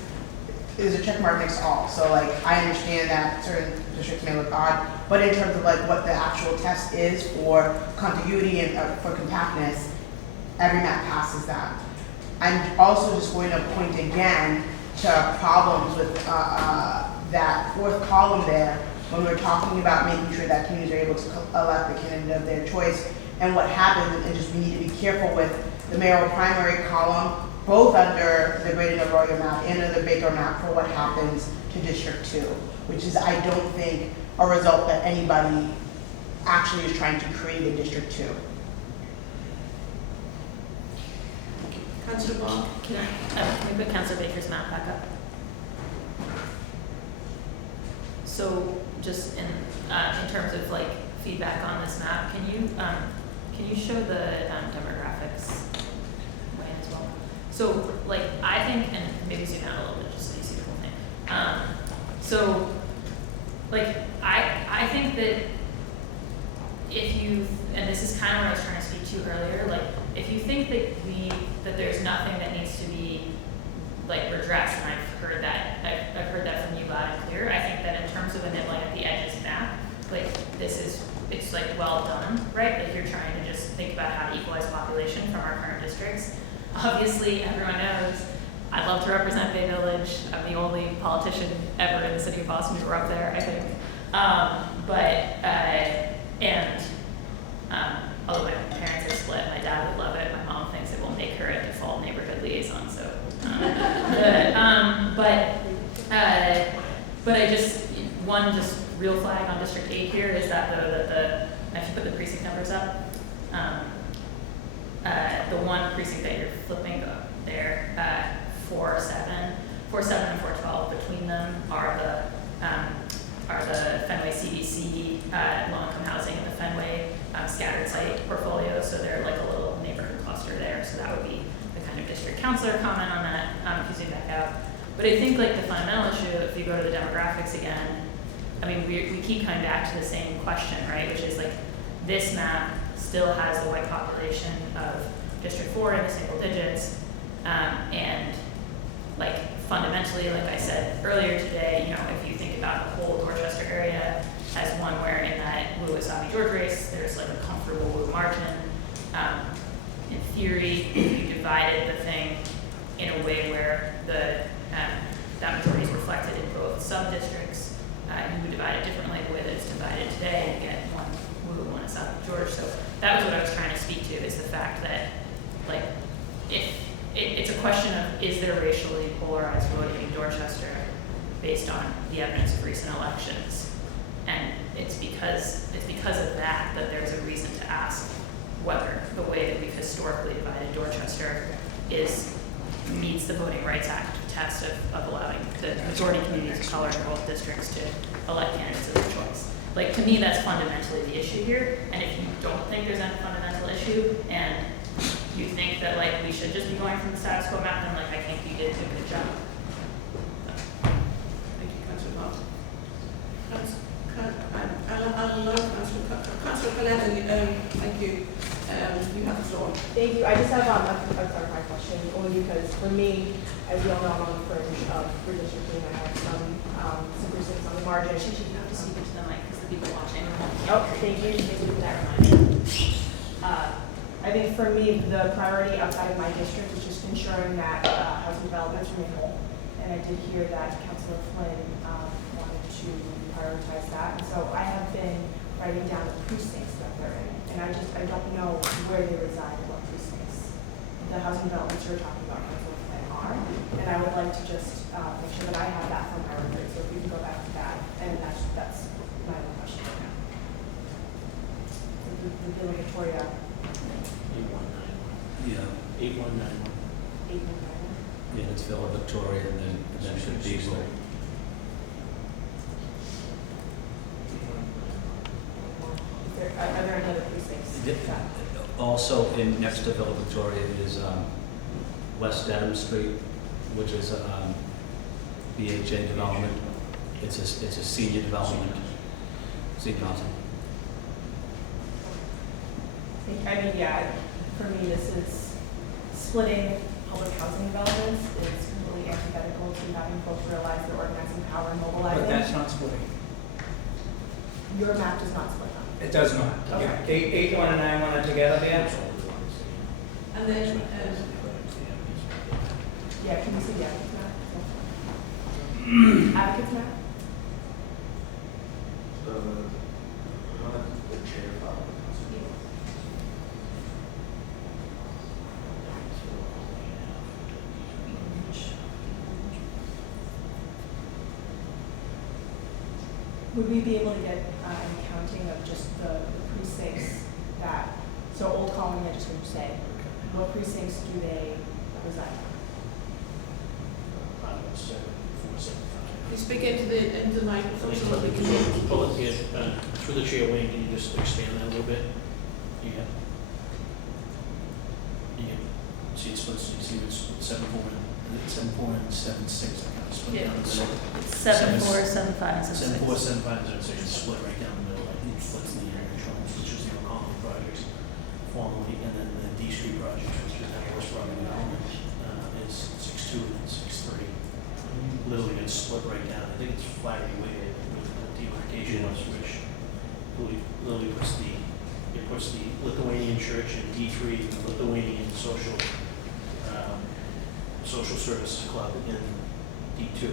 There's a check mark next to all. So like, I understand that certain districts may look odd, but in terms of like what the actual test is for contiguity and for compactness, every map passes that. I'm also just going to point again to problems with that fourth column there when we're talking about making sure that communities are able to elect the candidate of their choice. And what happens, and just we need to be careful with the mayoral primary column, both under the Greater Del Arroyo map and under the Baker map for what happens to District 2, which is, I don't think, a result that anybody actually is trying to create in District 2. Councillor Ball? Can we put Councilor Baker's map back up? So just in terms of like feedback on this map, can you show the demographics Wayne as well? So like I think, and maybe zoom out a little bit just so you see the whole thing. So like I think that if you, and this is kind of what I was trying to speak to earlier, like if you think that there's nothing that needs to be like redressed, and I've heard that from you loud and clear. I think that in terms of a nibbling at the edges map, like it's like well done, right? Like you're trying to just think about how to equalize population from our current districts. Obviously, everyone knows I'd love to represent Bay Village. I'm the only politician ever in the city of Boston who grew up there, I think. Although my parents are split, my dad would love it. My mom thinks it will make her a default neighborhood liaison. So, but I just real flag on District 8 here is that if you put the precinct numbers up, the one precinct that you're flipping up there, 4-7 and 412 between them are the Fenway CDC low-income housing and the Fenway scattered site portfolio. So they're like a little neighborhood cluster there. So that would be the kind of district councilor comment on that if you zoom back out. But I think like the fundamental issue, if you go to the demographics again, I mean, we keep coming back to the same question, right? Which is like this map still has the white population of District 4 in the single digits, and like fundamentally, like I said earlier today, you know, if you think about the whole Dorchester area as one where in that Lewis-Abbey-George race, there's like a comfortable blue margin. In theory, if you divided the thing in a way where that majority is reflected in both sub-districts, you would divide it differently the way that it's divided today and get one Woo, one is South George. So that was what I was trying to speak to, is the fact that like it's a question of, is there racially polarized voting in Dorchester based on the evidence of recent elections? And it's because of that there's a reason to ask whether the way that we've historically divided Dorchester meets the Voting Rights Act test of allowing the majority communities of color in both districts to elect candidates of their choice. Like, to me, that's fundamentally the issue here. And if you don't think there's any fundamental issue, and you think that like we should just be going from the status quo map, then like I think you did a good job. Thank you, Councillor Bob. Councillor Coletta, thank you. You have the floor. Thank you. I just have a clarifying question, only because for me, as we all know, I'm on the fringe of redistricting. I have some precincts on the margin. You have to speak into the mic because the people watching. Oh, thank you. Thank you for that reminder. I think for me, the priority outside of my district is just ensuring that housing developments remain whole. And I did hear that Councilor Flynn wanted to prioritize that. And so I have been writing down the precincts that they're in. and I don't know where they reside in what precincts. The housing developments you're talking about, Council Plan are, and I would like to just make sure that I have that from my record, so if we can go back to that, and that's my only question right now. The Villa Victoria, 8191. Yeah, 8191. 819. yeah, it's Villa Victoria, and then should be Beagle. Are there any other precincts? Also, next to Villa Victoria is West Dedham Street, which is BHA development. It's a senior development, senior housing. I mean, yeah, for me, this is splitting public housing developments is completely antithetical to having folks realize their organizing power and mobilizing. But that's not splitting. Your map does not split them. It does not. Okay. 8-1 and 9-1 are together there? And then, Yeah, can you see the Advocates map? Advocates map? Would we be able to get an accounting of just the precincts that, so Old Colony, I just heard you say, what precincts do they reside in? you speak into the microphone so that we can hear. Pull it here, through the chair, Wayne, can you just expand that a little bit? You can see it splits, you see it's 7-4 and 7-6, kind of split Yeah. down the middle. 7, 4, 7, 5, and 7, 6. 7-4, 7-5, so it's split right down the middle, like it splits the area controls, which is the O'Connell projects formerly, and then the D Street project, which is now West Broadway Development, is 6-2 and 6-3. Literally gets split right down. I think it's flatly weighted with the demarcation, which literally puts the Lithuanian church in D3, and the Lithuanian social service club in D2.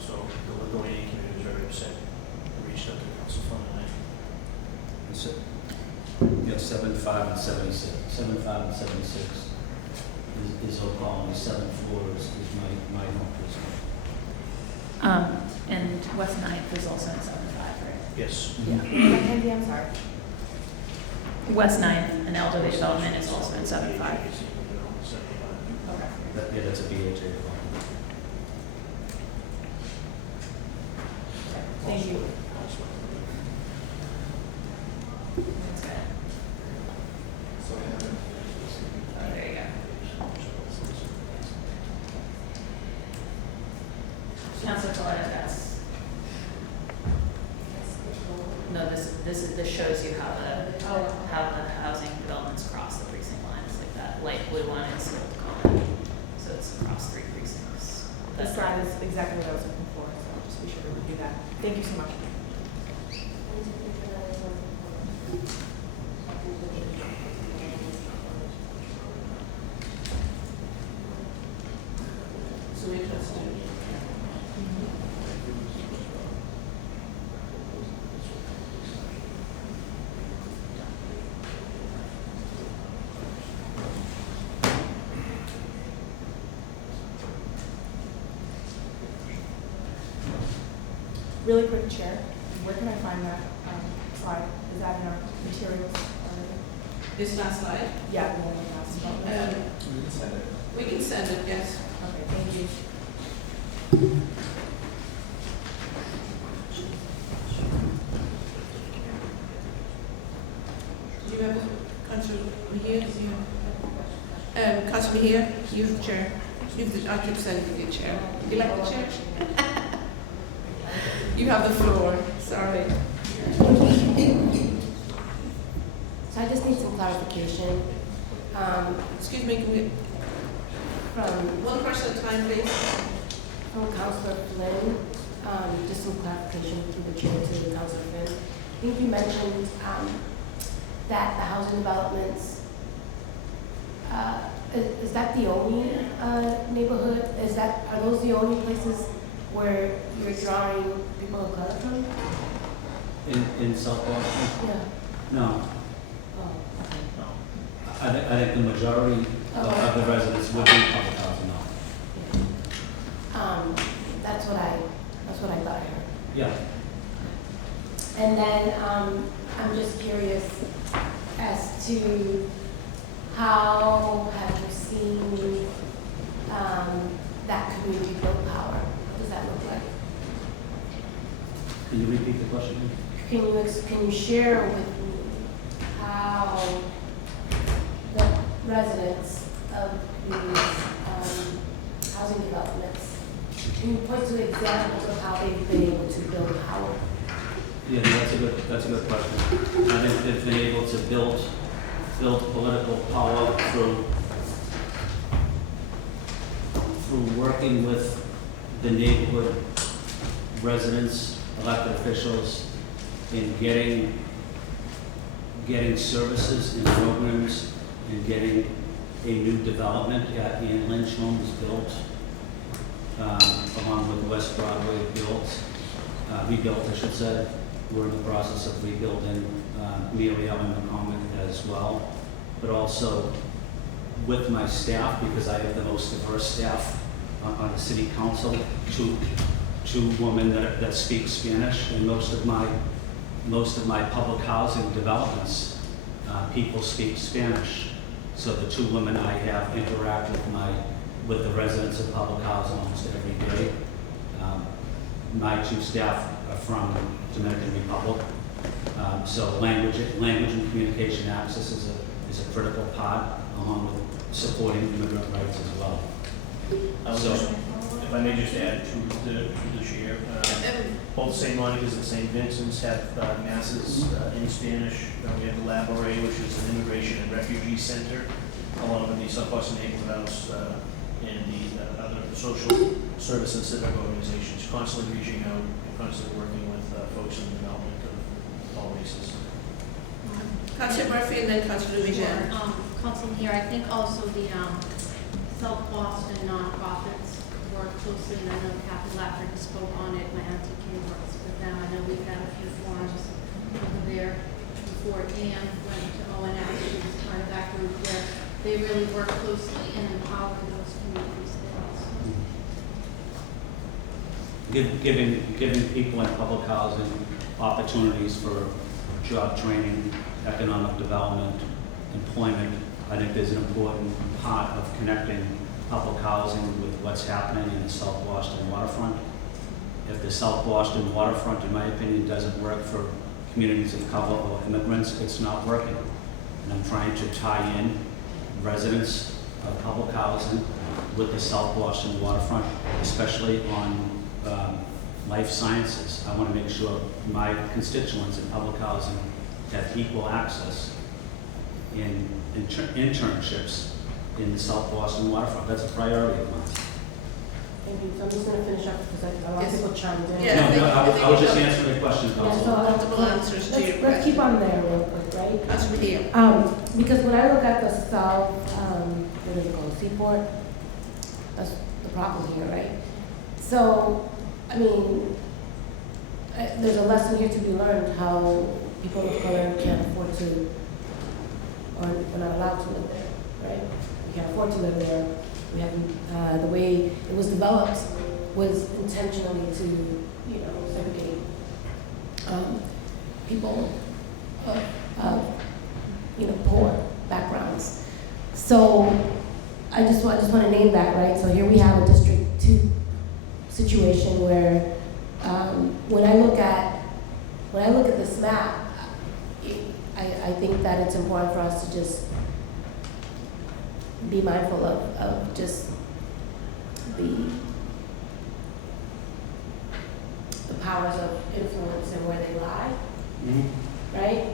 So the Lithuanian community was very upset. They reached out to Council Fund and Yeah, 7-5 and 76. 7-5 and 76 is Old Colony. 7-4 is my home precinct. And West 9th is also in 7-5, right? yes. Yeah. Andy, I'm sorry. West 9th, an elderly development, is also in 7-5. Okay. Yeah, that's a BHA development. Thank you. That's good. Oh, there you go. Councilor Coletta, that's. No, this shows you how the housing developments cross the precinct lines, like that light blue one is Old Colony. So it's across 3 precincts. This slide is exactly what I was looking for, so I'll just be sure to review that. Thank you so much. So we just do. Really quick, Chair, where can I find that slide? Is that in our materials already? This last slide, Yeah, the one we asked about this. we can send it, yes. Okay, thank you. Do you have a Councillor here? Do you have? Councillor here, you have the chair. You have the, I keep sending you the chair. Would you like the chair? You have the floor, sorry. So I just need some clarification. Excuse me, can we, From one person at a time, please? Councilor Flynn, just some clarification through the chair to Councilor Flynn. I think you mentioned that the housing developments, is that the only neighborhood? Are those the only places where you're drawing people of color from? In South Boston? Yeah. No. I think the majority of the residents would be public housing now. That's what I thought I heard. Yeah. And then, I'm just curious as to how have you seen, that community build power? What does that look like? Can you repeat the question? Can you share with me how the residents of these, housing developments, can you point to examples of how they've been able to build power? Yeah, that's a good question. I think they've been able to build political power through working with the neighborhood residents, elected officials, in getting services and programs and getting a new development at Ian Lynch Homes built, along with West Broadway rebuilt, I should say. We're in the process of rebuilding Mary Ellen McCormick as well, but also with my staff, because I have the most diverse staff on the city council, two women that speak Spanish, and most of my public housing developments, people speak Spanish. So the two women I have interact with the residents of public housing almost every day. My two staff are from Dominican Republic. So language and communication access is a critical part, along with supporting immigrant rights as well. So, If I may just add to the chair, both St. Monica's and St. Vincent's have masses in Spanish. We have the Laboratoire, which is an immigration and refugee center, along with the South Boston Neighborhood House and the other social service and civic organizations, constantly reaching out and constantly working with folks in the development of all races. Councillor Murphy and then Councillor Louisiana. Council here, I think also the South Boston nonprofits work closely, and I know Kathy Laffer spoke on it. My auntie Kay works with them. I know we've had a few forums over there before Ann went to ONS. She was part of that group where they really work closely and empower those communities there also. Giving people in public housing opportunities for job training, economic development, employment. I think there's an important part of connecting public housing with what's happening in the South Boston waterfront. If the South Boston waterfront, in my opinion, doesn't work for communities of color or immigrants, it's not working. And I'm trying to tie in residents of public housing with the South Boston waterfront, especially on life sciences. I want to make sure my constituents in public housing have equal access in internships in the South Boston waterfront. That's a priority of mine. Thank you. So I'm just going to finish up because a lot of people chimed in. Yeah. No, I was just answering the question, Yeah, Council. so, Multiple answers to your let's keep on there real quick, right? Councillor Hill. Because when I look at the South, what is it called, Seaport, that's the problem here, right? So, I mean, there's a lesson here to be learned how people of color can't afford to, or are not allowed to live there, right? We can't afford to live there. We have, the way it was developed was intentionally to, segregate people of, poor backgrounds. So I just want to name that, right? So here we have a District 2 situation where when I look at this map, I think that it's important for us to just be mindful of just the powers of influence and where they lie, right?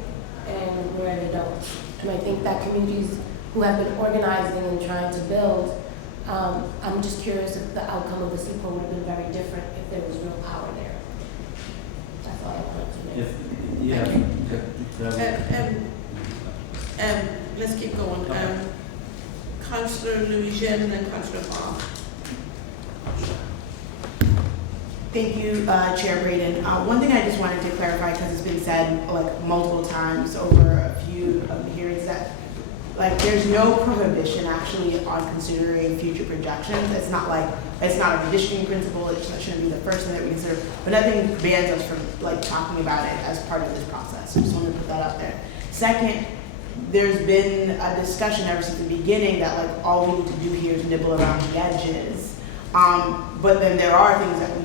And where they don't. And I think that communities who have been organizing and trying to build, I'm just curious if the outcome of the Seaport would have been very different if there was real power there. That's all I wanted to know. Let's keep going. Councillor Louisiana and then Councillor Hall. Thank you, Chair Braden. One thing I just wanted to clarify, because it's been said like multiple times over a few hearings, that like, there's no prohibition actually on considering future projections. It's not like, it's not a redistricting principle, it shouldn't be the first thing that we consider, but nothing bans us from like talking about it as part of this process. I just wanted to put that out there. Second, there's been a discussion ever since the beginning that like all we need to do here is nibble around the edges. But then there are things that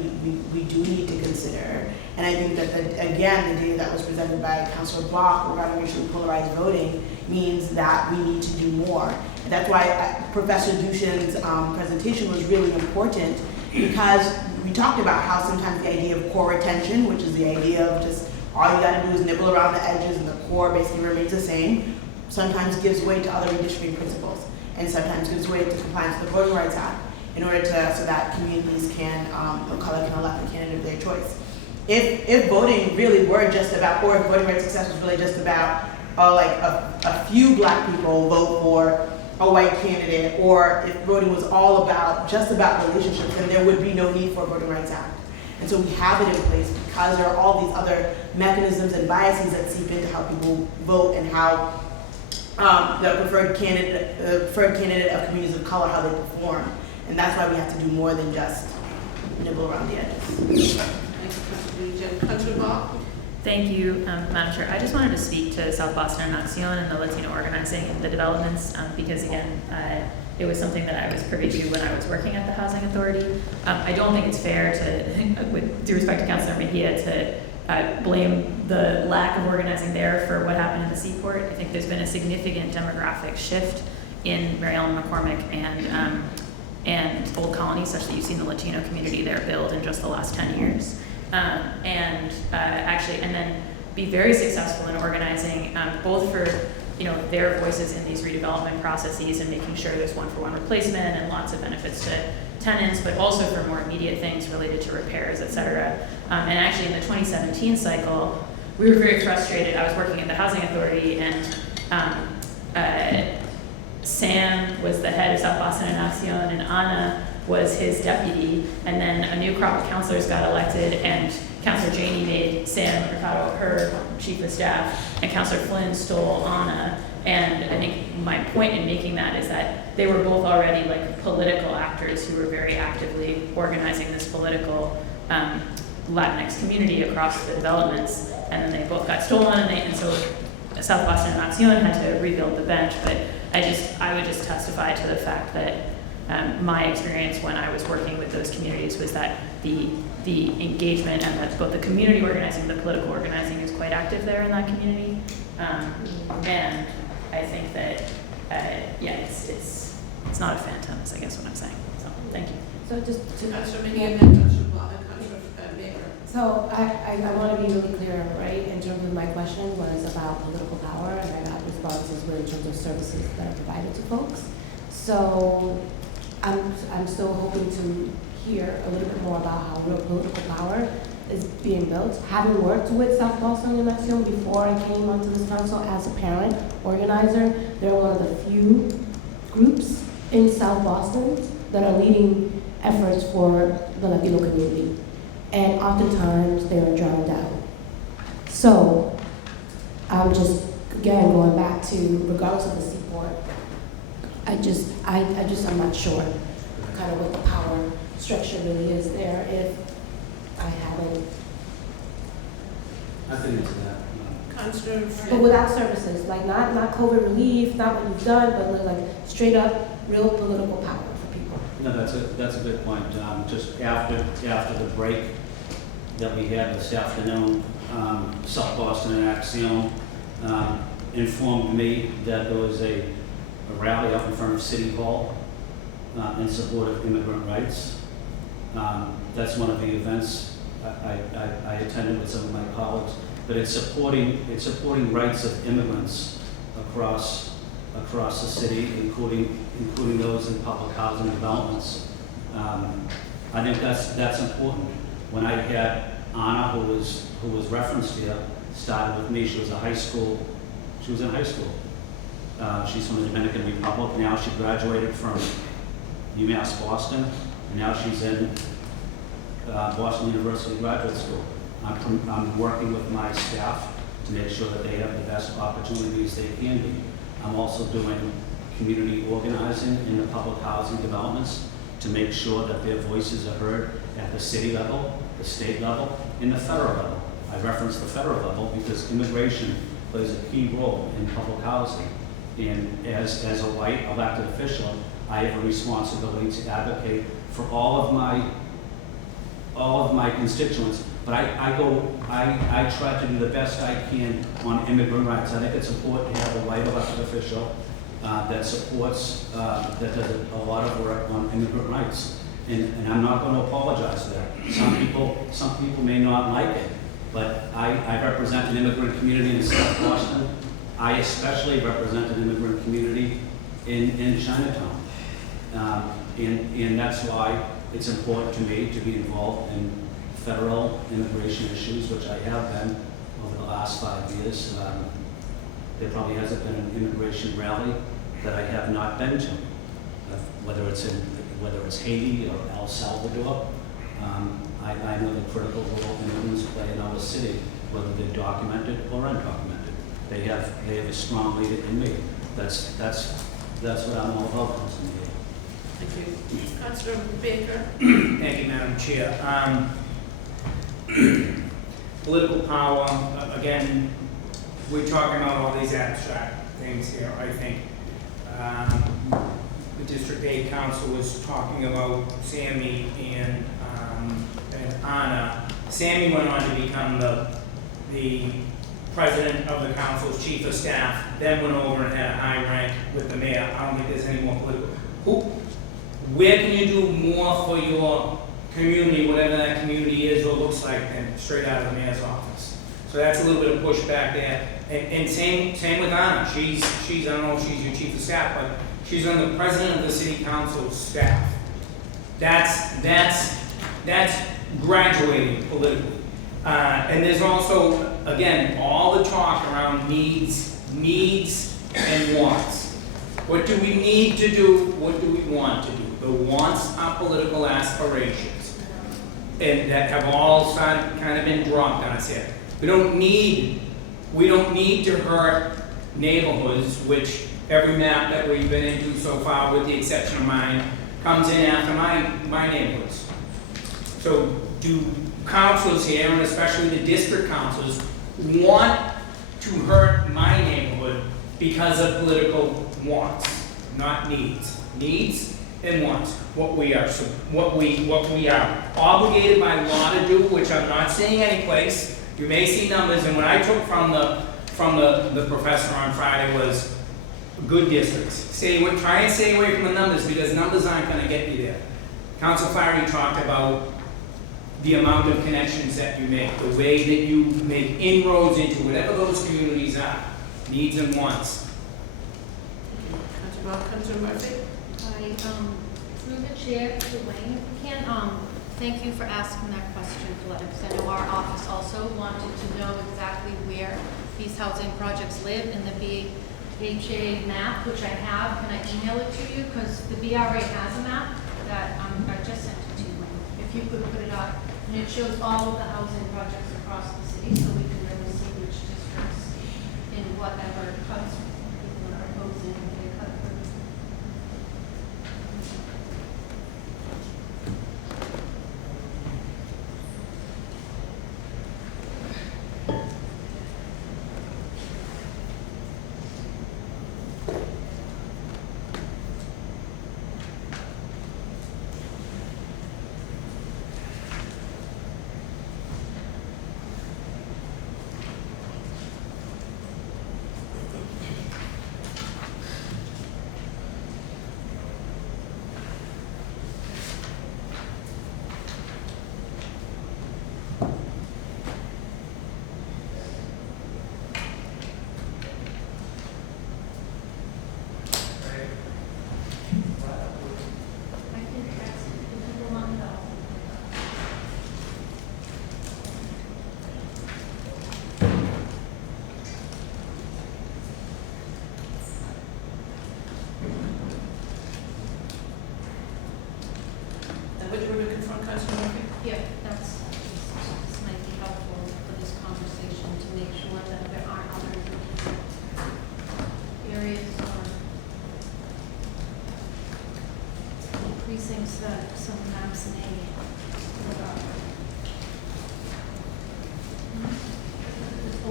we do need to consider. And I think that, again, the data that was presented by Councilor Block regarding racially polarized voting means that we need to do more. And that's why Professor Dushan's presentation was really important, because we talked about how sometimes the idea of core retention, which is the idea of just all you gotta do is nibble around the edges and the core basically remains the same, sometimes gives way to other redistricting principles, and sometimes gives way to compliance with the Voting Rights Act in order to, so that communities can, of color can elect the candidate of their choice. If voting really were just about, or if voting rights success was really just about, like a few black people vote for a white candidate, or if voting was all about, just about relationships, then there would be no need for a Voting Rights Act. And so we have it in place because there are all these other mechanisms and biases that seep into how people vote and how the preferred candidate of communities of color, how they perform. And that's why we have to do more than just nibble around the edges. Councilor Bach? Thank you, Madam Chair. I just wanted to speak to South Boston and Acción and the Latino organizing and the developments, because again, it was something that I was privy to when I was working at the Housing Authority. I don't think it's fair to, with due respect to Councilor Mejia, to blame the lack of organizing there for what happened in the Seaport. I think there's been a significant demographic shift in Mary Ellen McCormick and Old Colony, such that you've seen the Latino community there build in just the last 10 years. And then be very successful in organizing, both for their voices in these redevelopment processes and making sure there's one-for-one replacement and lots of benefits to tenants, but also for more immediate things related to repairs, et cetera. And actually in the 2017 cycle, we were very frustrated. I was working at the Housing Authority, and Sam was the head of South Boston and Acción, and Ana was his deputy, and then a new crop of councilors got elected, and Councilor Janey made Sam Mercado her chief of staff, and Councilor Flynn stole Ana. And I think my point in making that is that they were both already like political actors who were very actively organizing this political Latinx community across the developments, and then they both got stolen, and so South Boston and Acción had to rebuild the bench. But I would just testify to the fact that my experience when I was working with those communities was that the engagement and that both the community organizing and the political organizing is quite active there in that community. And I think that, it's not a phantom, is I guess what I'm saying. So, thank you. So just to, Councilor Mejia, and then Councilor Bach, and Councilor Baker. so I want to be really clear, right? In terms of my question was about political power, and I got responses were in terms of services that are provided to folks. So I'm still hoping to hear a little bit more about how real political power is being built. Having worked with South Boston and Acción before I came onto this council as a parent organizer, they're one of the few groups in South Boston that are leading efforts for the Latino community. And oftentimes they are drowned out. So I'm just, again, going back to, regardless of the Seaport, I'm not sure kind of what the power structure really is there if I haven't. I think it's that. Councilor But Flynn. without services, like not COVID relief, not what you've done, but like straight up real political power for people. No, that's a good point. Just after the break that we had this afternoon, South Boston and Acción informed me that there was a rally up in front of City Hall in support of immigrant rights. That's one of the events I attended with some of my colleagues. But it's supporting rights of immigrants across the city, including those in public housing developments. I think that's important. When I had Ana, who was referenced here, started with me. She was in high school. She's from the Dominican Republic. Now she graduated from UMass Boston, and now she's in Boston University Graduate School. I'm working with my staff to make sure that they have the best opportunities they can be. I'm also doing community organizing in the public housing developments to make sure that their voices are heard at the city level, the state level, and the federal level. I reference the federal level because immigration plays a key role in public housing. And as a white elected official, I have a responsibility to advocate for all of my constituents, but I try to do the best I can on immigrant rights. I think it's important to have a white elected official that supports, that does a lot of work on immigrant rights. And I'm not going to apologize for that. Some people may not like it, but I represent an immigrant community in South Boston. I especially represent an immigrant community in Chinatown. And that's why it's important to me to be involved in federal immigration issues, which I have been over the last 5 years. There probably hasn't been an immigration rally that I have not been to, whether it's Haiti or El Salvador. I know the critical role immigrants play in our city, whether they're documented or undocumented. They have a strong leader in me. That's what I'm all about, Councilman Gay. Thank you. Councillor Baker. Thank you, Madam Chair. Political power, again, we're talking about all these abstract things here, I think. The District 8 Council was talking about Sammy and Anna. Sammy went on to become the president of the council's chief of staff, then went over and had a high rank with the mayor. I don't think there's any more political. Where can you do more for your community, whatever that community is or looks like, than straight out of the mayor's office? So that's a little bit of pushback there. And same with Anna. She's I don't know if she's your chief of staff, but she's on the president of the city council's staff. That's graduating politically. And there's also, again, all the talk around needs and wants. What do we need to do? What do we want to do? The wants are political aspirations, and that have all kind of been dropped on us here. We don't need to hurt neighborhoods, which every map that we've been into so far, with the exception of mine, comes in after my neighborhoods. So do councils here, and especially the district councils, want to hurt my neighborhood because of political wants, not needs? Needs and wants. What we are obligated by law to do, which I'm not seeing any place. You may see numbers, and what I took from the professor on Friday was good districts. Try and stay away from the numbers, because numbers aren't going to get you there. Council Fiery talked about the amount of connections that you make, the way that you make inroads into whatever those communities are, needs and wants. Councillor Murphy. Hi, through the chair, to Wayne, if we can, thank you for asking that question, because I know our office also wanted to know exactly where these housing projects live in the BHA map, which I have. Can I email it to you? Because the BRA has a map that I just sent it to you, Wayne. If you could put it up, and it shows all of the housing projects across the city, so we can really see which districts in whatever cuts people are proposing they cut through.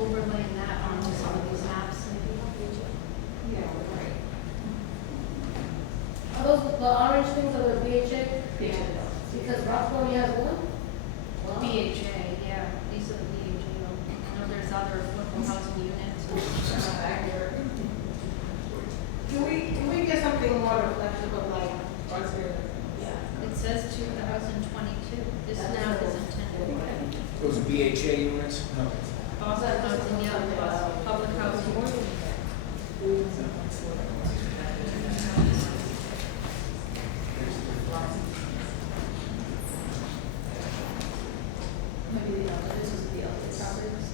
overlaying that onto some of these maps. Yeah, right. Are those the orange things are the BHA? Yeah. Because Rockville only has one? Wow. BHA, yeah, these are the BHA. I know there's other affordable housing units. Can we get something more reflective of like, yeah. It says 2022. This now is intended. Those are BHA units? No. Boston housing, yeah, Boston public housing. Maybe the other, this is the other properties.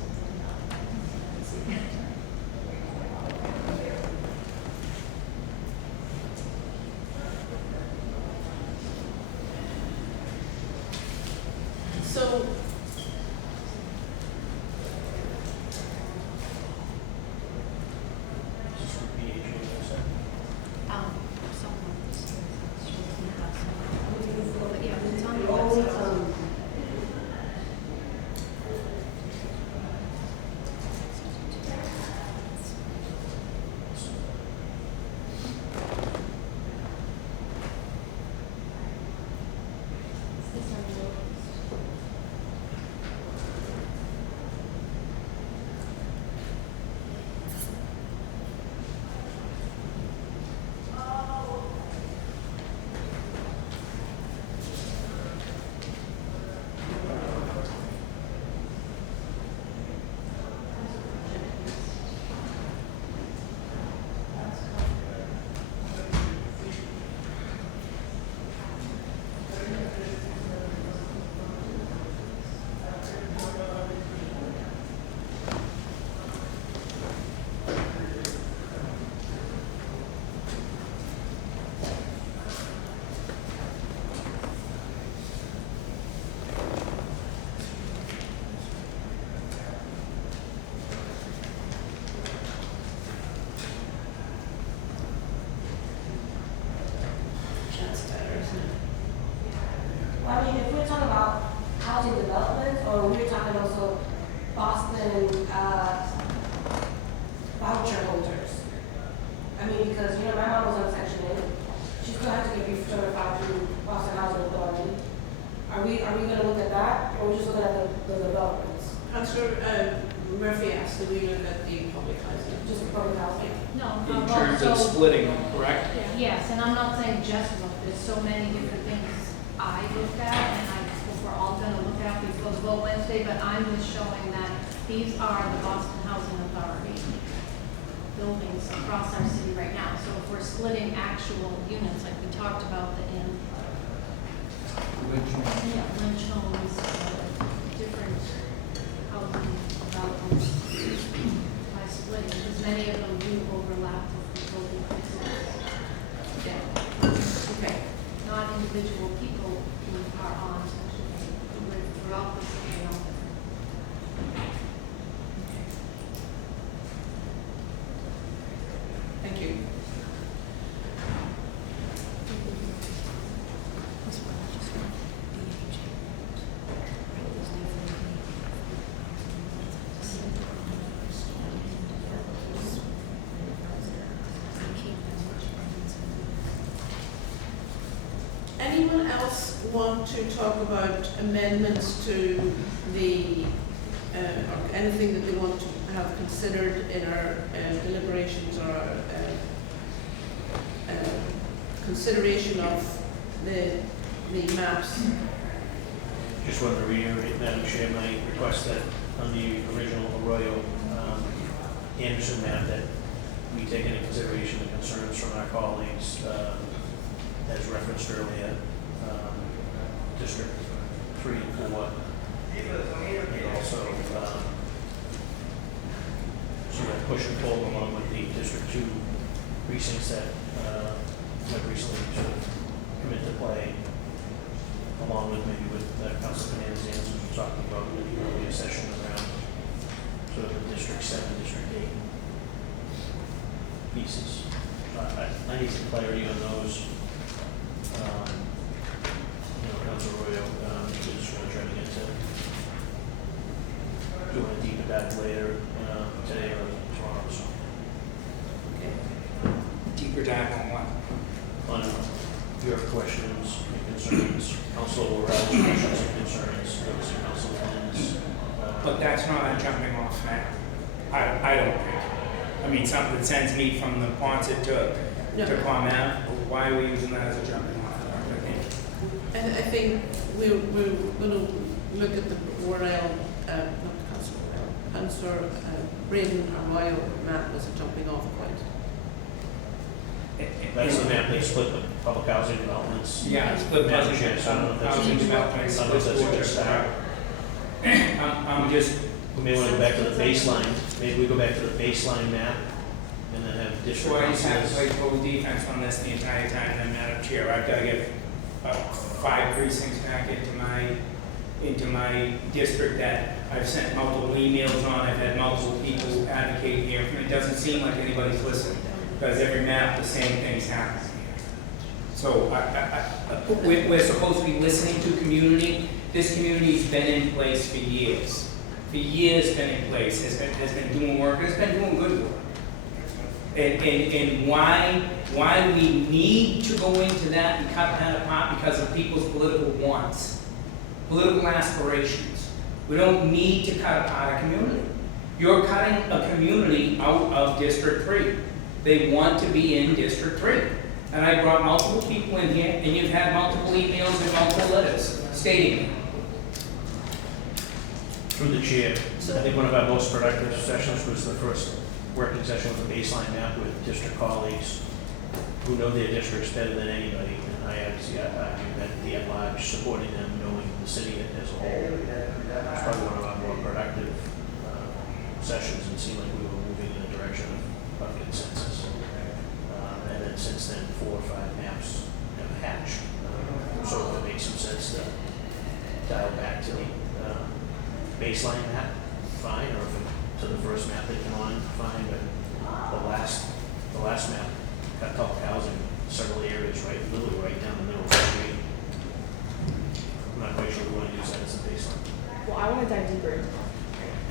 So, Yeah, it's on the website. that's better, isn't it? Well, I mean, if we're talking about housing development, or we're talking also Boston, voucher holders. I mean, because, you know, my mom was on Section 8. She still had to get recertified through Boston Housing Authority. Are we gonna look at that, or are we just looking at the developments? Councillor Murphy asked, do we look at the public housing? Just the public housing? No, In well, terms of so- splitting them, correct? Yes, and I'm not saying just look, there's so many different things I looked at, and I hope we're all gonna look at before the vote Wednesday, but I'm just showing that these are the Boston Housing Authority buildings across our city right now. So if we're splitting actual units, like we talked about, the inn, yeah, Lynch homes, different housing developments by splitting, because many of them do overlap with the building principles. Yeah. Okay. Not individual people who are on Section 8, who live throughout the city and all different. Thank you. Anyone else want to talk about amendments to the, or anything that they want to have considered in our deliberations or consideration of the maps? Just wanted to reiterate, Madam Chair, my request that on the original Arroyo Anderson map, that we take into consideration the concerns from our colleagues, as referenced earlier, District 3 and 4, and also sort of push and pull along with the District 2 precincts that have recently sort of come into play, along with maybe with Council Fernandez was talking about in the earlier session around sort of the District 7, District 8 pieces. I need some clarity on those. Council Arroyo is trying to get to doing a deeper dive later today or tomorrow, so. Okay. Deeper dive on what? On your questions and concerns, Council Morales' questions and concerns, Council Lynn's. But that's not a jumping off map. I don't think. I mean, something that sends me from the Ponset to Clonmel, why are we using that as a jumping off map? I think. And I think we're going to look at the Royal, not Councillor Royal, Councillor Braden Arroyo map as a jumping off point. That's the map they split the public housing developments. Yeah, it's good. Madam Chair, so I don't know if that's. Housing development, I don't know if that's what you're saying. I'm just, We may want to go back to the baseline, maybe we go back to the baseline map and then have district sure, I just have to councils. play total defense on this the entire time, and Madam Chair, I've got to get 5 precincts back into my district that I've sent multiple emails on, I've had multiple people advocate here, and it doesn't seem like anybody's listening, because every map, the same things happen here. So we're supposed to be listening to community. This community's been in place for years. For years been in place, has been doing work, has been doing good work. And why we need to go into that and cut that apart because of people's political wants, political aspirations. We don't need to cut apart a community. You're cutting a community out of District 3. They want to be in District 3. And I brought multiple people in here, and you've had multiple emails and multiple letters stating it. Through the chair, I think one of our most productive sessions was the first working session with a baseline map with district colleagues who know their districts better than anybody. And I obviously argue that the at-large supporting them, knowing the city as a whole, was probably one of our more productive sessions, and seemed like we were moving in the direction of consensus. And then since then, 4 or 5 maps have hatched. So it makes some sense to dial back to the baseline map, fine, or if it, to the first map they come on, fine, but the last map got public housing, several areas, right, literally right down the middle of the street. I'm not quite sure we want to use that as a baseline. Well, I want to dive deeper into that.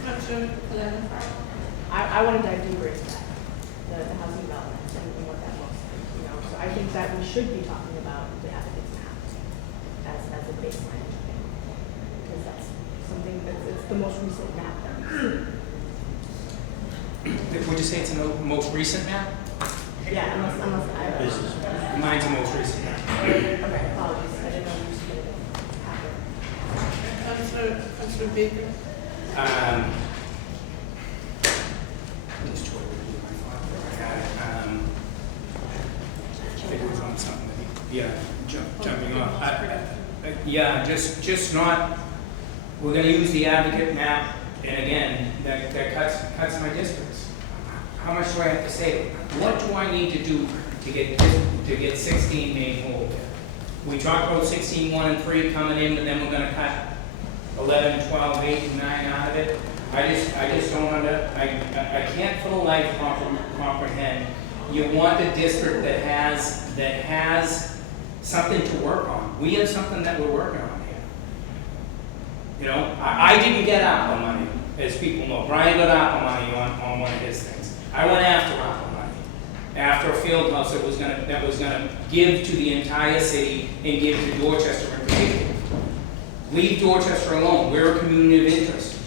Councillor Helena. I want to dive deeper into that, the housing development and what that looks like, you know. So I think that we should be talking about the advocates map as a baseline, because that's something it's the most recent map that we've seen. Would you say it's the most recent map? Yeah, unless I. This is, Mine's the most recent map. Okay, apologies, I didn't know you submitted it after. Councillor Baker. Just trying to do my thought where I had it. I think it was on something that jumping off. Yeah, just not, we're gonna use the advocate map, and again, that cuts my districts. How much do I have to say? What do I need to do to get 16 made whole? We talked about 16, 1 and 3 coming in, but then we're gonna cut 11, 12, 8, and 9 out of it. I just don't I can't for the life comprehend. You want a district that has something to work on. We have something that we're working on here. You know, I didn't get ARPA money, as people know. Brian got ARPA money on one of his things. I went after ARPA money, after a field house that was gonna give to the entire city and give to Dorchester in particular. Leave Dorchester alone. We're a community of interest.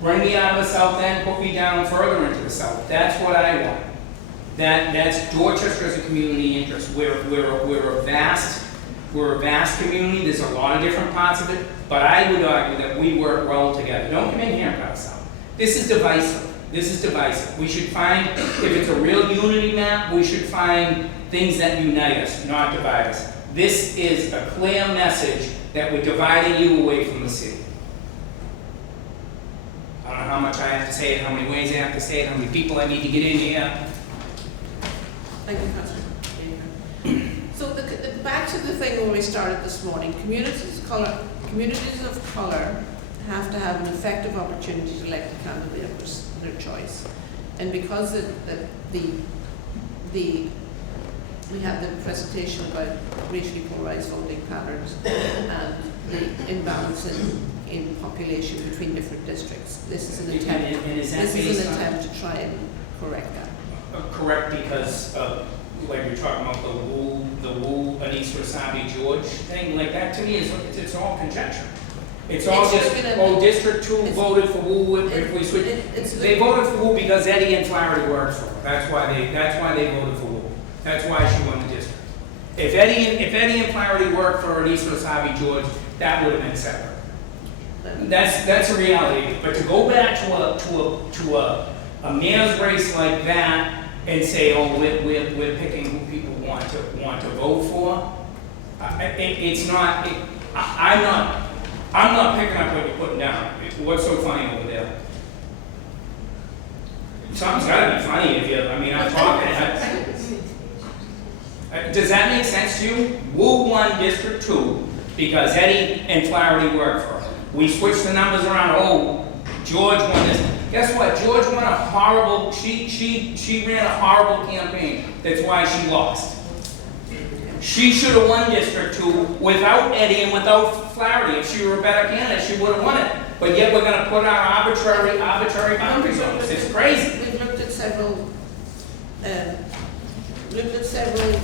Bring me out of the south end, put me down further into the south. That's what I want. That's Dorchester as a community interest. We're a vast community. There's a lot of different parts of it, but I would argue that we work well together. Don't come in here and cut us out. This is divisive. We should find, if it's a real unity map, we should find things that unite us, not divide us. This is a clear message that we're dividing you away from the city. I don't know how much I have to say it, how many ways I have to say it, how many people I need to get in here. Thank you, Councillor Baker. So back to the thing where we started this morning, communities of colour have to have an effective opportunity to elect a candidate of their choice. And because we had the presentation about racially polarised voting patterns and the imbalance in in population between different districts. This is an attempt, And is that this is based an on? attempt to try and correct that. Correct, because like you're talking about the Wu, Anise Rasabi George thing, like that to me is, it's all conjecture. It's all It's just, looking at- oh, District Two it's- voted for Wu, if we switch. They voted for Wu because Eddie and Flaherty worked for her. That's why they voted for Wu. That's why she won the district. If Eddie and Flaherty worked for Anise Rasabi George, that would have been separate. That's a reality. But to go back to a mayor's race like that and say, oh, we're picking who people want to vote for, it's not. I'm not picking up what you're putting down. What's so funny over there? Something's got to be funny if you. I mean, I'm talking. Does that make sense to you? Wu won District 2 because Eddie and Flaherty worked for her. We switched the numbers around. Oh, George won this. Guess what? George won a horrible. She ran a horrible campaign. That's why she lost. She should have won District 2 without Eddie and without Flaherty. If she were a better candidate, she would have won it. But yet we're going to put our arbitrary boundaries on us. It's crazy. We've looked at several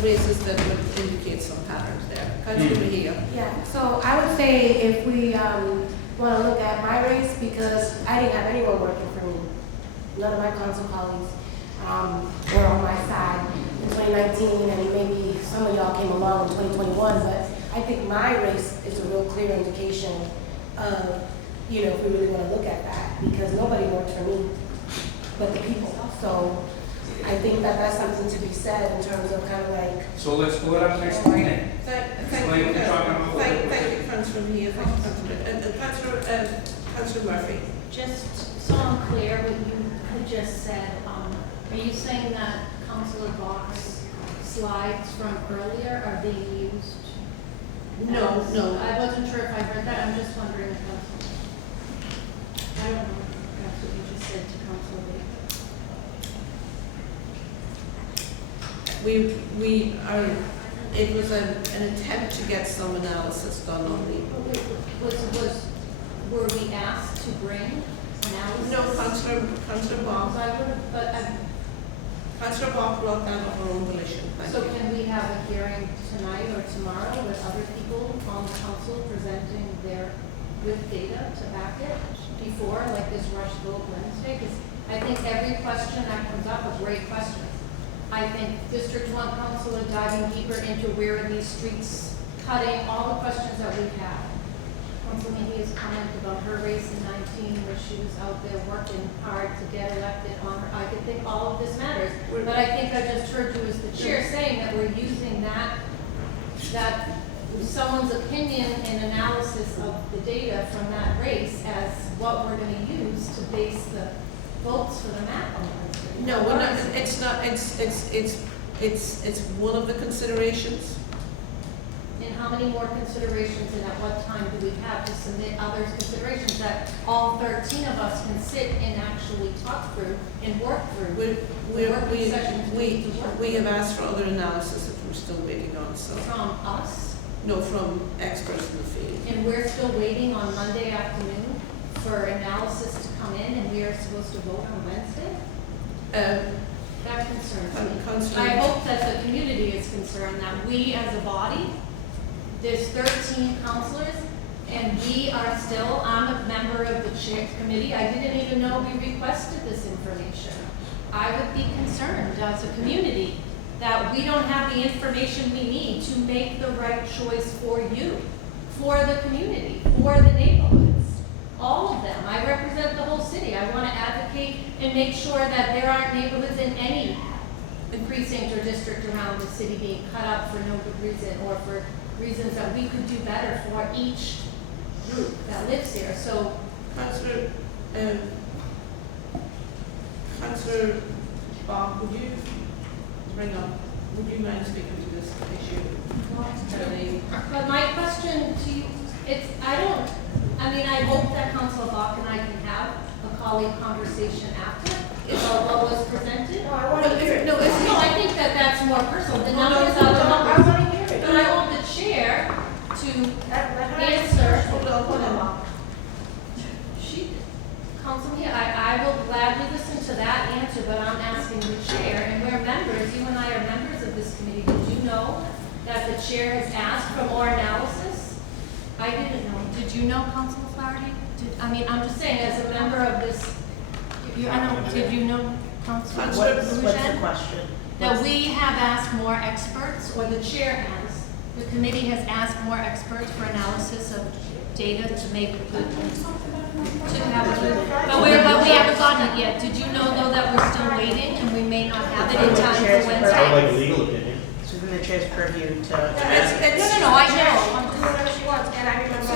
races that would indicate some patterns there. Councilor Mejia. Yeah, so I would say if we want to look at my race, because I didn't have anyone working for me. None of my council colleagues were on my side in 2019, and maybe some of y'all came along in 2021, but I think my race is a real clear indication of, if we really want to look at that, because nobody worked for me but the people. So I think that that's something to be said in terms of kind of like. So let's go up and explain it. Thank Like we're talking about. you, Councilor Mejia. Councilor Murphy. Just so I'm clear, what you had just said, are you saying that Councilor Bach's slides from earlier are being used? No. I wasn't sure if I heard that, I'm just wondering if that's, I don't know if that's what you just said to Councilor Baker. It was an attempt to get some analysis done on the. Were we asked to bring analysis? No, Councilor Bach. Councilor Bach brought that up her own volition. So can we have a hearing tonight or tomorrow with other people on the council presenting with data to back it before, like this rush vote Wednesday? Because I think every question that comes up is great questions. I think District 1 Council is diving deeper into where are these streets cutting, all the questions that we've had. Councilor Mejia's comment about her race in 19 where she was out there working hard to get elected on her, I could think all of this matters. But I think I just heard you as the chair saying that we're using that someone's opinion and analysis of the data from that race as what we're going to use to base the votes for the map on. No, we're not, it's not, it's one of the considerations. And how many more considerations and at what time do we have to submit other considerations that all 13 of us can sit and actually talk through and work through? We have asked for other analysis that we're still waiting on, so. From us? No, from experts in the field. And we're still waiting on Monday afternoon for analysis to come in and we are supposed to vote on Wednesday? That concerns me. I hope that the community is concerned that we as a body, there's 13 councilors, and we are still, I'm a member of the chair committee. I didn't even know we requested this information. I would be concerned as a community that we don't have the information we need to make the right choice for you, for the community, for the neighborhoods. All of them. I represent the whole city. I want to advocate and make sure that there aren't neighborhoods in any precinct or district around the city being cut up for no good reason or for reasons that we could do better for each group that lives here. So, Councillor Bob, would you mind speaking to this issue? but my question to you, I hope that Councilor Bach and I can have a colleague conversation after about what was presented. No, I think that's more personal. The numbers are the numbers. I want to hear it. But I want the chair to answer. Hold on. Councilman, I will gladly listen to that answer, but I'm asking the chair, and we're members, you and I are members of this committee. Did you know that the chair has asked for more analysis? I didn't know. Did you know, Councilman Flaherty? I'm just saying, as a member of this, did you know, Councilman What's the Boucher? question? That we have asked more experts, or the chair has, the committee has asked more experts for analysis of data to make good, to have a good, but we haven't gotten it yet. Did you know though that we're still waiting and we may not have it in time for Wednesday? I would like a legal opinion. It's within the chair's purview to. No, I know. Do whatever she wants, and I remember.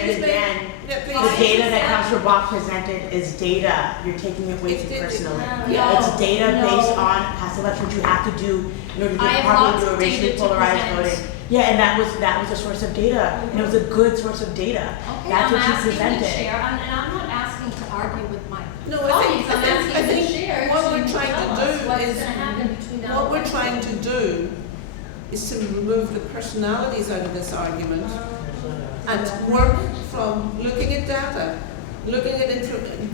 And again, the data that Councilor Bach presented is data. You're taking it way too personally. It's data based on past elections, what you have to do in order to I have properly lots do a of racially data to polarized present. voting. Yeah, and that was a source of data, and it was a good source of data. Okay, That's I'm what you asking presented. the chair, and I'm not asking to argue with my No, colleagues. I'm I asking the think chair what to we're trying tell to us do what's is, going to happen between now what and we're Wednesday. trying to do is to remove the personalities out of this argument and work from looking at data, looking at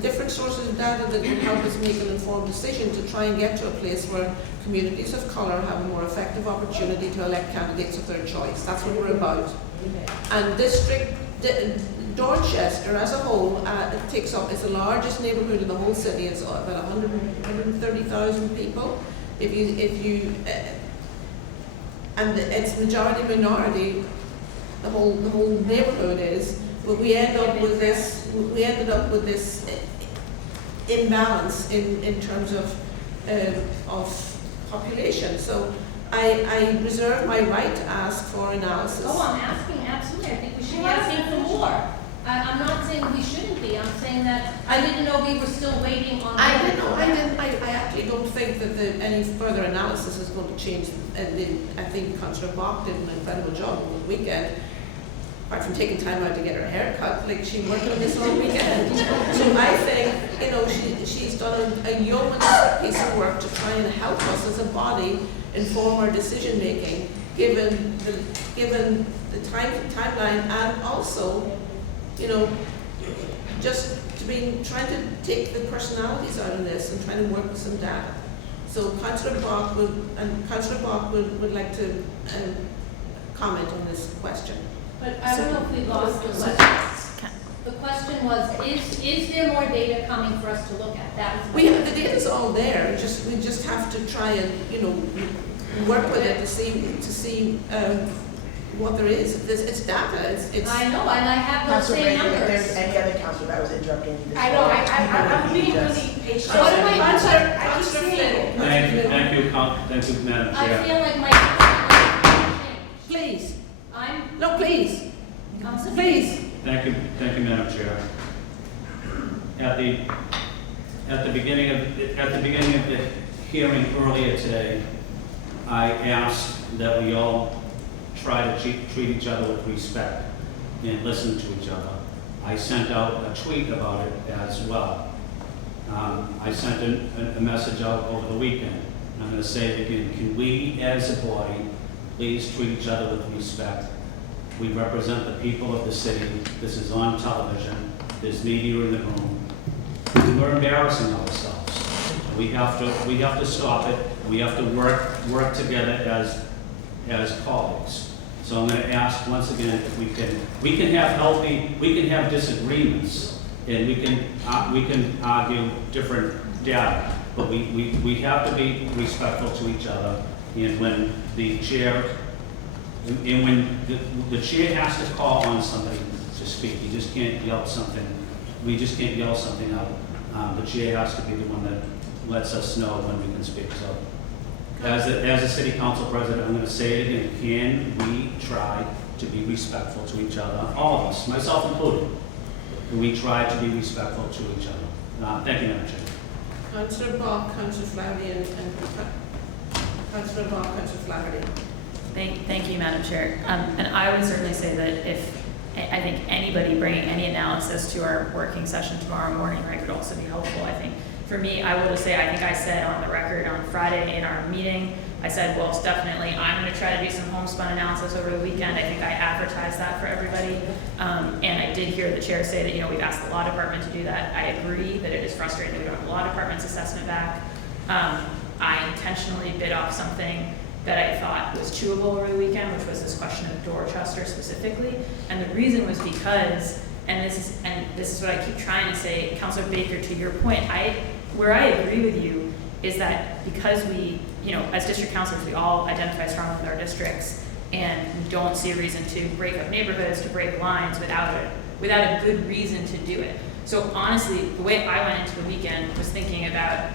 different sources of data that can help us make an informed decision to try and get to a place where communities of colour have a more effective opportunity to elect candidates of their choice. That's what we're about. And Dorchester as a whole, it takes up, it's the largest neighbourhood in the whole city. It's about 130,000 people. And it's majority minority, the whole neighbourhood is, but we ended up with this imbalance in terms of population. So I reserve my right to ask for analysis. Oh, I'm asking, absolutely. I think we should be asking for more. I'm not saying we shouldn't be. I'm saying that I didn't know we were still waiting on. I actually don't think that any further analysis is going to change. I think Councillor Bach did an incredible job over the weekend. Apart from taking time out to get her hair cut, like she worked on this all weekend. So I think, she's done a yeoman's piece of work to try and help us as a body inform our decision making, given the timeline, and also, just trying to take the personalities out of this and trying to work with some data. So Councillor Bach would like to comment on this question. But I don't know if we lost the question. The question was, is there more data coming for us to look at? That was The data's all there. We just have to try and work with it to see what there is. It's data. It's I know, and I have those Councilor same Brandon, if numbers. there's any other councilor that was interrupting you this I know, I'm being just- really patient. What am I- Councillor Flynn. Thank you, Madam I Chair. feel like my. Please. No, Please. Councilor. Please. Thank you, Madam Chair. At the beginning of the hearing earlier today, I asked that we all try to treat each other with respect and listen to each other. I sent out a tweet about it as well. I sent a message out over the weekend. I'm going to say it again. Can we, as a body, please treat each other with respect? We represent the people of the city. This is on television. There's media in the room. We're embarrassing ourselves. We have to stop it. We have to work together as colleagues. So I'm going to ask once again if we can have disagreements, and we can argue different data, but we have to be respectful to each other. And when the chair has to call on somebody to speak, you just can't yell something. We just can't yell something out. The chair has to be the one that lets us know when we can speak. So, as a city council president, I'm going to say it again. Can we try to be respectful to each other? All of us, myself included. Can we try to be respectful to each other? Thank you, Madam Chair. Councillor Bach, Councillor Flaherty, and Councillor Bach, Councillor Flaherty. Thank you, Madam Chair. And I would certainly say that if I think anybody bringing any analysis to our working session tomorrow morning, right, would also be helpful. I think for me, I will just say, I think I said on the record on Friday in our meeting I said, well, it's definitely, I'm gonna try to do some homespun analysis over the weekend. I think I advertised that for everybody. And I did hear the chair say that, we've asked the law department to do that. I agree that it is frustrating that we don't have the law department's assessment back. I intentionally bit off something that I thought was chewable over the weekend, which was this question of Dorchester specifically. And the reason was because, and this is what I keep trying to say, Councilor Baker, to your point, where I agree with you is that because we, as district councilors, we all identify strongly with our districts, and we don't see a reason to break up neighborhoods, to break lines without a good reason to do it. So honestly, the way I went into the weekend was thinking about,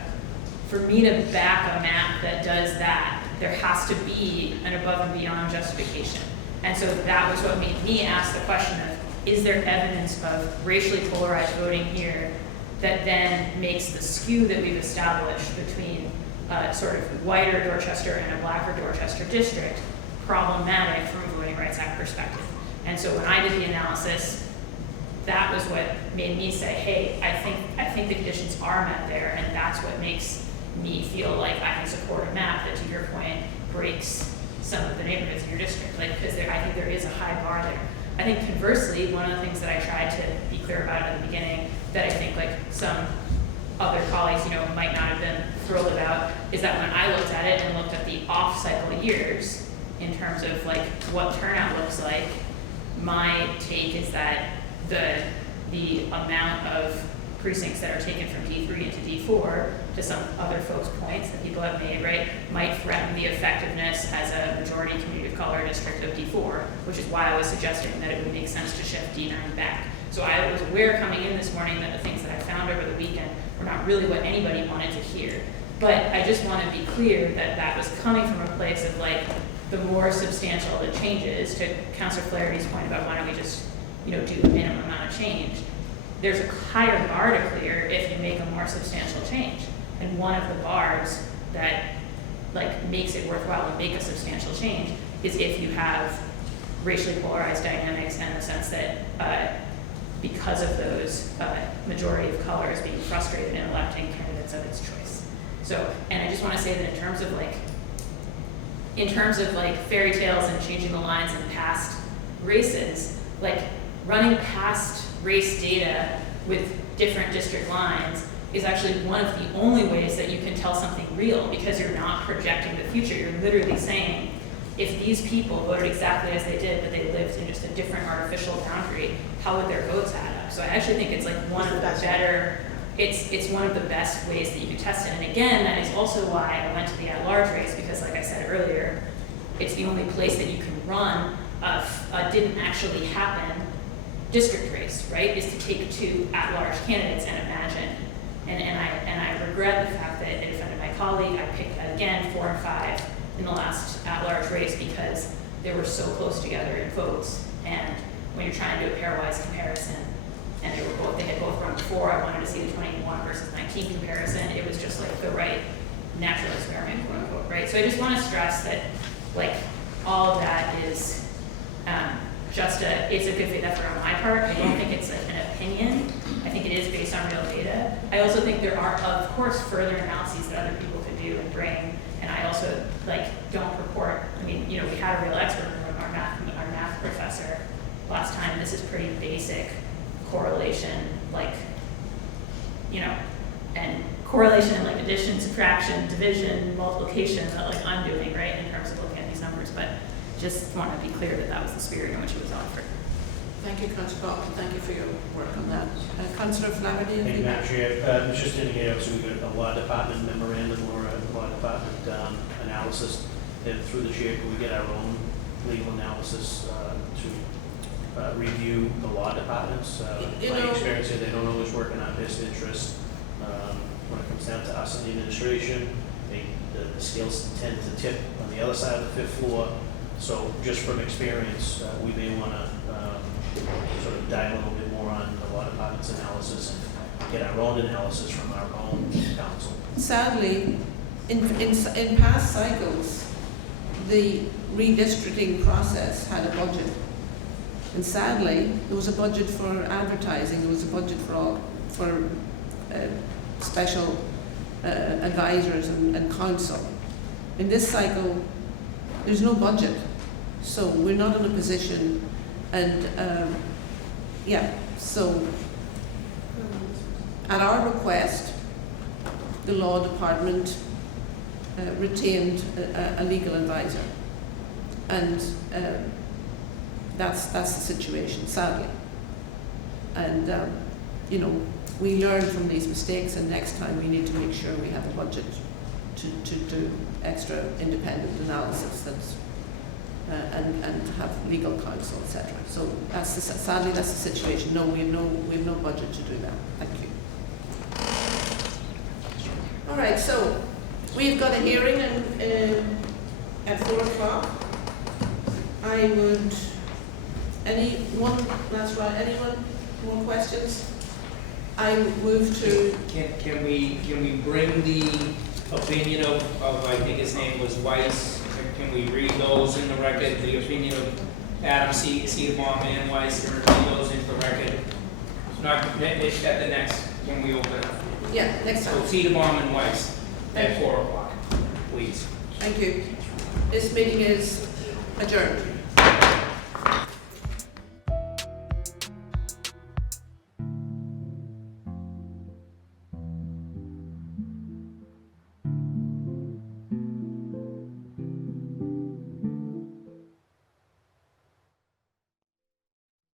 for me to back a map that does that, there has to be an above and beyond justification. And so that was what made me ask the question of, is there evidence of racially polarized voting here that then makes the skew that we've established between sort of whiter Dorchester and a blacker Dorchester district problematic from a Voting Rights Act perspective? And so when I did the analysis, that was what made me say, hey, I think the conditions are met there, and that's what makes me feel like I can support a map that, to your point, breaks some of the neighborhoods in your district. Because I think there is a high bar there. I think conversely, one of the things that I tried to be clear about at the beginning that I think some other colleagues, might not have been thrilled about is that when I looked at it and looked at the off-cycle years in terms of what turnout looks like, my take is that the amount of precincts that are taken from D3 into D4, to some other folks' points that people have made, right, might threaten the effectiveness as a majority community of color district of D4, which is why I was suggesting that it would make sense to shift D9 back. So I was aware coming in this morning that the things that I found over the weekend were not really what anybody wanted to hear. But I just want to be clear that that was coming from a place of the more substantial the changes, to Councilor Flaherty's point about why don't we just, do the minimum amount of change. There's a higher bar to clear if you make a more substantial change. And one of the bars that makes it worthwhile to make a substantial change is if you have racially polarized dynamics, and the sense that because of those, majority of color is being frustrated in electing candidates of its choice. So, and I just want to say that in terms of fairy tales and changing the lines in past races, running past race data with different district lines is actually one of the only ways that you can tell something real, because you're not projecting the future. You're literally saying, if these people voted exactly as they did, but they lived in just a different artificial boundary, how would their votes add up? So I actually think it's one of the better, it's one of the best ways that you can test it. And again, that is also why I went to the at-large race, because like I said earlier, it's the only place that you can run a didn't actually happen district race, right? Is to take two at-large candidates and imagine. And I regret the fact that it offended my colleague. I picked again 4 and 5 in the last at-large race because they were so close together in votes. And when you're trying to do a pairwise comparison, and they had both run before, I wanted to see the 21 versus 19 comparison. It was just the right natural experiment, quote unquote, right? So I just want to stress that all of that is it's a good faith effort on my part. I don't think it's an opinion. I think it is based on real data. I also think there are, of course, further analyses that other people could do and bring. And I also don't purport. I mean, we had a real expert from our math professor last time. And this is pretty basic correlation, and correlation and addition, subtraction, division, multiplication that I'm doing, right, in terms of looking at these numbers. But just want to be clear that that was the spirit in which it was offered. Thank you, Councillor Bock, and thank you for your work on that. Councillor Flaherty? Thank you, Madam Chair. Just to indicate, so we got a law department memorandum or a law department analysis. And through the chair, we get our own legal analysis to review the law departments. My experience is they don't always work in our best interest. When it comes down to us in the administration, the scales tend to tip on the other side of the 5th floor. So just from experience, we may want to sort of dive a little bit more on the law department's analysis and get our own analysis from our own council. Sadly, in past cycles, the redistricting process had a budget. And sadly, there was a budget for advertising, there was a budget for special advisors and counsel. in this cycle, there's no budget. So we're not in a position, and, so at our request, the law department retained a legal advisor. And that's the situation, sadly. And, we learn from these mistakes, and next time we need to make sure we have a budget to do extra independent analysis that's, and have legal counsel, etc. So sadly that's the situation. No, we have no budget to do that. Thank you. All right, so we've got a hearing at 4:00. Anyone more questions? I move to. Can we bring the opinion of I think his name was Weiss, can we read those in the record, the opinion of Adam Cedarbaum and Weiss, and read those into the record? Not at the next, when we open up. Yeah, next time. So Cedarbaum and Weiss at 4:00, please. Thank you. This meeting is adjourned.